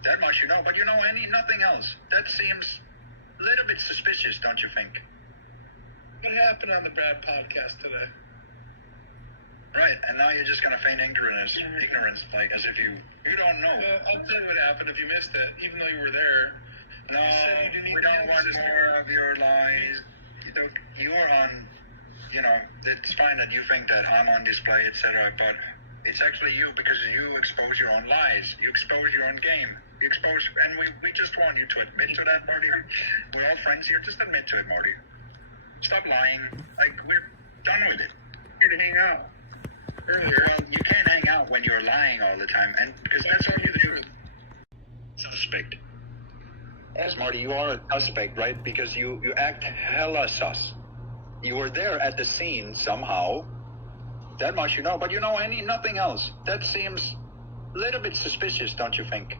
That much you know, but you know nothing else. That seems little bit suspicious, don't you think? What happened on the Brad podcast today? Right, and now you're just gonna feign ignorance, like as if you don't know. Well, I'll tell you what happened if you missed it, even though you were there. No, You said you didn't we even don't get want the sister. more of your lies. You're on, it's fine that you think that I'm on display, etc., but it's actually you because you expose your own lies. You expose your own game. You expose, and we just want you to admit to that, Marty. We're all friends here. Just admit to it, Marty. Stop lying. Like, we're done with it. Here to hang out. Earlier. Well, you can't hang out when you're lying all the time, and because that's all you do. Suspect. Yes, Marty, you are a suspect, right? Because you act hella sus. You were there at the scene somehow. That much you know, but you know nothing else. That seems a little bit suspicious, don't you think?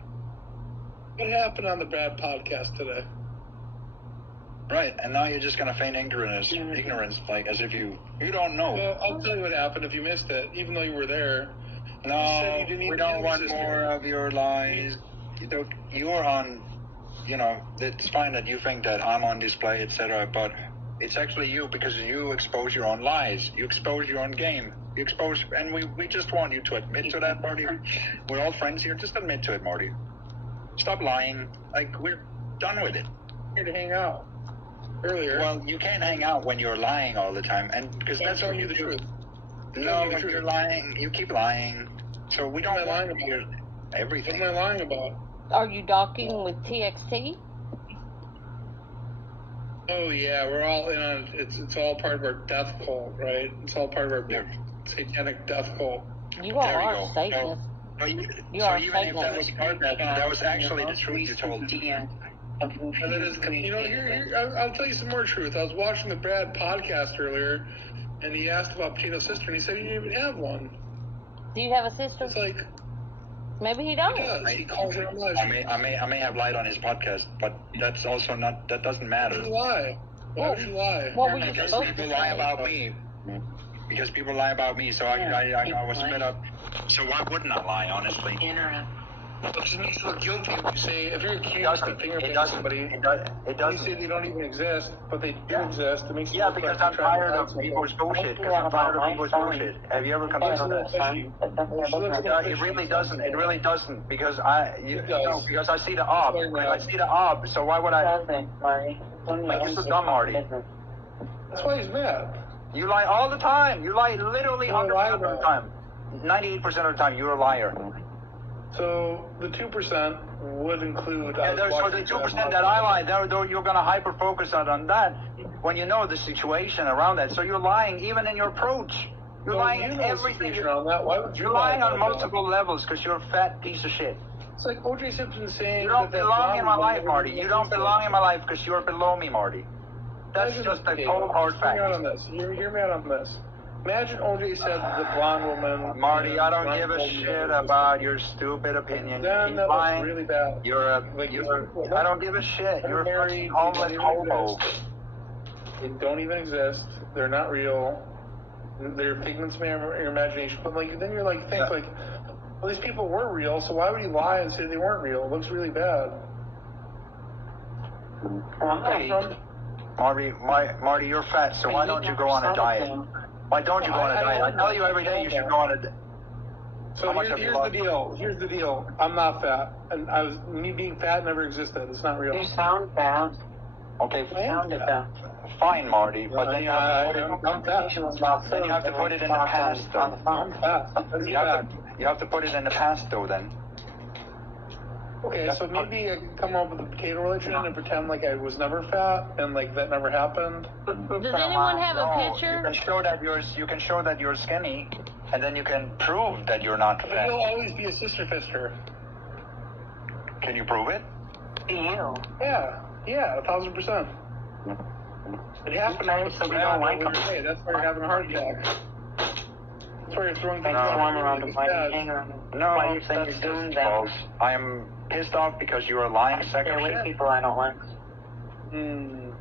What happened on the Brad podcast today? Right, and now you're just gonna feign ignorance, like as if you don't know. Well, I'll tell you what happened if you missed it, even though you were there. No, You said you didn't we even don't get want your sister. more of your lies. You're on, it's fine that you think that I'm on display, etc., but it's actually you because you expose your own lies. You expose your own game. You expose, and we just want you to admit to that, Marty. We're all friends here. Just admit to it, Marty. Stop lying. Like, we're done with it. Here to hang out. Earlier. Well, you can't hang out when you're lying all the time, and because that's what you the do. truth. No, but you're lying. You keep lying. So we don't What am I lying want to hear everything. What am I lying about? Are you docking with TXT? Oh yeah, we're all in on it's all part of our death cult, right? It's all part of our big satanic death cult. You all There we are go. Satanists. So You so are even if that Satanist. was part of that was actually the truth you told. And that is, I'll tell you some more truth. I was watching the Brad podcast earlier, and he asked about Patino's sister, and he said he didn't even have one. Do you have a sister? It's like Maybe he don't. he does. He calls her a liar. I may have lied on his podcast, but that's also not. That doesn't Why matter. would you lie? Why would you lie? What were you Because supposed people to lie say? about me. Because people lie about me, so I was split up. So why wouldn't I lie, honestly? It just makes you look guilty if you say, if you're accused of It fingerprinting doesn't. somebody, It you doesn't. say they don't even exist, but they do Yeah. exist. It makes you Yeah, look because like I'm you're trying tired to of hide people's something. bullshit. Because I'm tired of people's bullshit. Have you ever considered that? It really doesn't. It really doesn't. Because because I see the ob. I see the ob. So why would I? Like, you're so dumb, Marty. That's why he's mad. You lie all the time. You lie literally 100% of the time. 98% of the time, you're a liar. So the 2% would include. Yeah, so the 2% that I lie, though, you're going to hyper focus on that when you know the situation around that. So you're lying even in your approach. You're lying in everything. Why would you You're lying on multiple levels because you're a fat piece of shit. It's like O.J. Simpson saying. You don't that belong in my blonde life, woman Marty. never You don't existed. belong in my life because you're below me, Marty. That's just a cold hard Hear me out fact. on this. Hear me out on this. Imagine O.J. said that the blonde woman. Marty, I don't blonde give a woman shit never about existed. your stupid opinion. Then Keep that was lying. really bad. I don't give a shit. You're a fucking homeless hobo. They don't even exist. They're not real. They're figments of your imagination. But then you're like, think well, these people were real, so why would he lie and say they weren't real? It looks really bad. Marty, you're fat, so why don't you go on a diet? Why don't you go on a diet? I tell you every day you should go on a diet. So here's the deal. Here's the deal. I'm not fat, and me being fat never existed. It's not real. You sound fat. Okay, fine, Marty, but then you have to put it in the past, though. I'm fat. You have to put it in the past, though, then. Okay, so maybe I can come up with a potato religion and pretend like I was never fat and like that never happened. Does anyone have a picture? You can show that you're skinny, and then you can prove that you're not But fat. you'll always be a sister fister. Can you prove it? Yeah, 1,000%. It happened. So we don't like them. That's why you're having a heart attack. That's why you're throwing things around the No, that's false. I am pissed off because you're a lying sack of shit. people I don't like.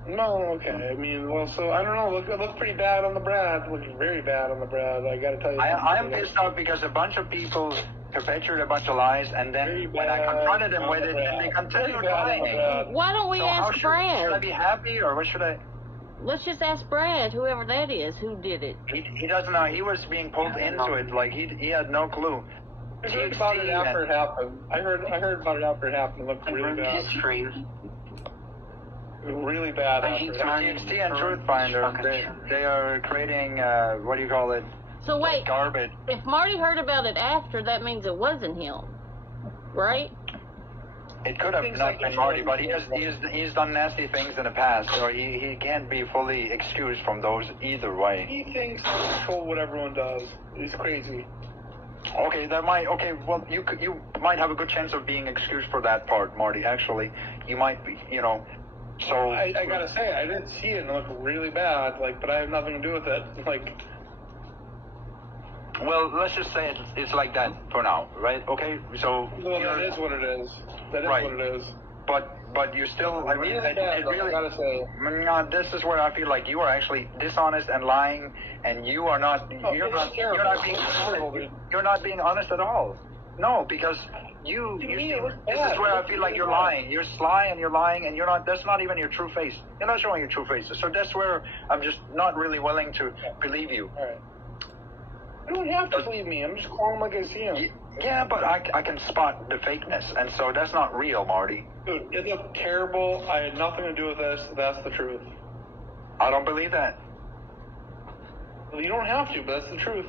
No, okay. I mean, well, so I don't know. It looked pretty bad on the Brad. Looked very bad on the Brad. I gotta tell you. I am pissed off because a bunch of people perpetrated a bunch of lies, and then when I confronted them with it, they continued lying. Why don't we ask Brad? Should I be happy, or what should I? Let's just ask Brad, whoever that is, who did it. He doesn't know. He was being pulled into it. Like he had no clue. I heard about it after it happened. I heard about it after it happened. It looked really bad. Really bad. TXT and Truthfinder, they are creating what do you call it? So wait, garbage. If Marty heard about it after, that means it wasn't him, right? It could have not been Marty, but he's done nasty things in the past, so he can't be fully excused from those either way. He thinks he can control what everyone does. He's crazy. Okay, well, you might have a good chance of being excused for that part, Marty. Actually, you might be, So I gotta say, I didn't see it and it looked really bad. But I have nothing to do with it. Well, let's just say it's like that for now, right? Okay, so. Well, that is what it is. That is what it is. But you still, I mean, it really. I gotta say. This is where I feel like you are actually dishonest and lying, and you are not. You're not being honest at all. No, because this is where I feel like you're lying. You're sly and you're lying, and you're not. That's not even your true face. You're not showing your true faces. So that's where I'm just not really willing to believe you. All right. You don't have to believe me. I'm just calling like I see him. Yeah, but I can spot the fakeness, and so that's not real, Marty. Dude, it looked terrible. I had nothing to do with this. That's the truth. I don't believe that. Well, you don't have to, but that's the truth.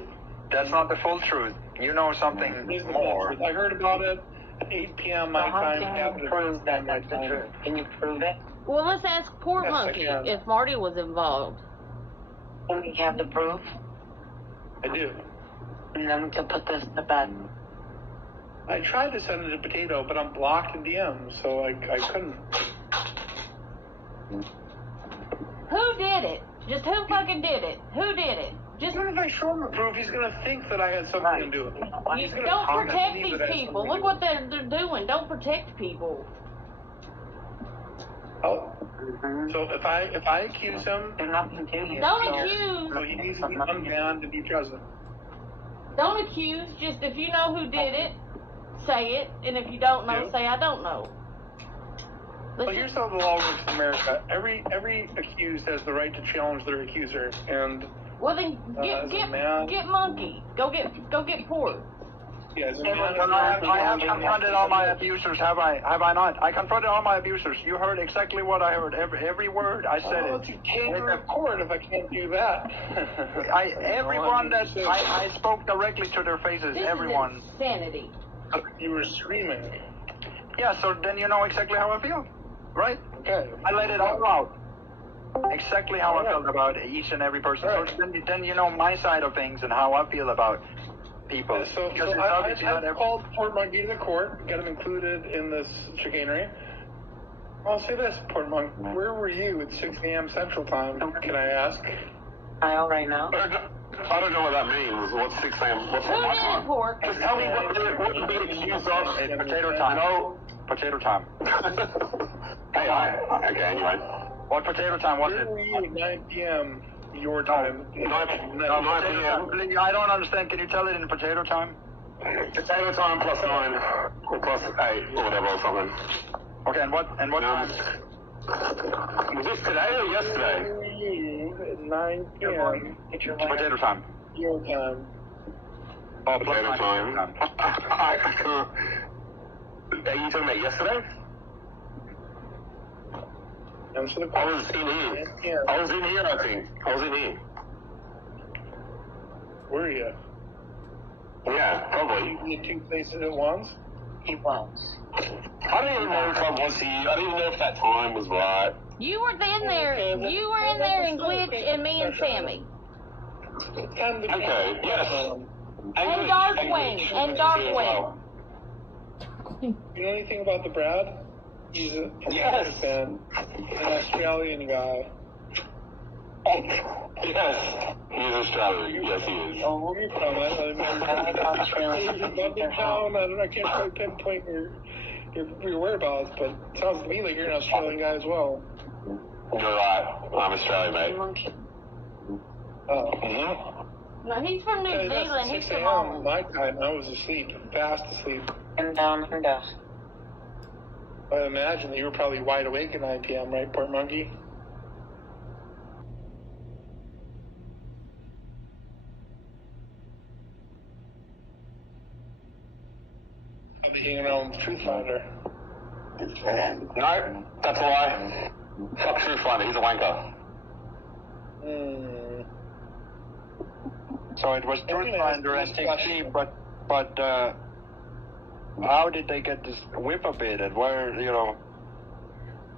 That's not the full truth. You know something more. I heard about it at 8 p.m. my time. Can you prove that that's the truth? Can you prove it? Well, let's ask Port Monkey if Marty was involved. Can we have the proof? I do. And then we can put this to bed. I tried to send it to Potato, but I'm blocked in DMs, so I couldn't. Who did it? Just who fucking did it? Who did it? Just even if I show him the proof, he's gonna think that I had something to do with it. You don't protect these people. Look what they're doing. Don't protect people. Oh. So if I accuse him, don't accuse. So he needs to be unbanned to be present. Don't accuse. Just if you know who did it, say it, and if you don't know, say I don't know. Well, here's how the law works in America. Every accused has the right to challenge their accuser, and well then get Monkey. Go get Port. Yeah, I have confronted all my abusers, have I not? I confronted all my abusers. You heard exactly what I heard. Every word I said it. You can't record if I can't do that. Everyone that I spoke directly to their faces. Everyone. Is insanity. You were screaming. Yeah, so then you know exactly how I feel, right? Okay. I let it all out. Exactly how I felt about each and every person. Right. So then you know my side of things and how I feel about people. Yeah, so I called Port Monkey to the court, got him included in this chicanery. I'll say this, Port Monkey, where were you at 6 a.m. Central Time, can I ask? Right now? I don't know what that means. What's 6 a.m.? What's Who did it, Port? Just tell me what to be accused of. It's potato time. No, potato time. Okay, anyway. What potato time was it? Where were you at 9 p.m. your time? 9 p.m. I don't understand. Can you tell it in potato time? Potato time plus 9 or plus 8 or whatever or something. Okay, and what time? Was this today or yesterday? Where were you at 9 p.m. Potato time. Your time. Oh, Potato time. I can't. Are you talking about yesterday? Answer the I question. was in here. I was in here, I think. I was in here. Were you? Yeah, probably. You two places at once? He was. I don't even know if I was here. I don't even know if that time was right. You were in there. You were in there and Glitch and me and Sammy. Okay, yes. And Darkwing. And Darkwing. You know anything about the Brad? He's a fan, an Australian guy. Yes, he's Australian. Yes, he is. Oh, where are you from? He's above the town. I can't quite pinpoint your whereabouts, but it sounds to me like you're an Australian guy as well. You're right. I'm Australian, mate. No, he's from New Zealand. He's 6 from a.m. my time. I was asleep, fast asleep. And down and down. I imagine you were probably wide awake at 9 p.m., right, Port Monkey? I'll be hanging around with Truth Finder. No, that's a lie. Fuck Truth Finder, he's a wanker. So it was Truth Finder and TXT, but how did they get this whip abated? Where, you know,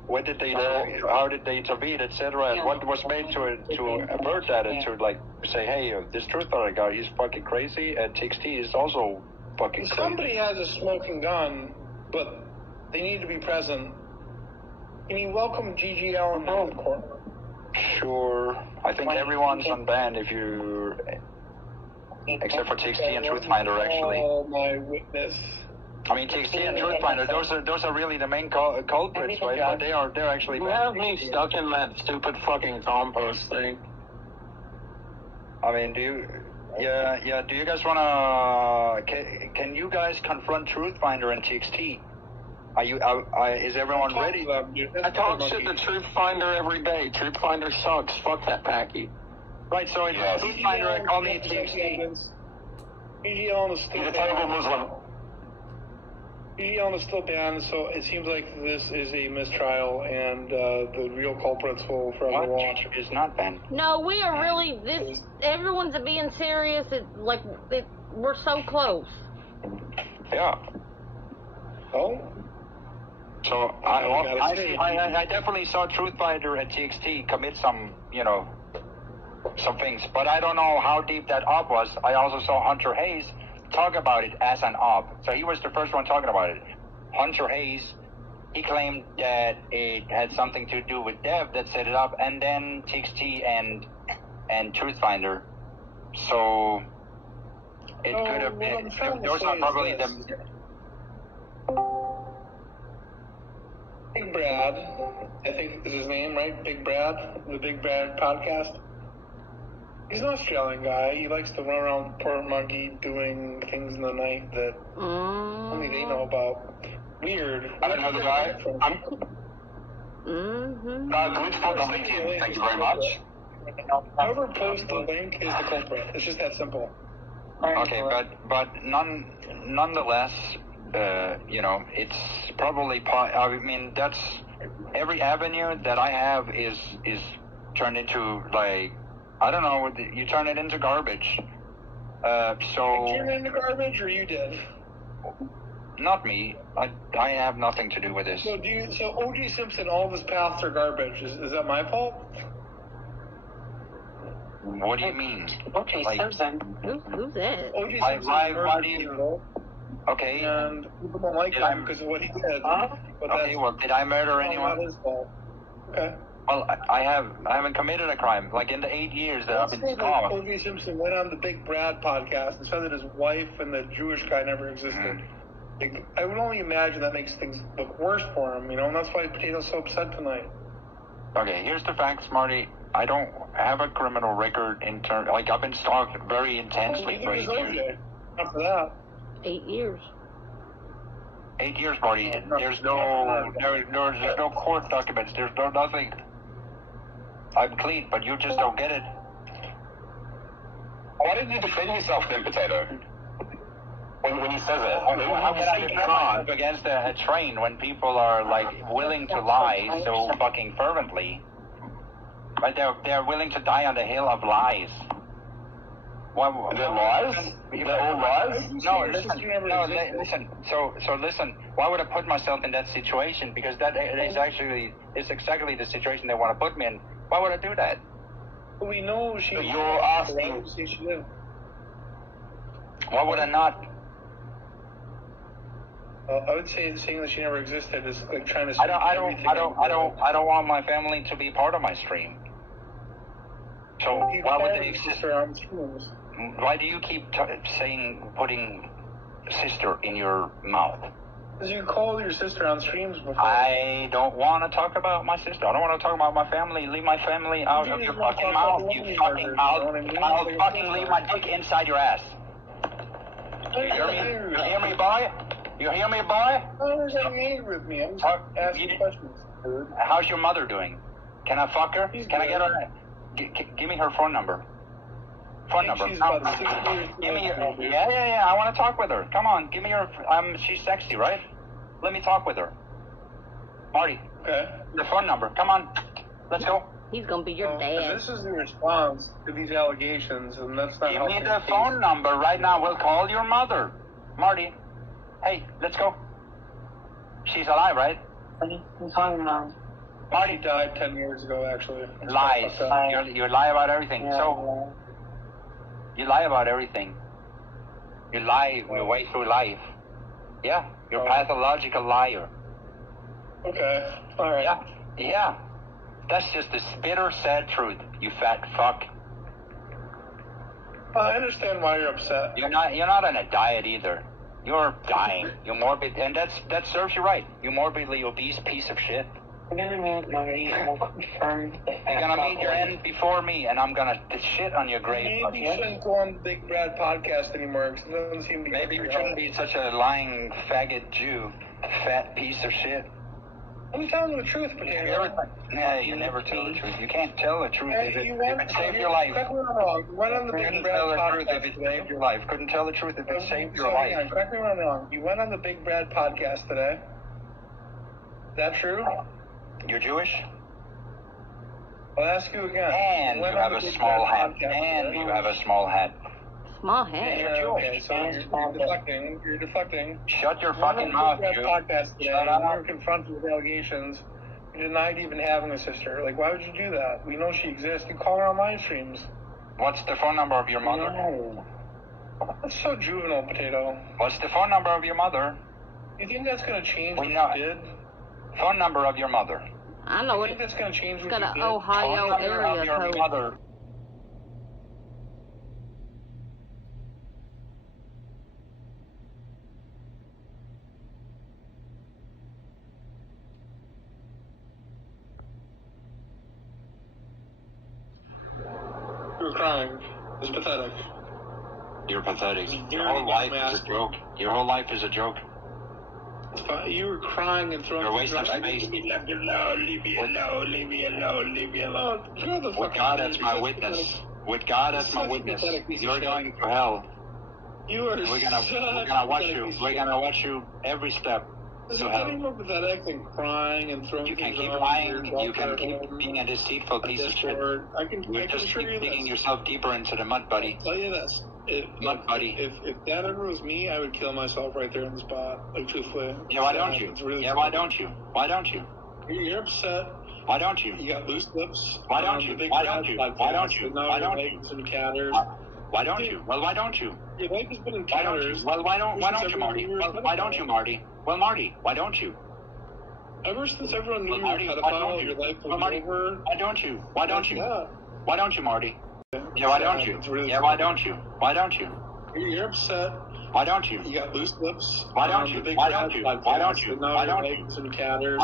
when did they, how did they intervene, etc.? And what was made to avert that and to like say, hey, this Truth Finder guy, he's fucking crazy, and TXT is also fucking crazy. Somebody has a smoking gun, but they need to be present. Can you welcome GGL in the court? Sure. I think everyone's unbanned if you, except for TXT and Truth Finder, actually. Oh, my witness. I mean, TXT and Truth Finder, those are really the main culprits, right? But they're actually. You have me stuck in that stupid fucking compost thing. I mean, do you guys wanna? Can you guys confront Truth Finder and TXT? Is everyone ready? I talk shit to Truth Finder every day. Truth Finder sucks. Fuck that packy. Right, so it's Truth Finder and call me TXT. GGL is still He's a terrible Muslim. GGL is still banned, so it seems like this is a mistrial, and the real culprits will forever watch. It is not banned. No, we are really this. Everyone's being serious. We're so close. Yeah. Oh. So I definitely saw Truth Finder and TXT commit some things, but I don't know how deep that op was. I also saw Hunter Hayes talk about it as an op, so he was the first one talking about it. Hunter Hayes, he claimed that it had something to do with Dev that set it up, and then TXT and Truth Finder. So it could have been. Those are probably the. Big Brad, I think is his name, right? Big Brad, the Big Brad podcast. He's an Australian guy. He likes to run around Port Monkey doing things in the night that only they know about. Weird. I don't know the guy. Glitch for the LinkedIn. Thank you very much. Whoever posts the link is the culprit. It's just that simple. Okay, but nonetheless, it's probably. I mean, that's every avenue that I have is turned into like. I don't know. You turn it into garbage. So. You turn it into garbage, or you did? Not me. I have nothing to do with this. So O.J. Simpson, all of his paths are garbage. Is that my fault? What do you mean? O.J. Simpson. Who's that? O.J. Simpson why do you? Okay. And people don't like him because of what he did. But okay. Well, did I murder anyone? Not his fault. Okay. Well, I haven't committed a crime. Like in the 8 years that I've been gone. O.J. Simpson went on the Big Brad podcast and said that his wife and the Jewish guy never existed. Like, I would only imagine that makes things look worse for him, and that's why Potato's so upset tonight. Okay, here's the facts, Marty. I don't have a criminal record like I've been stalked very intensely for 8 years. After that. 8 years. 8 years, Marty. There's no court documents. There's no nothing. I'm clean, but you just don't get it. Why didn't you defend yourself then, Potato? When he says it, how can I defend myself against a train when people are like willing to lie so fucking fervently? Right? They're willing to die on the hill of lies. They're lies? They're all lies? No, listen. So listen. Why would I put myself in that situation? Because that is exactly the situation they want to put me in. Why would I do that? We know she. You're asking. Why would I not? I would say saying that she never existed is like trying to. I don't want my family to be part of my stream. So why would they exist? Why do you keep putting sister in your mouth? Because you called your sister on streams before. I don't want to talk about my sister. I don't want to talk about my family. Leave my family out of your fucking mouth. You fucking mouth. I'll fucking leave my dick inside your ass. You hear me? You hear me, boy? You hear me, boy? Why is that angry with me? I'm just asking questions, dude. How's your mother doing? Can I fuck her? Can I get her? Give me her phone number. Phone number. She's about 6 years Give me your. Yeah. I want to talk with her. Come on, give me your. She's sexy, right? Let me talk with her. Marty. Okay. The phone number. Come on. Let's go. He's gonna be your If dad. this is the response to these allegations, and that's not Give helping me the the phone case. number right now. We'll call your mother. Marty. Hey, let's go. She's alive, right? Marty died 10 years ago, actually. It's Lies. fucked up. You lie about everything. So you lie about everything. You lie your way through life. Yeah, you're a pathological liar. Okay. All right. Yeah. That's just the bitter, sad truth. You fat fuck. I understand why you're upset. You're not on a diet either. You're dying. You're morbid, and that serves you right. You morbidly obese piece of shit. I'm gonna meet Marty and we'll confirm the fact. You're gonna meet your end before me, and I'm gonna shit on your grave. Maybe you shouldn't go on the Big Brad podcast anymore, because it doesn't seem to be. Maybe you shouldn't be such a lying faggot Jew, fat piece of shit. I'm telling the truth, Potato. Yeah, you never tell the truth. You can't tell the truth if it saved your life. Correct me when I'm wrong. You went on the Big Couldn't Brad tell the truth podcast if it today. saved your life. Couldn't tell the truth if it saved your life. Correct me when I'm wrong. You went on the Big Brad podcast today. Is that true? You're Jewish? I'll ask you again. And you have a small hat. And you have a small hat. Small head. You're Jewish. Okay, so you're deflecting. You're deflecting. Shut your You went fucking on the mouth, Big Jew. Brad podcast today. Shut and you up. were confronted with allegations. You denied even having a sister. Like, why would you do that? We know she exists. You call her on live streams. What's the phone number of your mother? No. That's so juvenile, Potato. What's the phone number of your mother? You think that's going to change what We know you it. did? Phone number of your mother. I know You it. think that's going to change It's what got you an did? Ohio Phone number of area your code. mother. You're crying. It's pathetic. You're pathetic. Your very whole life dumbass. is a joke. Your whole life is a joke. You were crying and throwing. You're a waste of space. Leave me alone. Leave me alone. Leave me alone. Leave me alone. You're the With fucking God idiot. as my You're witness. pathetic. With God as You're my such a witness. pathetic piece of You're shit. going to hell. You are We're gonna such watch a you. piece of We're shit. gonna watch you every step This to is getting hell. more pathetic than crying and throwing You can things keep on lying. your You can keep Discord, being a deceitful piece of shit. Discord. I can You just assure keep you digging this. yourself deeper into the mud, buddy. I'll tell you this. Mud, buddy. If that ever was me, I would kill myself right there on the spot. Like, truthfully. Yeah, why don't you? It's really Yeah, why don't you? Why don't you? You're upset. Why don't you? You got loose lips. Why don't on you? the Big Why Brad don't you? podcast, Why don't you? but now Why your don't legs and catters. Why don't you? Well, why don't you? Your life has been in Why don't catters. you? Well, why don't you, Marty? Well, why don't you, Marty? Well, Marty, why don't you? Ever since everyone knew Well, you were a Marty, why don't pedophile, you? your life Well, was Marty, over. why don't you? Why don't you? Yeah. Why don't you, Marty? Yeah, why don't you? It's really Yeah, why don't you? Why don't you? You're upset. Why don't you? You got loose lips. Why don't on you? the Big Why Brad don't you? podcast, Why don't you? but now Why your don't you? legs and catters.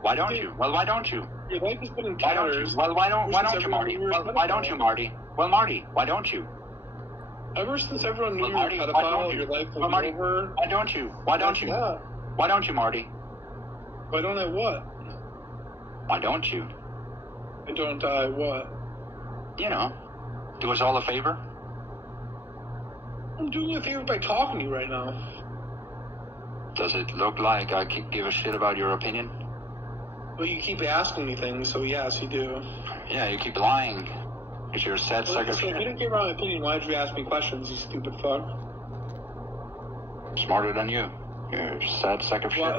Why don't you? Well, why don't you? Your life has been in Why don't you? catters. Well, why don't Ever since you, Marty? everyone knew you were a Well, why don't you, pedophile. Marty? Well, Marty, why don't you? Ever since everyone knew Well, you were a Marty, why pedophile, don't you? your life was Well, Marty, over. why don't you? Why don't you? Yeah. Why don't you, Marty? Why don't I what? Why don't you? I don't I what? You know, do us all a favor. I'm doing you a favor by talking to you right now. Does it look like I give a shit about your opinion? Well, you keep asking me things, so yes, you do. Yeah, you keep lying. Because you're a sad So sack of if you shit. didn't care about my opinion, why'd you ask me questions, you stupid fuck? Smarter than you. You're a sad sack of shit. Well,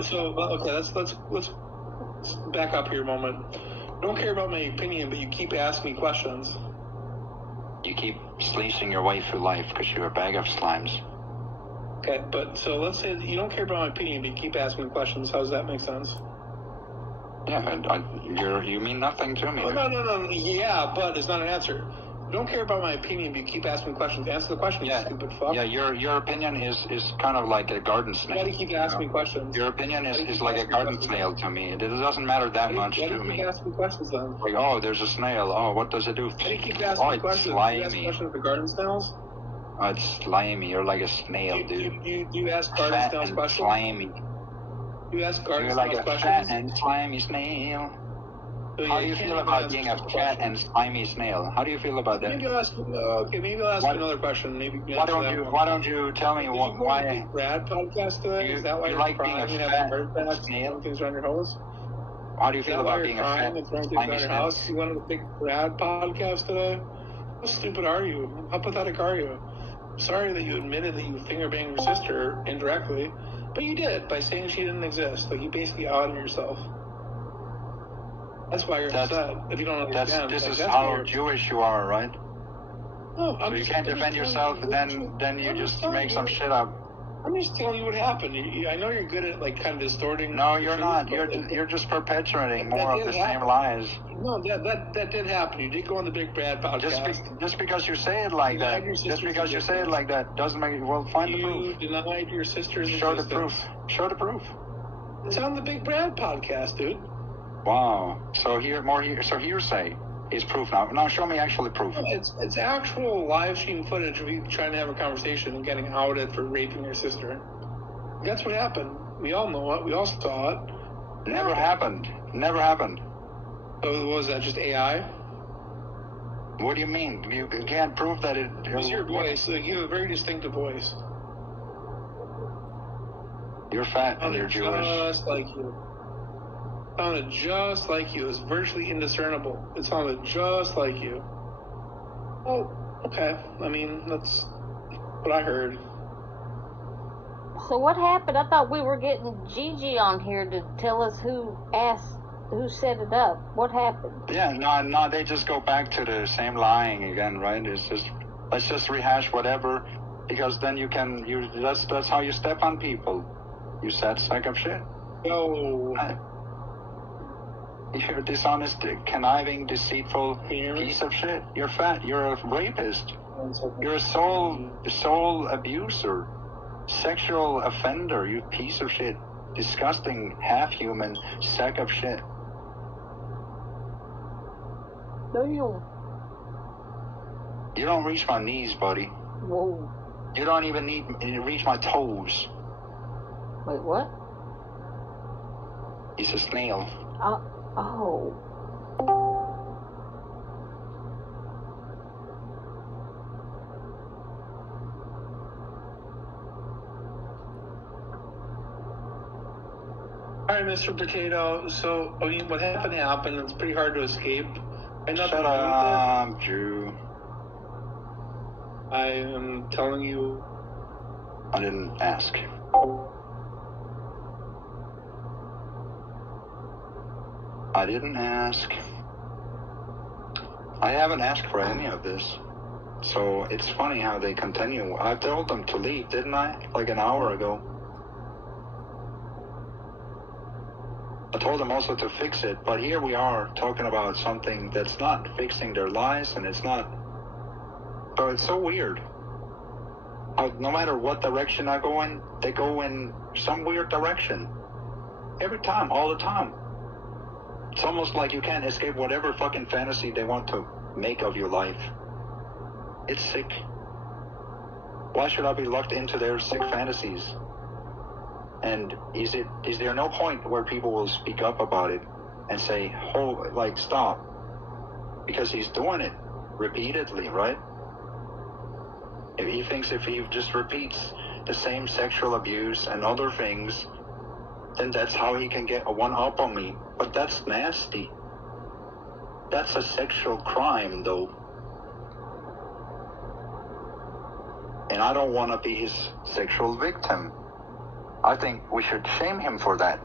okay, let's back up here a moment. Don't care about my opinion, but you keep asking me questions. You keep sleacing your way through life because you're a bag of slimes. Okay, but so let's say that you don't care about my opinion, but you keep asking me questions. How does that make sense? Yeah, you mean nothing to me. Oh, no. Yeah, but it's not an answer. don't care about my opinion, but you keep asking me questions. Answer the question, you stupid fuck. Yeah, your opinion is kind of like a garden snail. Why do you keep asking me questions? Your opinion is like a garden snail to me. It doesn't matter that much to me. Why do you keep asking me questions then? Like, oh, there's a snail. Oh, what does it do? Why do you keep asking me questions? Slimy. Do you ask questions to garden snails? Oh, it's slimy. You're like a snail, dude. Do you ask garden snails questions? Slimy. Do you ask garden You're snails like a questions? fat and slimy snail. So, How do you feel about being a fat and slimy snail? How do you feel about that? Maybe I'll ask. Maybe I'll ask another question. Maybe. Why don't you tell me why? Did you go on the Brad podcast today? Is that why you're like crying being a and fat having heart attacks and throwing things around your hose? How do you feel about being a fat and throwing things slimy around your snail? house? You went on the big Brad podcast today? How stupid are you? How pathetic are you? I'm sorry that you admitted that you finger banged your sister indirectly, but you did by saying she didn't exist. Like you basically outed yourself. That's why you're upset. If you don't understand, this is how Jewish you are, right? No, so you can't defend yourself, then you just make some shit up. I'm just telling you what happened. I know you're good at like kind of distorting. No, you're not. You're just perpetuating more of the same lies. No, that did happen. You did go on the Big Brad podcast. Just because you say it like that. Just because you say it like that doesn't make it. Well, find the proof. You denied your sister's Show the proof. Show the proof. It's on the Big Brad podcast, dude. Wow. So hearsay is proof now. Now show me actually proof. It's actual live stream footage of you trying to have a conversation and getting outed for raping your sister. That's what happened. We all know it. We all saw it. Never happened. Never happened. So was that just AI? What do you mean? You can't prove that it... It's your voice. Like, you have a very distinctive voice. You're fat and you're Jewish. Just like you. It sounded just like you. It's virtually indiscernible. It sounded just like you. Oh, okay. I mean, that's what I heard. So what happened? I thought we were getting Gigi on here to tell us who set it up. What happened? Yeah, no, they just go back to the same lying again, right? It's just, let's just rehash whatever, because then that's how you step on people. You sad sack of shit. No. You're a dishonest, conniving, deceitful piece of shit. You're fat. You're a rapist. You're a soul abuser, sexual offender. You piece of shit, disgusting, half-human sack of shit. Damn. You don't reach my knees, buddy. Whoa. You don't even need to reach my toes. Wait, what? He's a snail. Oh. Alright, Mr. Potato, so, I mean, what happened, it's pretty hard to escape. Shut up, Drew. I am telling you... I didn't ask. I didn't ask. I haven't asked for any of this. So it's funny how they continue. I told them to leave, didn't I? Like an hour ago. I told them also to fix it, but here we are talking about something that's not fixing their lies, and it's not. So it's so weird. How no matter what direction I go in, they go in some weird direction. Every time, all the time. It's almost like you can't escape whatever fucking fantasy they want to make of your life. It's sick. Why should I be locked into their sick fantasies? And is there no point where people will speak up about it and say, oh, like, stop? Because he's doing it repeatedly, right? If he thinks if he just repeats the same sexual abuse and other things, then that's how he can get a one-up on me. But that's nasty. That's a sexual crime, though. And I don't want to be his sexual victim. I think we should shame him for that.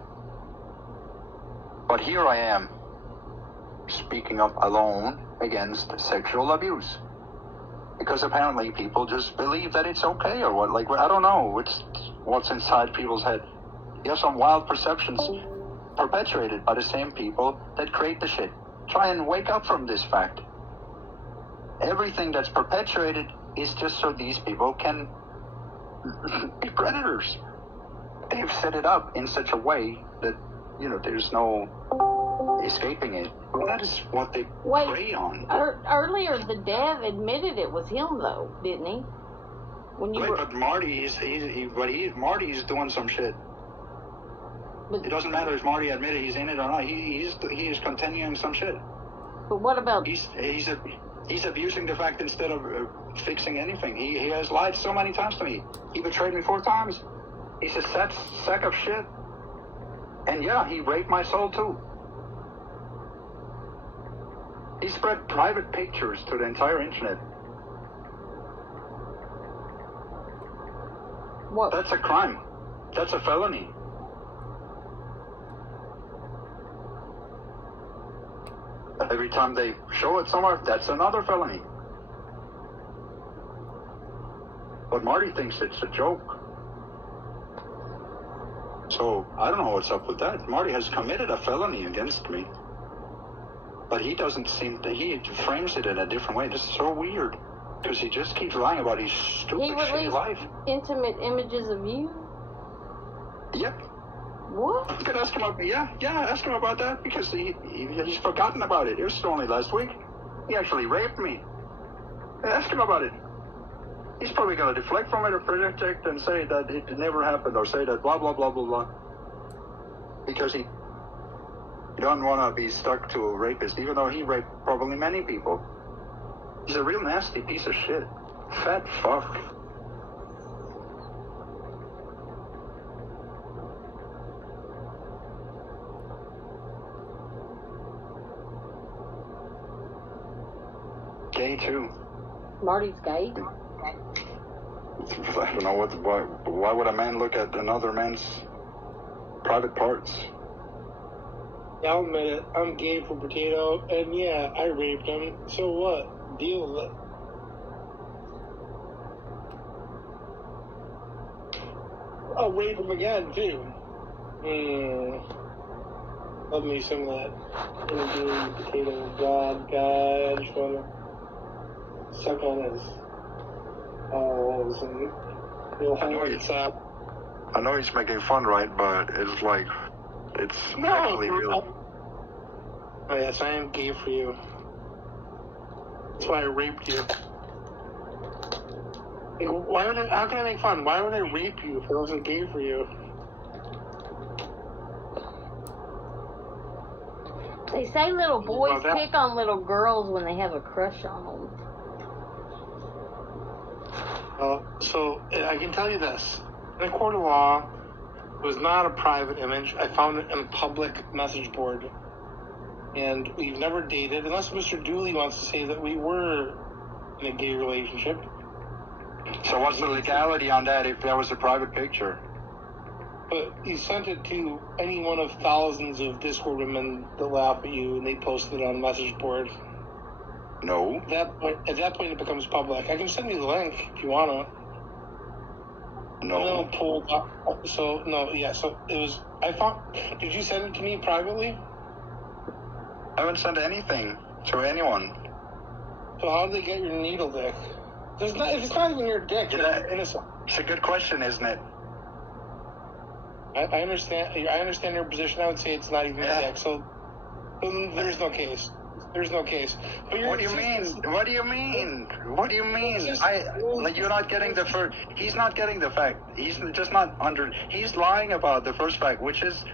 But here I am, speaking up alone against sexual abuse. Because apparently people just believe that it's okay or what. Like, I don't know. It's what's inside people's head. You have some wild perceptions perpetuated by the same people that create the shit. Try and wake up from this fact. everything that's perpetuated is just so these people can be predators. They've set it up in such a way that, there's no escaping it. Well, that is what they prey on. Earlier, the dad admitted it was him, though, didn't he? But Marty's doing some shit. But it doesn't matter if Marty admitted he's in it or not. He is continuing some shit. But what about... He's abusing the fact instead of fixing anything. He has lied so many times to me. He betrayed me 4 times. He's a sack of shit. And yeah, he raped my soul too. He spread private pictures to the entire internet. What? That's a crime. That's a felony. Every time they show it somewhere, that's another felony. But Marty thinks it's a joke. So, I don't know what's up with that. Marty has committed a felony against me. But he doesn't seem to, he frames it in a different way. This is so weird. Because he just keeps lying about his stupid shitty life. Intimate images of you? Yep. What? You could ask him about, ask him about that, because he's forgotten about it. It was only last week. He actually raped me. Ask him about it. He's probably going to deflect from it or project and say that it never happened, or say that blah, blah, blah, blah, blah. Because he don't want to be stuck to a rapist, even though he raped probably many people. He's a real nasty piece of shit. Fat fuck. Gay too. Marty's gay? I don't know why would a man look at another man's private parts? Yeah, I'll admit it. I'm gay for Potato, and yeah, I raped him. So what? Deal with it. I'll rape him again, too. Love me some of that. Potato. God, I just want to suck on his balls and real I know he's making fun, right? But it's like, it's actually real. Oh yes, I am gay for you. That's why I raped you. Like, how can I make fun? Why would I rape you if I wasn't gay for you? They say little boys pick on little girls when they have a crush on them. So I can tell you this. In a court of law, it was not a private image. I found it in a public message board. And we've never dated, unless Mr. Dooley wants to say that we were in a gay relationship. So what's the legality on that if that was a private picture? But you sent it to any one of thousands of Discord women that laugh at you, and they posted it on a message board. No. At that point, it becomes public. I can send you the link if you want to. No. So it was. I found. Did you send it to me privately? I haven't sent anything to anyone. So how did they get your needle dick? If it's not even your dick, you're innocent. It's a good question, isn't it? I understand. I understand your position. I would say it's not even your dick. So there's no case. There's no case. But What do you mean? What do you mean? What do you mean? You're not getting the first. He's not getting the fact. He's just not under. He's lying about the first fact, which is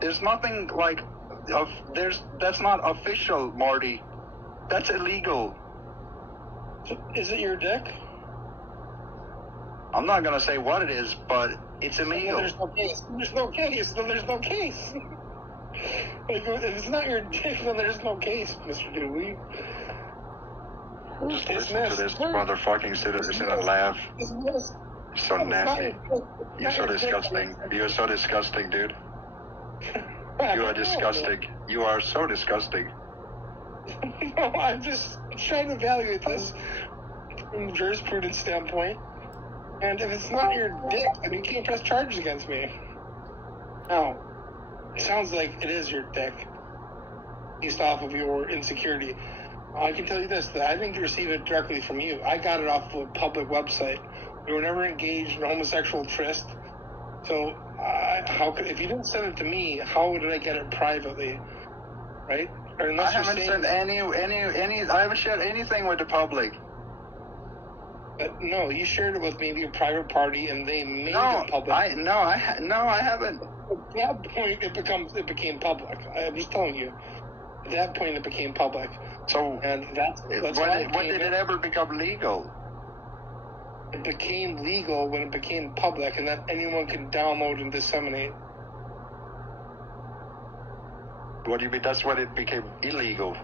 there's nothing like. That's not official, Marty. That's illegal. Is it your dick? I'm not gonna say what it is, but it's illegal. There's no case. There's no case. Then there's no case. Like, if it's not your dick, then there's no case, Mr. Dooley. Just listen to this motherfucking citizen and laugh. You're so nasty. You're so disgusting. You're so disgusting, dude. You are disgusting. You are so disgusting. No, I'm just trying to evaluate this from a jurisprudence standpoint. And if it's not your dick, then you can't press charges against me. Now, it sounds like it is your dick, based off of your insecurity. I can tell you this, that I didn't receive it directly from you. I got it off of a public website. We were never engaged in homosexual tryst. So, if you didn't send it to me, how did I get it privately? Right? Or unless I haven't sent I haven't shared anything with the public. But no, you shared it with maybe a private party, and they made No, it public. I haven't. At that point, it became public. I'm just telling you. At that point, it became public. So, and that's when did it ever become legal? It became legal when it became public, and that anyone can download and disseminate. What do you mean? That's when it became illegal.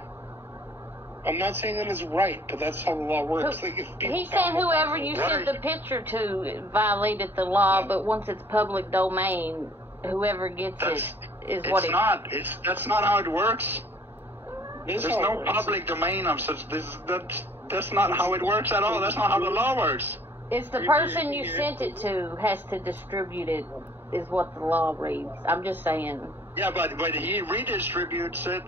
I'm not saying that it's right, but that's how the law works. Like He's saying whoever you sent the picture to violated the law, but once it's public domain, whoever gets it is what it... That's not how it works. There's no works. public domain of such. That's not how it works at all. That's not how the law works. It's the person you sent it to has to distribute it, is what the law reads. I'm just saying. Yeah, but he redistributes it.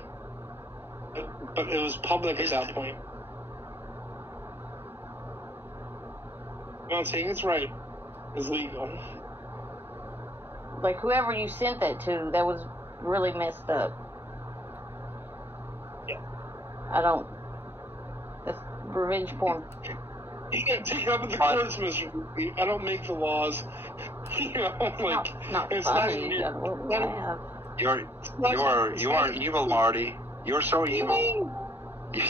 But it was public at that point. I'm not saying it's right. It's legal. Like, whoever you sent that to, that was really messed up. Yeah. That's revenge porn. You can take it up with the courts, Mr. B. I don't make the laws. You know, like... Not it's funny. You are evil, Marty. You're so evil.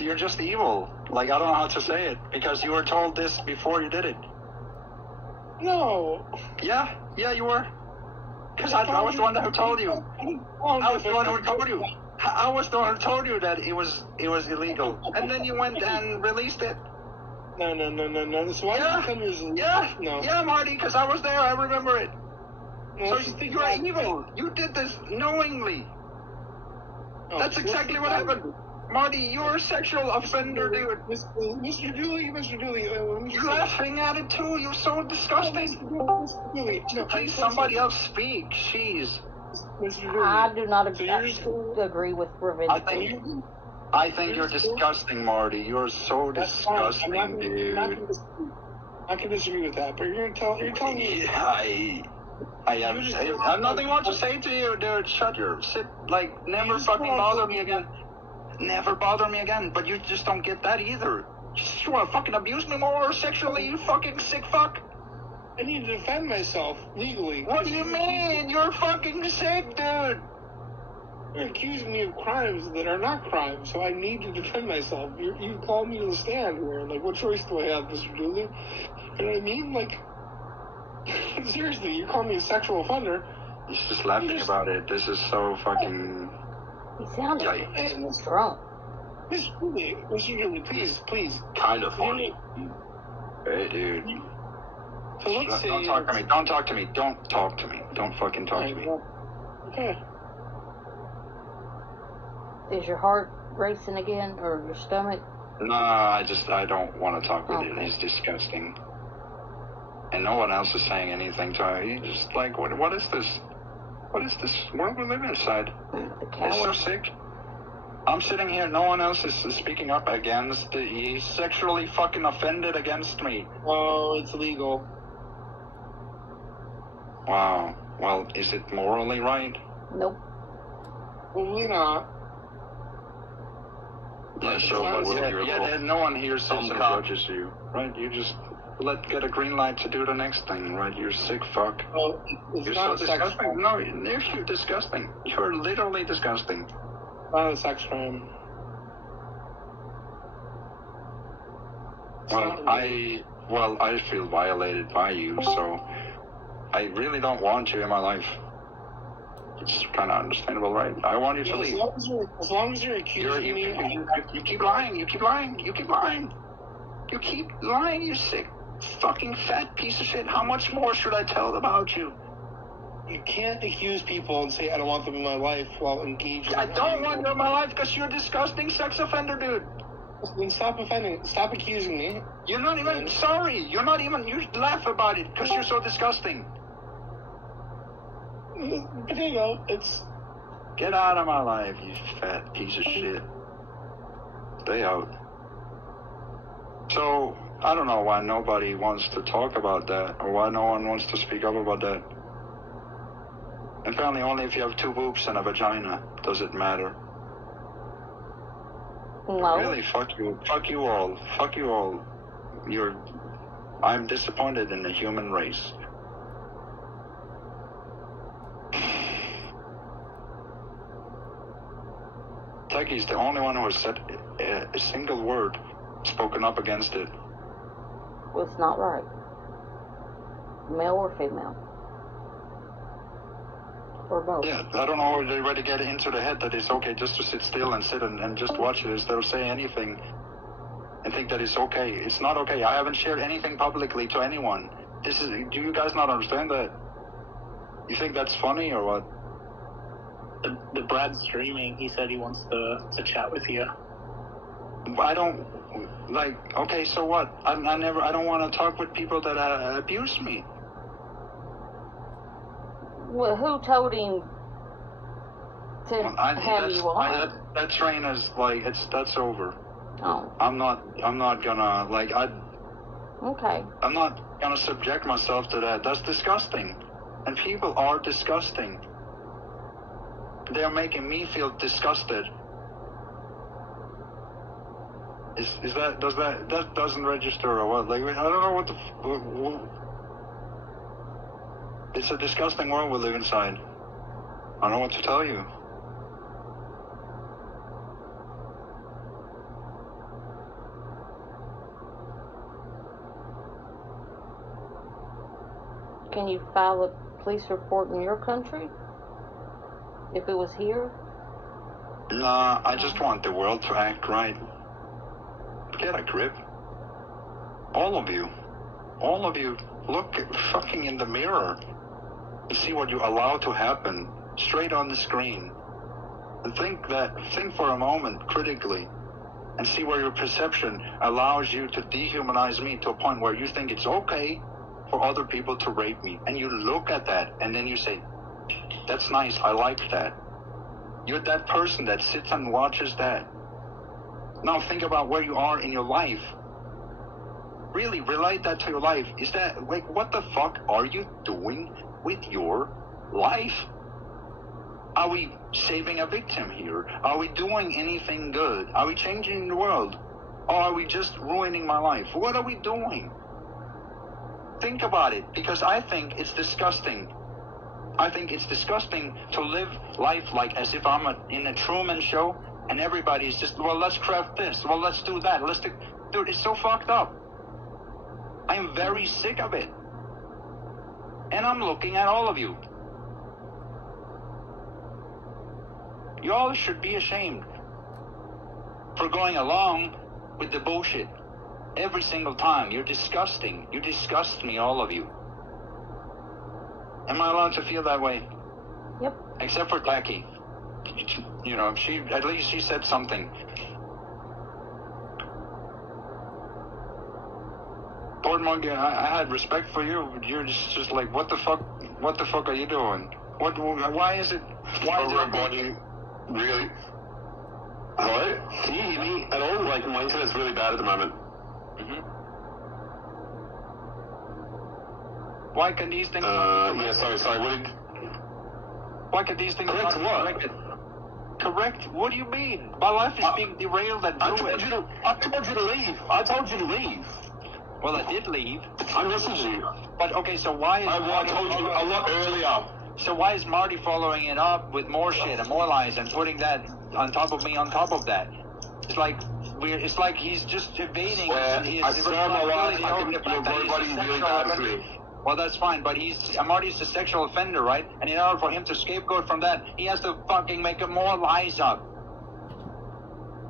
You're just evil. Like, I don't know how to say it, because you were told this before you did it. No. Yeah, you were. Because I was the one who told you. I was the one who told you. I was the one who told you that it was illegal. And then you went and released it. No. So why did you tell me it was illegal? No. Yeah, Marty, because I was there. I remember it. No, So you're evil. You did this knowingly. That's exactly what happened. Marty, you're a sexual offender, dude. Mr. Dooley, you're laughing at it too. You're so disgusting. Mr. Dooley, Please, somebody else speak. Jeez. Mr. Dooley. I do not agree with revenge. I think you're disgusting, Marty. You're so disgusting, dude. I can disagree with that, but you're telling me. I have nothing more to say to you, dude. Never fucking bother me again. Never bother me again. But you just don't get that either. You want to fucking abuse me more sexually, you fucking sick fuck? I need to defend myself legally. What do you mean? You're fucking sick, dude. You're accusing me of crimes that are not crimes, so I need to defend myself. You called me to the stand here. Like, what choice do I have, Mr. Dooley? You know what I mean? Like, seriously, you call me a sexual offender. He's just laughing about it. This is so fucking... He sounded drunk. Mr. Dooley, please. Kind of funny. Hey, dude. So let's say... Don't talk to me. Don't fucking talk to me. Okay. Is your heart racing again, or your stomach? No, I don't want to talk with you. He's disgusting. And no one else is saying anything to him. He's just like, what is this? What is this world we live inside? It's so sick. I'm sitting here, no one else is speaking up against it. He's sexually fucking offended against me. Oh, it's legal. Wow. Well, is it morally right? Nope. Probably not. Yeah, then no one here sits and judges you, right? You just get a green light to do the next thing, right? You're sick fuck. Well, you're so disgusting. No, you're disgusting. You're literally disgusting. Not a sex crime. I feel violated by you, so I really don't want you in my life. It's kind of understandable, right? I want you to leave. As long as you're accusing me... You keep lying, you keep lying. You keep lying, you sick fucking fat piece of shit. How much more should I tell about you? You can't accuse people and say, I don't want them in my life while engaging... I don't want them in my life because you're a disgusting sex offender, dude. Then stop offending. Stop accusing me. You're not even sorry. You laugh about it because you're so disgusting. Potato, it's... Get out of my life, you fat piece of shit. Stay out. So, I don't know why nobody wants to talk about that, or why no one wants to speak up about that. Apparently only if you have 2 boobs and a vagina does it matter. No. Really, fuck you. Fuck you all. Fuck you all. I'm disappointed in the human race. Techie's the only one who has said a single word, spoken up against it. Well, it's not right. Male or female. Or both. Yeah, I don't know, they already get into the head that it's okay just to sit still and sit and just watch it instead of saying anything and think that it's okay. It's not okay. I haven't shared anything publicly to anyone. Do you guys not understand that? You think that's funny or what? The Brad's streaming. He said he wants to chat with you. I don't, okay, so what? I don't want to talk with people that abuse me. Well, who told him to have you on? That train is that's over. Oh. I'm not gonna Okay. I'm not gonna subject myself to that. That's disgusting. And people are disgusting. They're making me feel disgusted. That doesn't register or what? I don't know what it's a disgusting world we live inside. I don't know what to tell you. Can you file a police report in your country? If it was here? Nah, I just want the world to act right. Get a grip. All of you, look fucking in the mirror and see what you allow to happen straight on the screen. And think for a moment critically and see where your perception allows you to dehumanize me to a point where you think it's okay for other people to rape me. And you look at that and then you say, that's nice, I like that. You're that person that sits and watches that. Now think about where you are in your life. Really, relate that to your life. Is that, what the fuck are you doing with your life? Are we saving a victim here? Are we doing anything good? Are we changing the world? Or are we just ruining my life? What are we doing? Think about it, because I think it's disgusting. I think it's disgusting to live life like as if I'm in a Truman Show and everybody's just, well, let's craft this, well, let's do that, dude, it's so fucked up. I'm very sick of it. And I'm looking at all of you. You all should be ashamed for going along with the bullshit every single time. You're disgusting. You disgust me, all of you. Am I allowed to feel that way? Yep. Except for Tacky. You know, at least she said something. Lord Monkey, I had respect for you. You're just like, what the fuck are you doing? Why is it everybody really? Hello? Can you hear me at all? My internet's really bad at the moment. Why can these things yeah, sorry, why can these things correct not what? be corrected? Correct? What do you mean? My life is being derailed and I told you to leave. I told you to leave. Well, I did leave. I messaged you. But okay, so why is I told you a lot earlier. So why is Marty following it up with more shit and more lies and putting that on top of me on top of that? It's like he's just evading his I swear my life, I think the fact that he's a really sexual bad to offender. me. Well, that's fine, but Marty's a sexual offender, right? And in order for him to scapegoat from that, he has to fucking make more lies up.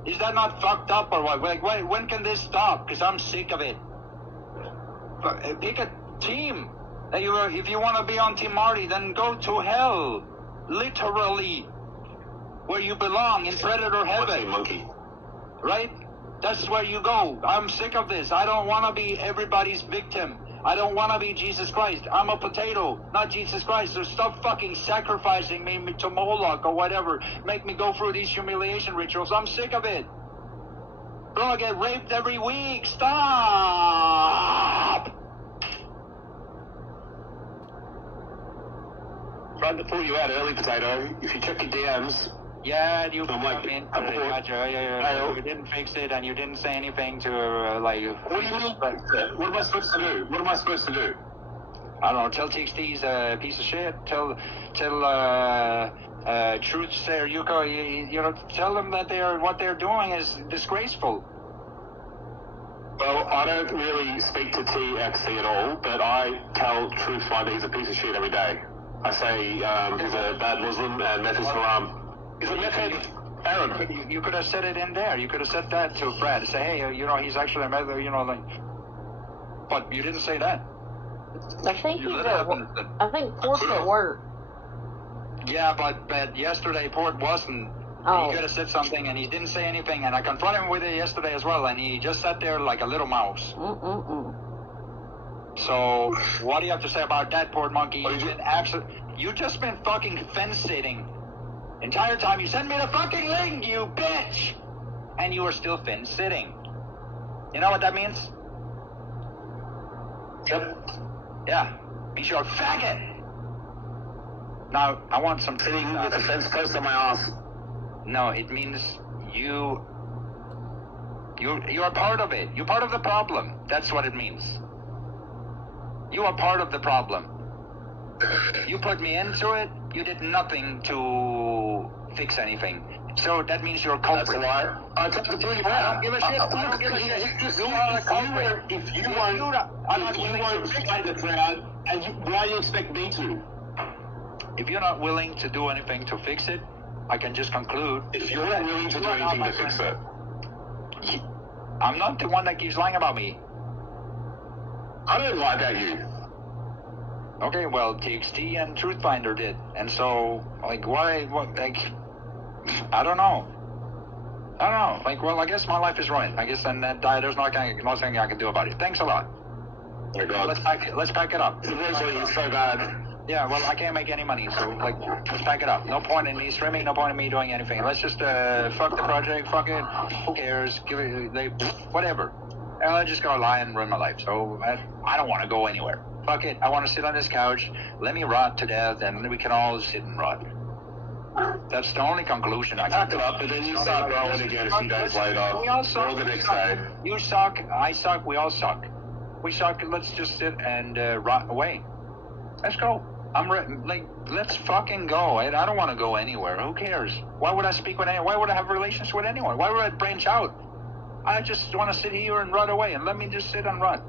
Is that not fucked up or what? When can this stop? Because I'm sick of it. Pick a team. If you want to be on Team Marty, then go to hell. Literally. Where you belong, in Predator Heaven. Monkey. Right? That's where you go. I'm sick of this. I don't want to be everybody's victim. I don't want to be Jesus Christ. I'm a potato, not Jesus Christ. So stop fucking sacrificing me to Moloch or whatever. Make me go through these humiliation rituals. I'm sick of it. Bro, I get raped every week. Stop! Tried to pull you out early, Potato. If you check your DMs. Yeah, you I'm like, you didn't fix it, and you didn't say anything to like. What do you mean? What am I supposed to do? What am I supposed to do? I don't know. Tell TXT's a piece of shit. Tell Truth Sayer Yuko. You know, tell them that what they're doing is disgraceful. Well, I don't really speak to TXT at all, but I tell Truth Finder he's a piece of shit every day. I say he's a bad Muslim and Meth is haram. He's a meth Arab. You could have said it in there. You could have said that to Brad. Say, hey, you know, he's actually a meth, you know, like. But you didn't say that. I think I think Port's at work. Yeah, but yesterday Port wasn't. Oh. He could have said something, and he didn't say anything. And I confronted him with it yesterday as well, and he just sat there like a little mouse. So, what do you have to say about that, Port Monkey? You just been fucking fence sitting. Entire time you sent me the fucking link, you bitch! And you were still fence sitting. You know what that means? Yep. Yeah. Means you're a faggot! Now, I want some sitting with a fence post on my ass. No, it means you're part of it. You're part of the problem. That's what it means. You are part of the problem. You put me into it. You did nothing to fix anything. So that means you're a culprit. That's a lie. I don't give a shit. I don't give a shit. You are a culprit. If you won't fight the crowd, and why do you expect me to? If you're not willing to do anything to fix it, I can just conclude. If you're not willing to do anything to fix it, I'm not the one that keeps lying about me. I don't lie about you. Okay, well, TXT and Truthfinder did, and so, like, why, what, like, I don't know. Like, well, I guess my life is ruined. I guess, and there's nothing I can do about it. Thanks a lot. Oh my God. Let's pack it up. The rosalie is so bad. Yeah, well, I can't make any money, so, like, let's pack it up. No point in me streaming, no point in me doing anything. Let's just, fuck the project, fuck it. Who cares? Give it, whatever. I'm just gonna lie and run my life, so I don't want to go anywhere. Fuck it, I want to sit on this couch, let me rot to death, and then we can all sit and rot. That's the only conclusion I can pack it up, and then you start rolling again a few days later. We all suck. Or the next day. You suck, I suck, we all suck. We suck, let's just sit and rot away. Let's go. Let's fucking go. I don't want to go anywhere. Who cares? Why would I speak with anyone? Why would I have relations with anyone? Why would I branch out? I just want to sit here and rot away, and let me just sit and rot.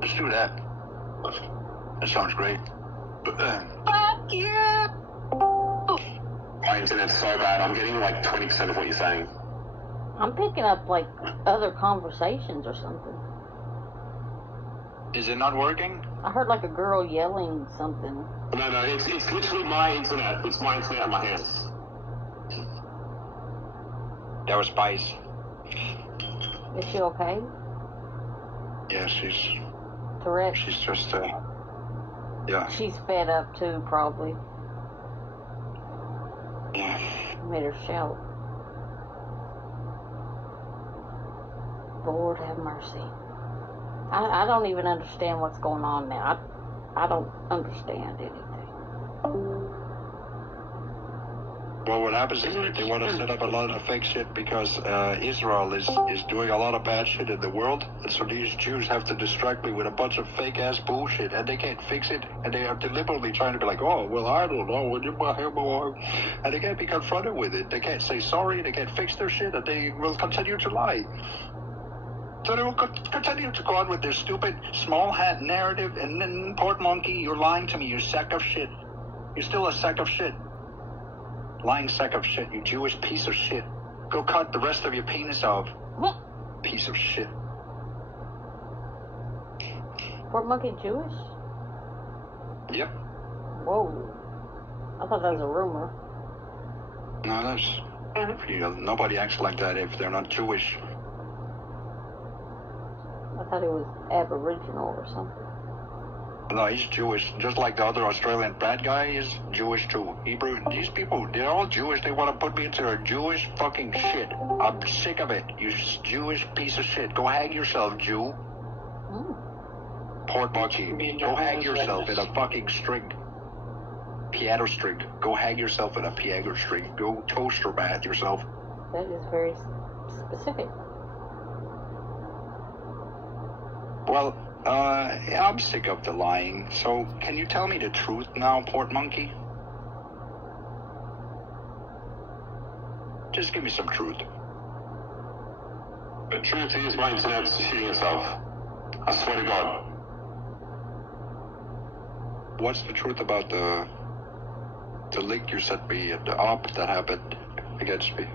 Let's do that. That sounds great. Fuck you! My internet's so bad, I'm getting like 20% of what you're saying. I'm picking up like other conversations or something. Is it not working? I heard like a girl yelling something. No, it's literally my internet. It's my internet in my hands. That was Spice. Is she okay? Yeah, she's... Correct. She's just, yeah. She's fed up too, probably. Yeah. Made her shout. Lord have mercy. I don't even understand what's going on now. I don't understand anything. Well, what happens is they want to set up a lot of fake shit because Israel is doing a lot of bad shit in the world, and so these Jews have to distract me with a bunch of fake ass bullshit, and they can't fix it, and they are deliberately trying to be like, oh, well, I don't know, and they can't be confronted with it. They can't say sorry, they can't fix their shit, and they will continue to lie. So they will continue to go on with their stupid small hat narrative, and then Port Monkey, you're lying to me, you sack of shit. You're still a sack of shit. Lying sack of shit, you Jewish piece of shit. Go cut the rest of your penis off. Piece of shit. Port Monkey Jewish? Yep. Whoa. I thought that was a rumor. No, nobody acts like that if they're not Jewish. I thought it was Aboriginal or something. No, he's Jewish, just like the other Australian bad guy is Jewish too. Hebrew, these people, they're all Jewish. They want to put me into their Jewish fucking shit. I'm sick of it. You Jewish piece of shit. Go hang yourself, Jew. Port monkey. Go hang yourself in a fucking string. Piano string. Go hang yourself in a piano string. Go toaster bath yourself. That is very specific. Well, I'm sick of the lying. So, can you tell me the truth now, Port Monkey? Just give me some truth. The truth is, my internet's shooting itself. I swear to God. What's the truth about the link you sent me and the op that happened against me?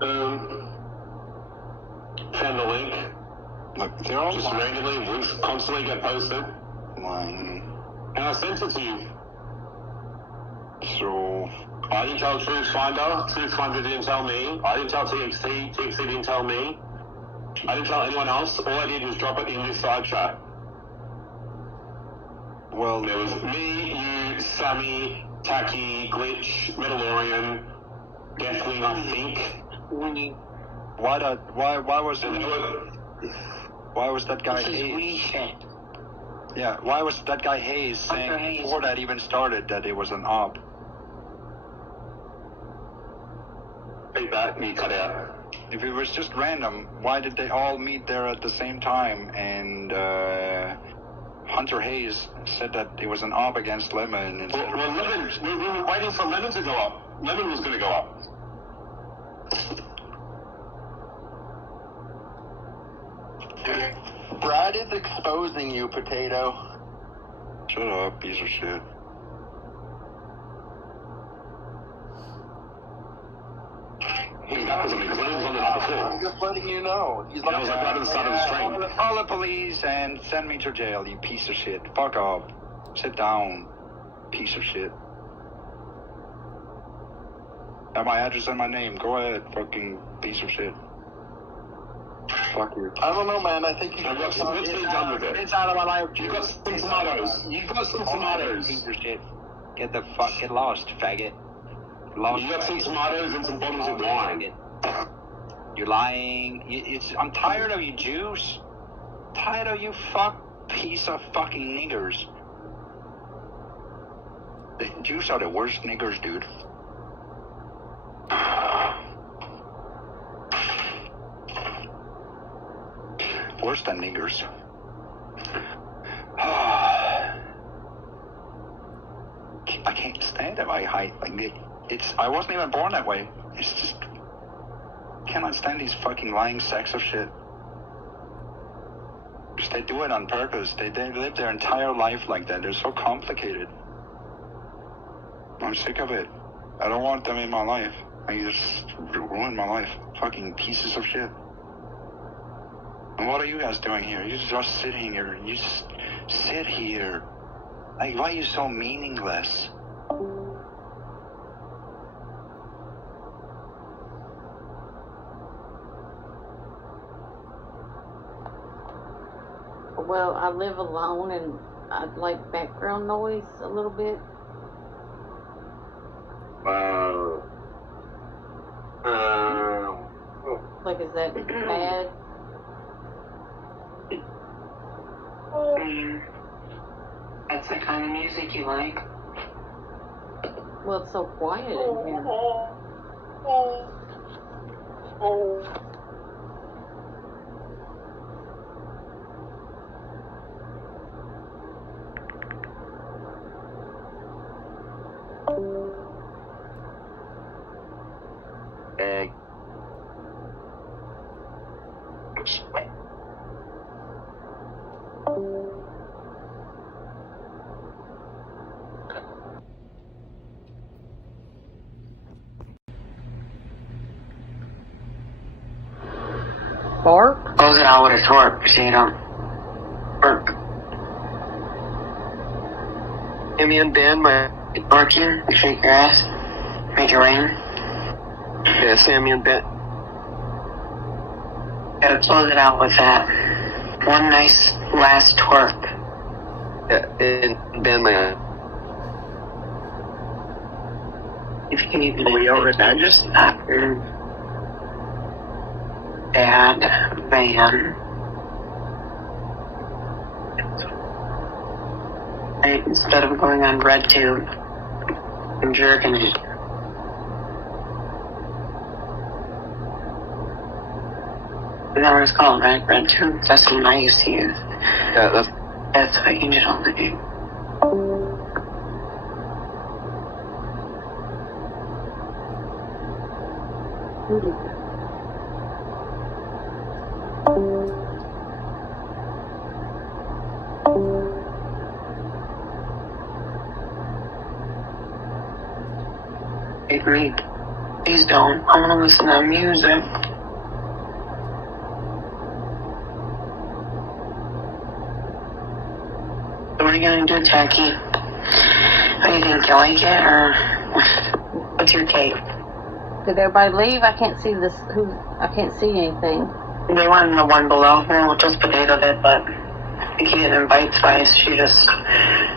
Found the link. Look, they're all just lying. randomly, links constantly get posted. Lying. And I sent it to you. So, I didn't tell Truthfinder. Truthfinder didn't tell me. I didn't tell TXT. TXT didn't tell me. I didn't tell anyone else. All I did was drop it in this side chat. well, There was me, you, Sammy, Taki, Glitch, Metalorian, Deathwing, I think. why was it? Why was that guy Hayes? Yeah, why was that guy Hayes saying before that even started that it was an op? Beat that, you cut out. If it was just random, why did they all meet there at the same time? And Hunter Hayes said that it was an op against Lemon. And Well, Lemon, we were waiting for Lemon to go up. Lemon was going to go up. Brad is exposing you, Potato. Shut up, piece of shit. He's got because Lemon was on the number 4. I'm just letting you know. He's That was like right at the start of the stream. Call the police and send me to jail, you piece of shit. Fuck off. Sit down, piece of shit. Have my address and my name. Go ahead, fucking piece of shit. Fuck you. I don't know, man. I think you Let's be done with it. It's out of my life. You got some tomatoes. You got some tomatoes. Piece of shit. Get lost, faggot. Lost. You got some tomatoes and some bottles of wine. You're lying. I'm tired of you Jews. Tired of you piece of fucking niggers. The Jews are the worst niggers, dude. Worse than niggers. I can't stand it. I wasn't even born that way. It's just cannot stand these fucking lying sacks of shit. They do it on purpose. They live their entire life like that. They're so complicated. I'm sick of it. I don't want them in my life. They just ruin my life. Fucking pieces of shit. And what are you guys doing here? You're just sitting here. You just sit here. Like, why are you so meaningless? Well, I live alone and I like background noise a little bit. Like, is that bad? That's the kind of music you like. Well, it's so quiet in here. Egg. Bark? Close it out with a torp so you don't bark. Give me unband my barking, shake your ass, make it rain. Yeah, Sammy and Ben. Gotta close it out with that. One nice last twerk? In Bandland. If you can even we over at Badges? Bad van. Right, instead of going on RedTube and jerking it. Is that what it's called, right? RedTube? That's the one I used to use. Yeah, that's what you did all the time. Hey, me. Please don't. I want to listen to music. What are you gonna do, Tacky? How do you think? You like it, or what's your take? Did everybody leave? I can't see this. I can't see anything. They went in the one below. Well, just Potato did, but he didn't invite Spice. She just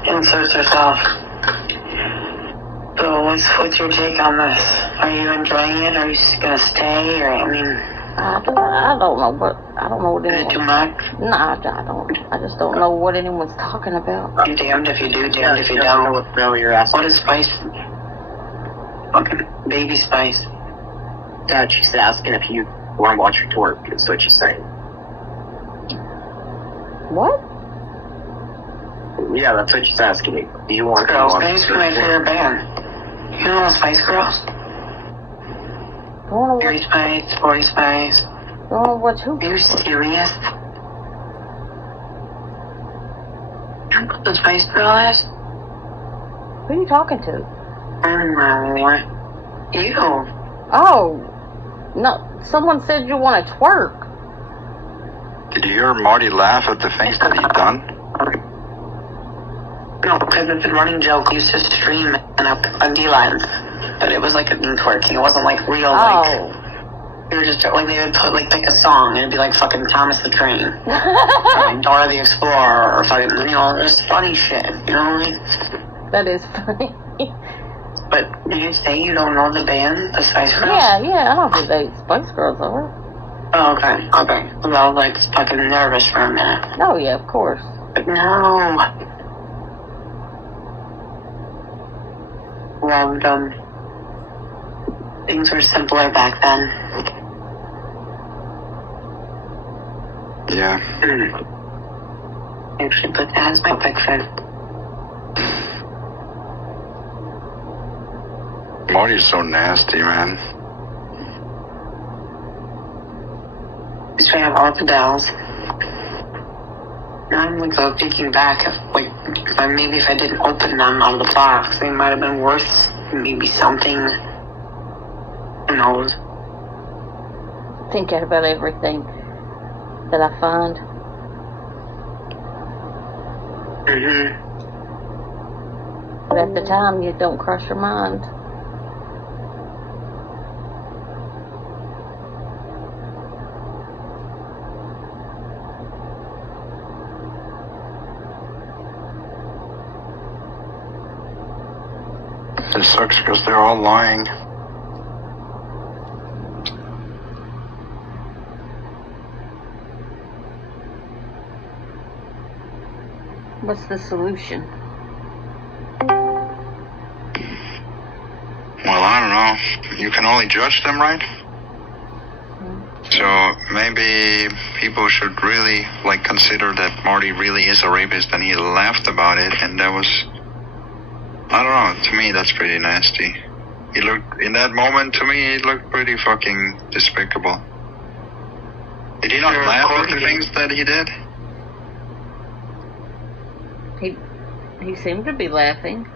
inserts herself. So what's your take on this? Are you enjoying it? Are you just gonna stay? Or I mean, I don't know, but I don't know what is it too much? No, I don't. I just don't know what anyone's talking about. I'm damned if you do, damned if you don't. What the hell you're asking? What is Spice? Fucking baby Spice. Dad, she's asking if you want to watch her twerk. That's what she's saying. What? Yeah, that's what she's asking me. Do you want to Girls, watch Spice her my twerk? favorite band. You know the Spice Girls? Mary Spice, Boy Spice. Oh, what's who? Are you serious? You know what the Spice Girl is? Who are you talking to? You. Oh, no. Someone said you want to twerk. Did you hear Marty laugh at the things that he'd done? No, because it's a running joke. We used to stream and up on D-Lines. But it was like a twerking. It wasn't like real, like... We were just, like, they would put, like, pick a song, and it'd be like fucking Thomas the Train. Or like Dora the Explorer, or fucking, you know, just funny shit, you know? Like, that is funny. But did you say you don't know the band, the Spice Girls? Yeah, I don't think they Spice Girls are. Oh, okay. Well, I was, like, fucking nervous for a minute. Oh, yeah, of course. But no. Loved them. Things were simpler back then. Yeah. Actually put that as my picture. Marty's so nasty, man. So I have all the bells. Now I'm like thinking back of like maybe if I didn't open them out of the box, they might have been worth maybe something. Who knows? Think about everything that I find. But at the time, you don't cross your mind. It sucks because they're all lying. What's the solution? Well, I don't know. You can only judge them, right? So maybe people should really like consider that Marty really is a rapist and he laughed about it, and that was, I don't know, to me that's pretty nasty. He looked, in that moment to me, he looked pretty fucking despicable. Did he not laugh at the things that he did? He seemed to be laughing.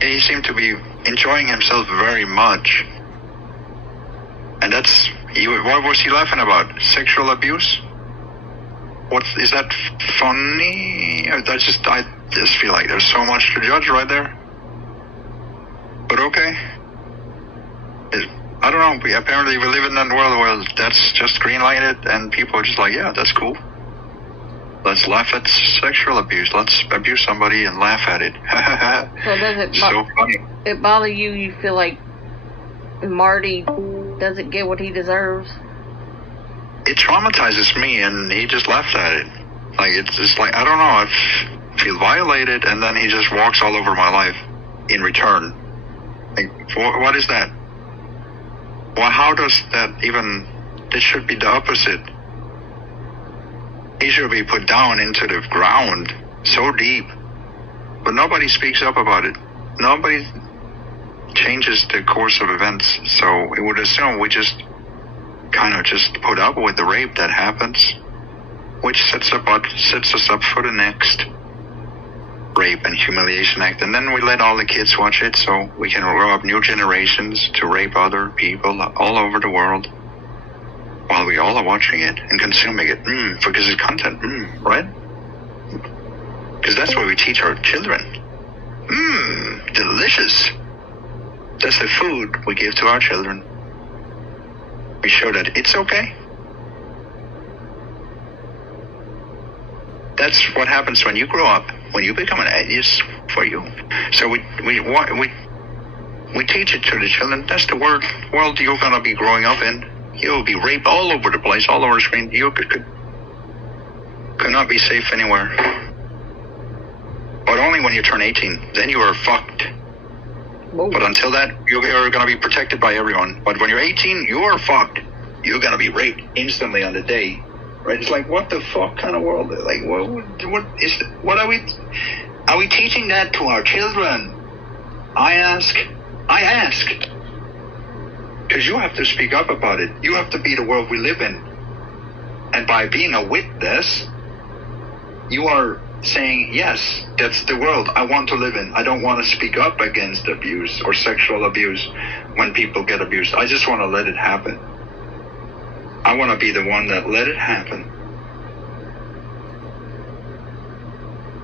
Yeah, he seemed to be enjoying himself very much. And that's, what was he laughing about? Sexual abuse? Is that funny? I just feel like there's so much to judge right there. But okay. I don't know, apparently we live in that world where that's just green lighted and people are just like, yeah, that's cool. Let's laugh at sexual abuse. Let's abuse somebody and laugh at it. So does it so funny. It bother you? You feel like Marty doesn't get what he deserves? It traumatizes me, and he just laughed at it. Like, it's just like, I don't know, I feel violated, and then he just walks all over my life in return. Like, what is that? Well, how does that even, this should be the opposite. He should be put down into the ground so deep, but nobody speaks up about it. Nobody changes the course of events, so we would assume we just kind of just put up with the rape that happens, which sets us up for the next rape and humiliation act, and then we let all the kids watch it so we can grow up new generations to rape other people all over the world while we all are watching it and consuming it because it's content, right? Because that's what we teach our children. Delicious. That's the food we give to our children. We show that it's okay. That's what happens when you grow up, when you become an atheist for you. So we teach it to the children. That's the world you're going to be growing up in. You'll be raped all over the place, all over the screen. You could not be safe anywhere. But only when you turn 18. Then you are fucked. Whoa. But until that, you're going to be protected by everyone. But when you're 18, you are fucked. You're going to be raped instantly on the day. Right? It's like, what the fuck kind of world? Like, what are we teaching that to our children? I ask. Because you have to speak up about it. You have to be the world we live in. And by being a witness, you are saying, yes, that's the world I want to live in. I don't want to speak up against abuse or sexual abuse when people get abused. I just want to let it happen. I want to be the one that let it happen.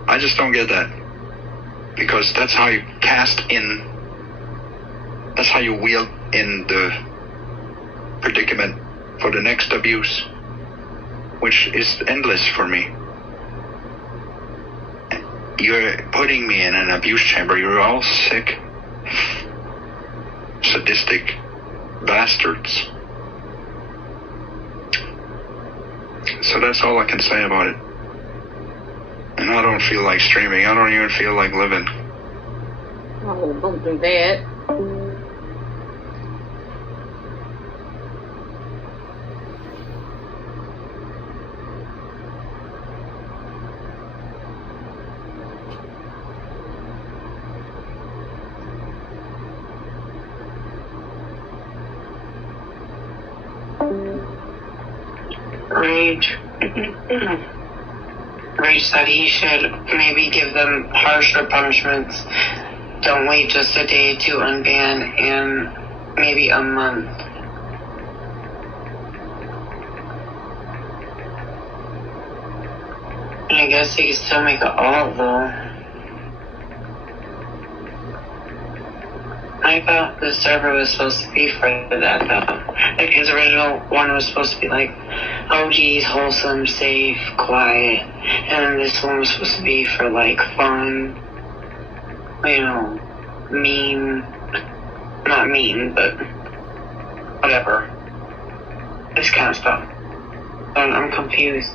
I just don't get that. Because that's how you that's how you wield in the predicament for the next abuse, which is endless for me. You're putting me in an abuse chamber. You're all sick, sadistic bastards. So that's all I can say about it. And I don't feel like streaming. I don't even feel like living. Oh, don't do that. Rage said he should maybe give them harsher punishments. Don't wait just a day to unban, and maybe a month. And I guess he can still make it all, though. I thought the server was supposed to be for that, though. Like, his original one was supposed to be like, oh geez, wholesome, safe, quiet. And then this one was supposed to be for, like, fun. You know, mean. Not mean, but whatever. This kind of stuff. And I'm confused.